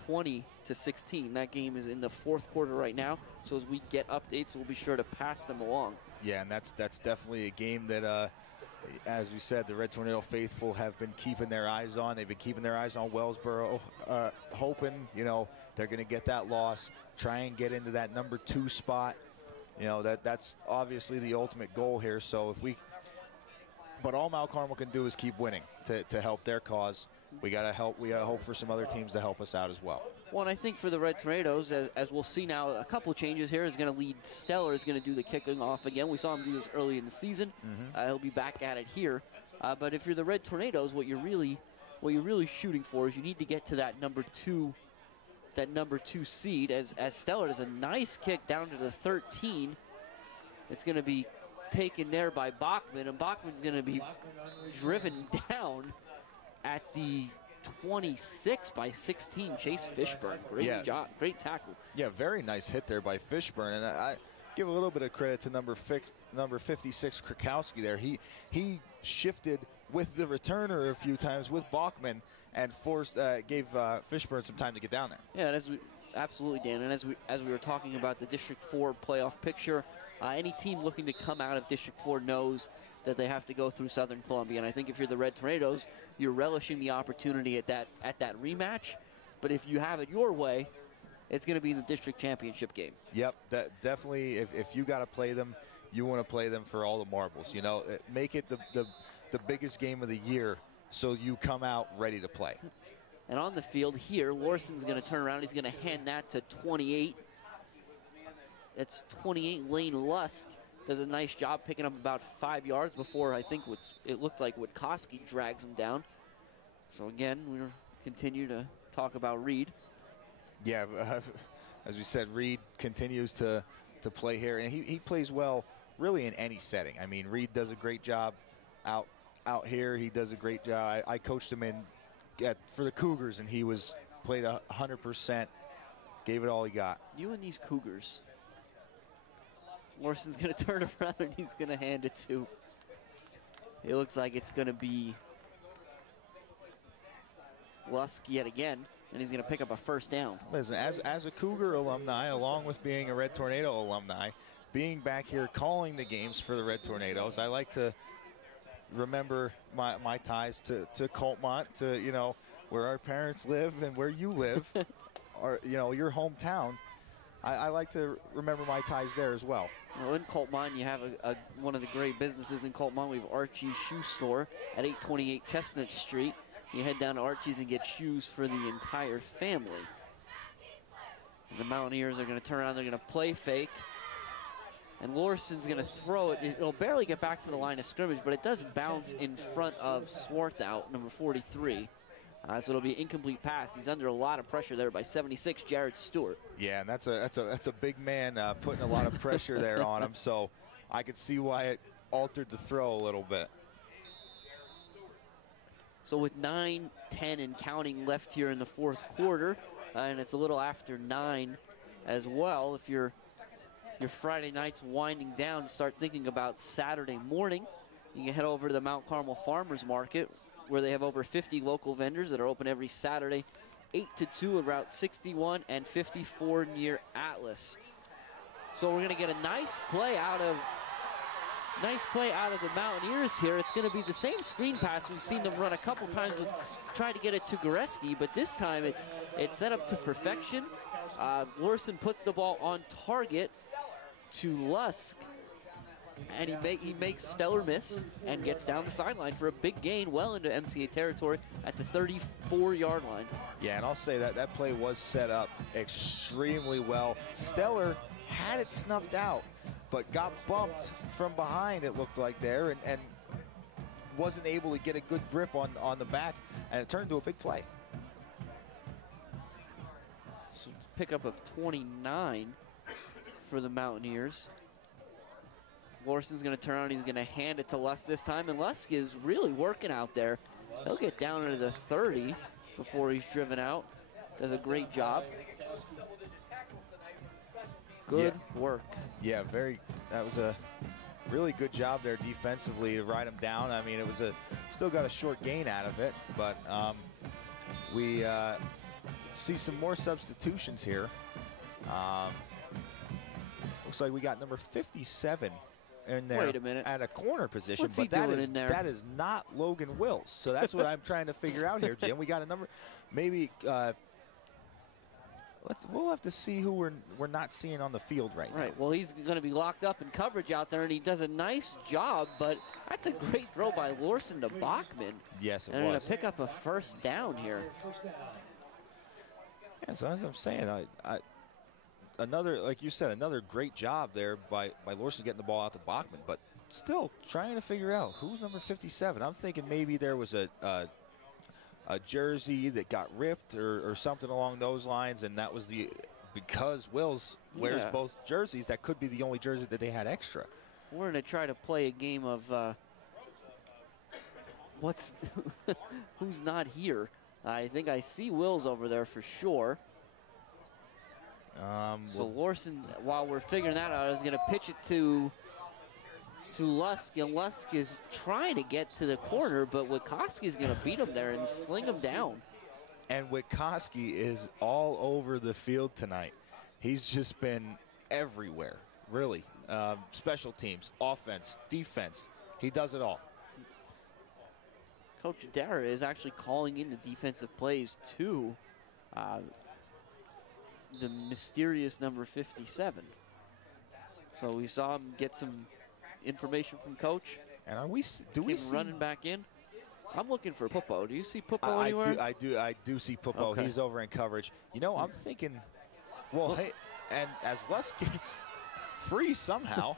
20-16. That game is in the 4th quarter right now, so as we get updates, we'll be sure to pass them along. Yeah, and that's definitely a game that, as you said, the Red Tornado faithful have been keeping their eyes on. They've been keeping their eyes on Wellsboro, hoping, they're going to get that loss, try and get into that number 2 spot. That's obviously the ultimate goal here. So but all Mount Carmel can do is keep winning to help their cause. We gotta hope for some other teams to help us out as well. Well, and I think for the Red Tornadoes, as we'll see now, a couple changes here is going to lead. Stellar is going to do the kicking off again. We saw him do this early in the season. He'll be back at it here. But if you're the Red Tornadoes, what you're really shooting for is you need to get to that number 2 seed. As Stellar does a nice kick down to the 13. It's going to be taken there by Bachman, and Bachman's going to be driven down at the 26 by 16. Chase Fishburne, great job, great tackle. Yeah, very nice hit there by Fishburne, and I give a little bit of credit to number 56 Krakowski there. He shifted with the returner a few times with Bachman and gave Fishburne some time to get down there. Yeah, and absolutely, Dan. And as we were talking about the District 4 playoff picture, any team looking to come out of District 4 knows that they have to go through Southern Columbia. And I think if you're the Red Tornadoes, you're relishing the opportunity at that rematch. But if you have it your way, it's going to be the district championship game. Yep, definitely. If you got to play them, you want to play them for all the marbles. Make it the biggest game of the year, so you come out ready to play. And on the field here, Larson's going to turn around. He's going to hand that to 28. That's 28 Lane Lusk. Does a nice job picking up about 5 yards before I think it looked like Witkowski drags him down. So again, we'll continue to talk about Reed. Yeah, as we said, Reed continues to play here, and he plays well really in any setting. I mean, Reed does a great job out here. He does a great job. I coached him for the Cougars, and he played 100%, gave it all he got. You and these Cougars. Larson's going to turn around and he's going to hand it to. It looks like it's going to be Lusk yet again, and he's going to pick up a first down. Listen, as a Cougar alumni, along with being a Red Tornado alumni, being back here calling the games for the Red Tornadoes, I like to remember my ties to Coltmont, to where our parents live and where you live, or your hometown. I like to remember my ties there as well. Well, in Coltmont, you have one of the great businesses in Coltmont. We have Archie's Shoe Store at 828 Chestnut Street. You head down to Archie's and get shoes for the entire family. The Mountaineers are going to turn around. They're going to play fake. And Larson's going to throw it. It'll barely get back to the line of scrimmage, but it does bounce in front of Swarthout, number 43. So it'll be an incomplete pass. He's under a lot of pressure there by 76, Jared Stewart. Yeah, and that's a big man putting a lot of pressure there on him. So I could see why it altered the throw a little bit. So with 9, 10, and counting left here in the 4th quarter, and it's a little after 9 as well. If your Friday night's winding down, start thinking about Saturday morning. You can head over to the Mount Carmel Farmers Market, where they have over 50 local vendors that are open every Saturday, 8 to 2 at Route 61 and 54 near Atlas. So we're going to get a nice play out of the Mountaineers here. It's going to be the same screen pass we've seen them run a couple times with trying to get it to Goreski, but this time it's set up to perfection. Lorson puts the ball on target to Lusk, and he makes stellar miss and gets down the sideline for a big gain well into MCA territory at the 34-yard line. Yeah, and I'll say that play was set up extremely well. Stellar had it snuffed out, but got bumped from behind, it looked like there, and wasn't able to get a good grip on the back, and it turned into a big play. So pickup of 29 for the Mountaineers. Lorson's going to turn on. He's going to hand it to Lusk this time, and Lusk is really working out there. He'll get down into the 30 before he's driven out. Does a great job. Good work. Yeah, that was a really good job there defensively to ride him down. I mean, it was still got a short gain out of it, but we see some more substitutions here. Looks like we got number 57 in there. Wait a minute. At a corner position. What's he doing in there? That is not Logan Wills. So that's what I'm trying to figure out here, Jim. We got a number, maybe we'll have to see who we're not seeing on the field right now. Right. Well, he's going to be locked up in coverage out there, and he does a nice job, but that's a great throw by Lorson to Bachman. Yes, it was. And going to pick up a first down here. Yeah, so as I'm saying, another, like you said, another great job there by Lorson getting the ball out to Bachman, but still trying to figure out who's number 57. I'm thinking maybe there was a jersey that got ripped or something along those lines, and that was because Wills wears both jerseys, that could be the only jersey that they had extra. We're going to try to play a game of who's not here. I think I see Wills over there for sure. So Lorson, while we're figuring that out, is going to pitch it to Lusk, and Lusk is trying to get to the corner, but Wikoski is going to beat him there and sling him down. And Wikoski is all over the field tonight. He's just been everywhere, really. Special teams, offense, defense. He does it all. Coach Dara is actually calling in the defensive plays to the mysterious number 57. So we saw him get some information from Coach. And do we see running back in? I'm looking for Pupo. Do you see Pupo anywhere? I do see Pupo. Okay. He's over in coverage. You know, I'm thinking, well, hey, and as Lusk gets free somehow.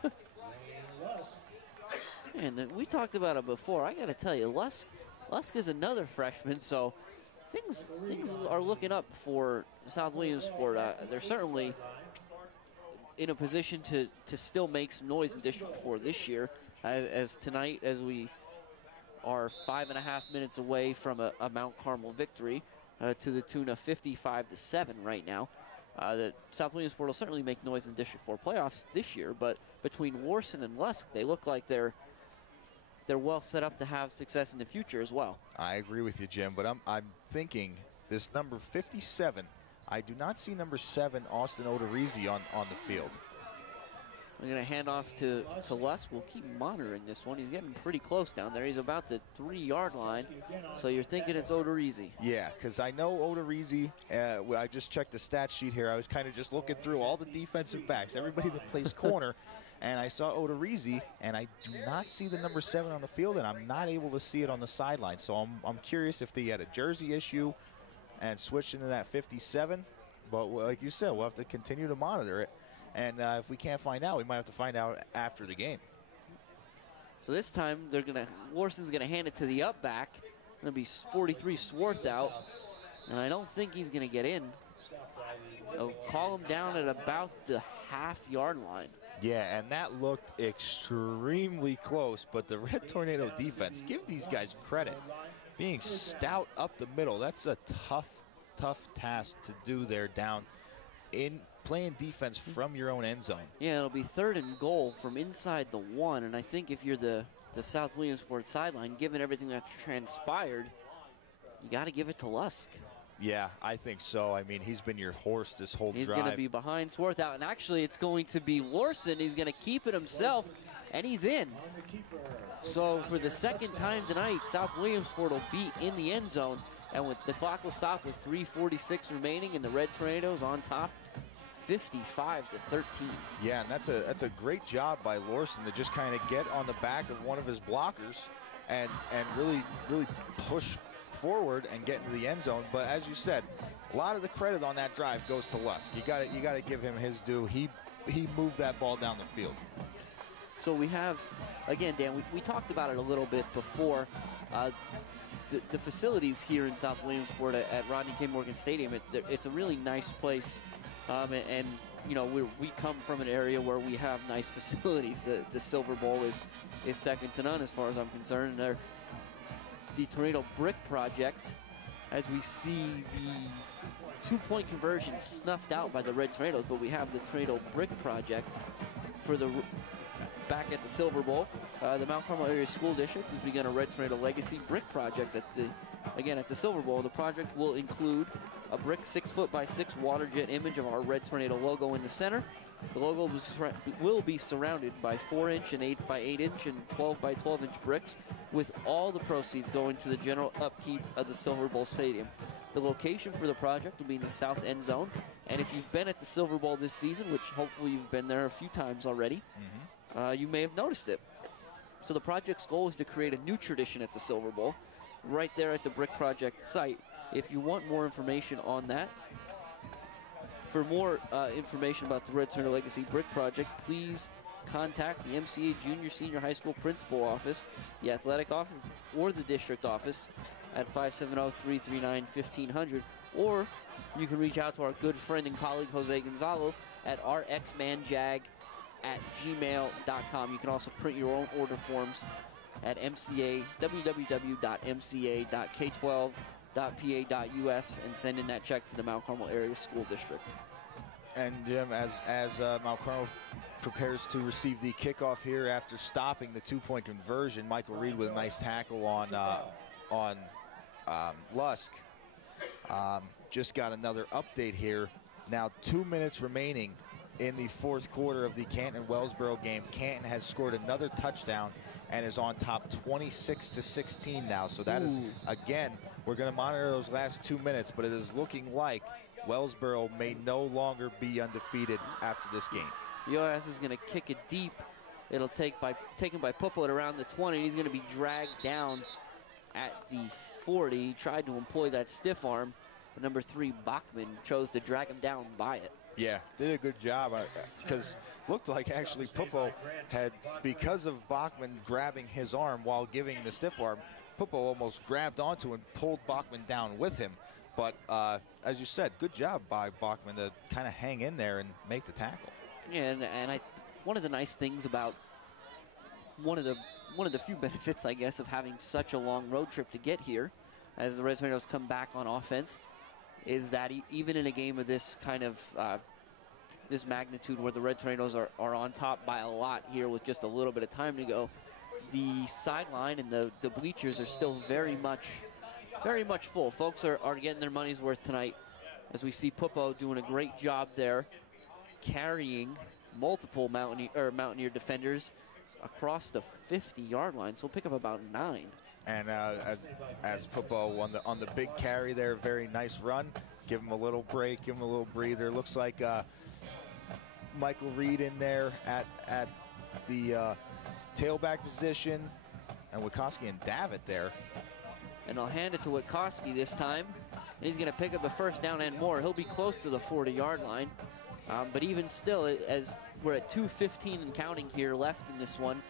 And we talked about it before. I got to tell you, Lusk is another freshman, so things are looking up for South Williamsport. They're certainly in a position to still make some noise in District 4 this year. As tonight, as we are 5.5 minutes away from a Mount Carmel victory to the tune of 55-7 right now. The South Williamsport will certainly make noise in District 4 playoffs this year, but between Lorson and Lusk, they look like they're well set up to have success in the future as well. I agree with you, Jim, but I'm thinking this number 57, I do not see number 7, Austin Odorizzi, on the field. We're going to hand off to Lusk. We'll keep monitoring this one. He's getting pretty close down there. He's about the 3-yard line, so you're thinking it's Odorizzi. Yeah, because I know Odorizzi, I just checked the stat sheet here. I was kind of just looking through all the defensive backs, everybody that plays corner, and I saw Odorizzi, and I do not see the number 7 on the field, and I'm not able to see it on the sideline. So I'm curious if they had a jersey issue and switched into that 57. But like you said, we'll have to continue to monitor it. And if we can't find out, we might have to find out after the game. So this time, Lorson's going to hand it to the up back. Going to be 43 Swarthout. And I don't think he's going to get in. They'll call him down at about the half-yard line. Yeah, and that looked extremely close. But the Red Tornado defense, give these guys credit. Being stout up the middle, that's a tough task to do there down in playing defense from your own end zone. Yeah, it'll be 3rd and goal from inside the 1, and I think if you're the South Williamsport sideline, given everything that's transpired, you got to give it to Lusk. Yeah, I think so. I mean, he's been your horse this whole He's drive. going to be behind Swarthout, and actually it's going to be Lorson. He's going to keep it himself, and he's in. So for the second time tonight, South Williamsport will be in the end zone, and with the clock will stop with 3:46 remaining, and the Red Tornadoes on top, 55-13. Yeah, and that's a great job by Lorson to just kind of get on the back of one of his blockers and really push forward and get into the end zone. But as you said, a lot of the credit on that drive goes to Lusk. You got to give him his due. He moved that ball down the field. So we have, again, Dan, we talked about it a little bit before. The facilities here in South Williamsport at Rodney K. Morgan Stadium, it's a really nice place. And you know, we come from an area where we have nice facilities. The Silver Bowl is second to none as far as I'm concerned. And the Tornado Brick Project, as we see the two-point conversion snuffed out by the Red Tornadoes, but we have the Tornado Brick Project for the back at the Silver Bowl. The Mount Carmel Area School District has begun a Red Tornado Legacy Brick Project at the Silver Bowl. The project will include a brick 6-foot by 6 water jet image of our Red Tornado logo in the center. The logo will be surrounded by 4-inch and 8 by 8 inch and 12 by 12 inch bricks, with all the proceeds going to the general upkeep of the Silver Bowl Stadium. The location for the project will be in the south end zone, and if you've been at the Silver Bowl this season, which hopefully you've been there a few times already, you may have noticed it. So the project's goal is to create a new tradition at the Silver Bowl, right there at the Brick Project site. If you want more information on that, for more information about the Red Tornado Legacy Brick Project, please contact the MCA Junior Senior High School Principal Office, the Athletic Office, or the District Office at 570-339-1500, or you can reach out to our good friend and colleague Jose Gonzalo at rxmanjag@gmail.com. You can also print your own order forms at www.mca.k12.pa.us and send in that check to the Mount Carmel Area School District. And Jim, as Mount Carmel prepares to receive the kickoff here after stopping the two-point conversion, Michael Reed with a nice tackle on Lusk. Just got another update here. Now 2 minutes remaining in the fourth quarter of the Canton-Wellsboro game. Canton has scored another touchdown and is on top 26-16 now. So that is, again, we're going to monitor those last 2 minutes, but it is looking like Wellsboro may no longer be undefeated after this game. Yoas is going to kick it deep. It'll taken by Pupo at around the 20. He's going to be dragged down at the 40. He tried to employ that stiff arm, but number 3 Bachman chose to drag him down by it. Yeah, did a good job because looked like actually Pupo had, because of Bachman grabbing his arm while giving the stiff arm, Pupo almost grabbed onto and pulled Bachman down with him. But as you said, good job by Bachman to kind of hang in there and make the tackle. Yeah, and one of the nice things about one of the few benefits, I guess, of having such a long road trip to get here, as the Red Tornadoes come back on offense, is that even in a game of this kind of this magnitude, where the Red Tornadoes are on top by a lot here with just a little bit of time to go, the sideline and the bleachers are still very much full. Folks are getting their money's worth tonight, as we see Pupo doing a great job there, carrying multiple Mountaineer defenders across the 50-yard line. So he'll pick up about 9. And as Pupo on the big carry there, very nice run. Give him a little break, give him a little breather. Looks like Michael Reed in there at the tailback position, and Wikoski and Davitt there. And I'll hand it to Wikoski this time. And he's going to pick up a first down and more. He'll be close to the 40-yard line. But even still, as we're at 2:15 and counting here left in this one,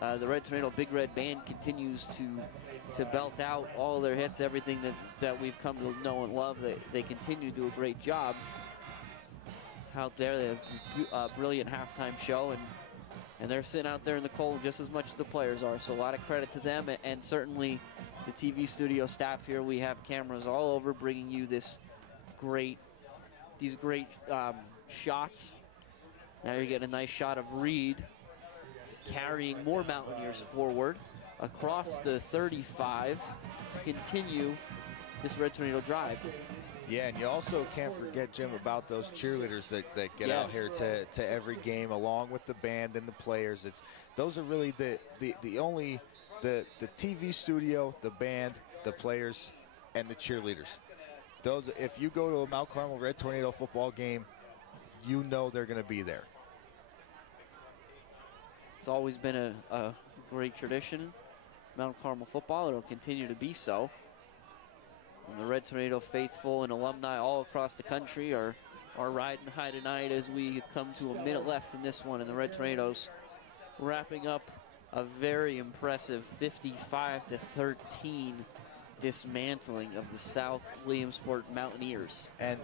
the Red Tornado Big Red Band continues to belt out all their hits, everything that we've come to know and love. They continue to do a great job out there. They have a brilliant halftime show, and they're sitting out there in the cold just as much as the players are. So a lot of credit to them, and certainly the TV studio staff here. We have cameras all over bringing you these great shots. Now you're getting a nice shot of Reed carrying more Mountaineers forward across the 35 to continue this Red Tornado drive. Yeah, and you also can't forget, Jim, about those cheerleaders that get out here to every game, along with the band and the players. Those are really the TV studio, the band, the players, and the cheerleaders. Those, if you go to a Mount Carmel Red Tornado football game, you know they're going to be there. It's always been a great tradition, Mount Carmel football. It'll continue to be so. And the Red Tornado faithful and alumni all across the country are riding high tonight as we come to a minute left in this one. And the Red Tornadoes wrapping up a very impressive 55-13 dismantling of the South Williamsport Mountaineers. And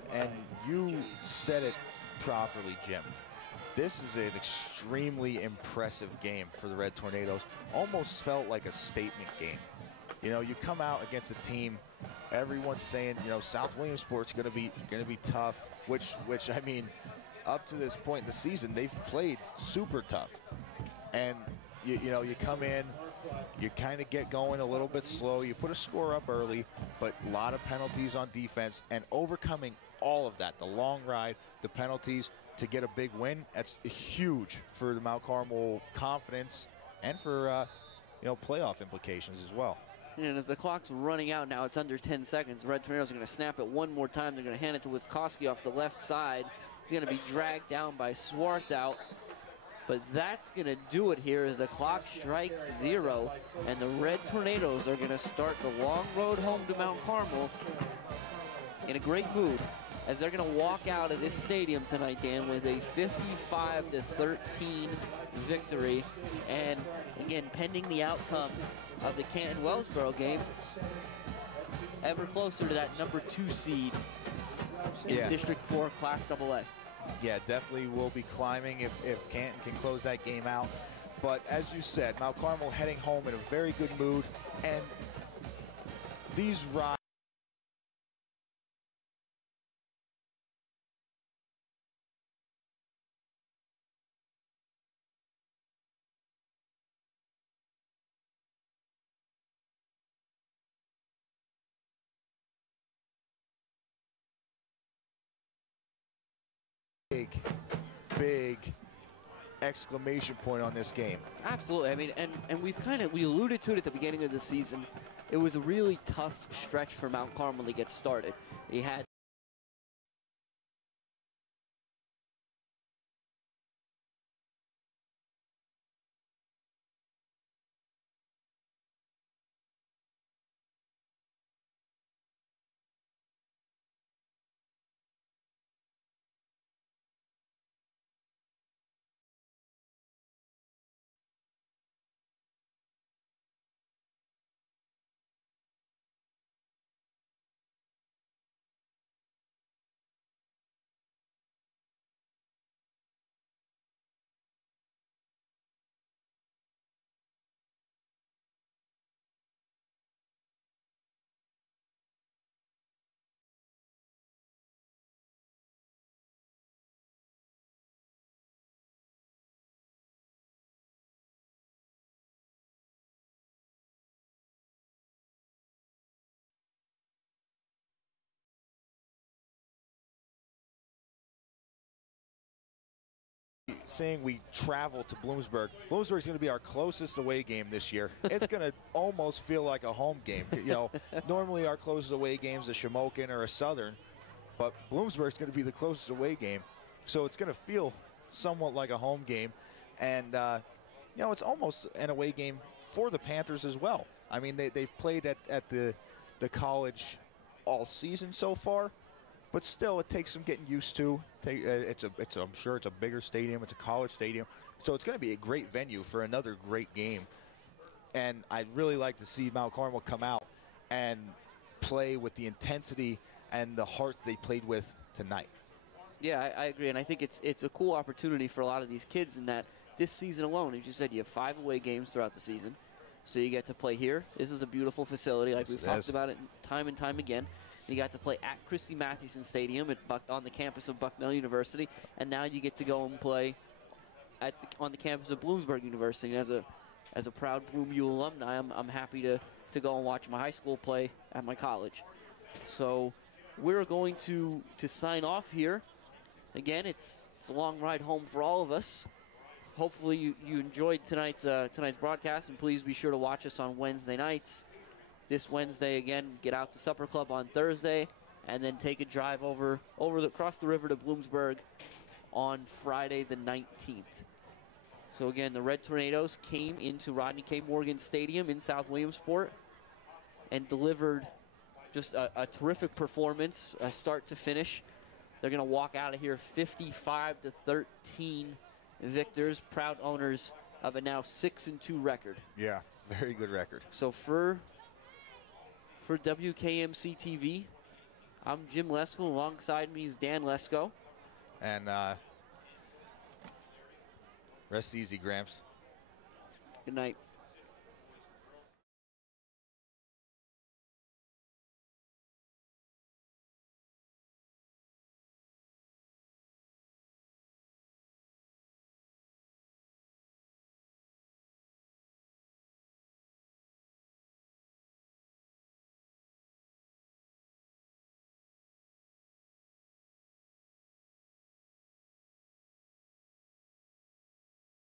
you said it properly, Jim. This is an extremely impressive game for the Red Tornadoes. Almost felt like a statement game. You know, you come out against a team, everyone's saying, you know, South Williamsport's going to be tough, which I mean, up to this point in the season, they've played super tough. And you know, you come in, you kind of get going a little bit slow, you put a score up early, but a lot of penalties on defense, and overcoming all of that, the long ride, the penalties, to get a big win, that's huge for the Mount Carmel confidence and for you know, playoff implications as well. And as the clock's running out now, it's under 10 seconds. The Red Tornadoes are going to snap it one more time. They're going to hand it to Witkowski off the left side. He's going to be dragged down by Swarthout. But that's going to do it here as the clock strikes 0. And the Red Tornadoes are going to start the long road home to Mount Carmel in a great mood, as they're going to walk out of this stadium tonight, Dan, with a 55-13 victory. And again, pending the outcome of the Canton-Wellsboro game, ever closer to that #2 seed in District 4 Class AA. Yeah, definitely will be climbing if Canton can close that game out. But as you said, Mount Carmel heading home in a very good mood, and these rides big exclamation point on this game. Absolutely. I mean, and we alluded to it at the beginning of the season. It was a really tough stretch for Mount Carmel to get started. He had saying we travel to Bloomsburg. Bloomsburg is going to be our closest away game this year. It's going to almost feel like a home game. You know, normally our closest away games a Shamokin or a Southern, but Bloomsburg is going to be the closest away game, so it's going to feel somewhat like a home game. And you know, it's almost an away game for the Panthers as well. I mean, they've played at the college all season so far, but still, it takes some getting used to. I'm sure it's a bigger stadium. It's a college stadium. So it's going to be a great venue for another great game. And I'd really like to see Mount Carmel come out and play with the intensity and the heart they played with tonight. Yeah, I agree. And I think it's a cool opportunity for a lot of these kids in that this season alone, as you said, you have 5 away games throughout the season. So you get to play here. This is a beautiful facility, like we've talked about it time and time again. You got to play at Christy Mathewson Stadium on the campus of Bucknell University, and now you get to go and play on the campus of Bloomsburg University. And as a proud Bloom U alumni, I'm happy to go and watch my high school play at my college. So we're going to sign off here. Again, it's a long ride home for all of us. Hopefully you enjoyed tonight's broadcast, and please be sure to watch us on Wednesday nights. This Wednesday, again, get out to Supper Club on Thursday, and then take a drive across the river to Bloomsburg on Friday the 19th. So again, the Red Tornadoes came into Rodney K. Morgan Stadium in South Williamsport and delivered just a terrific performance, start to finish. They're going to walk out of here 55-13 victors, proud owners of a now 6-2 record. Yeah, very good record. So for WKMCTV, I'm Jim Lesko. Alongside me is Dan Lesko. And rest easy, Gramps. Good night.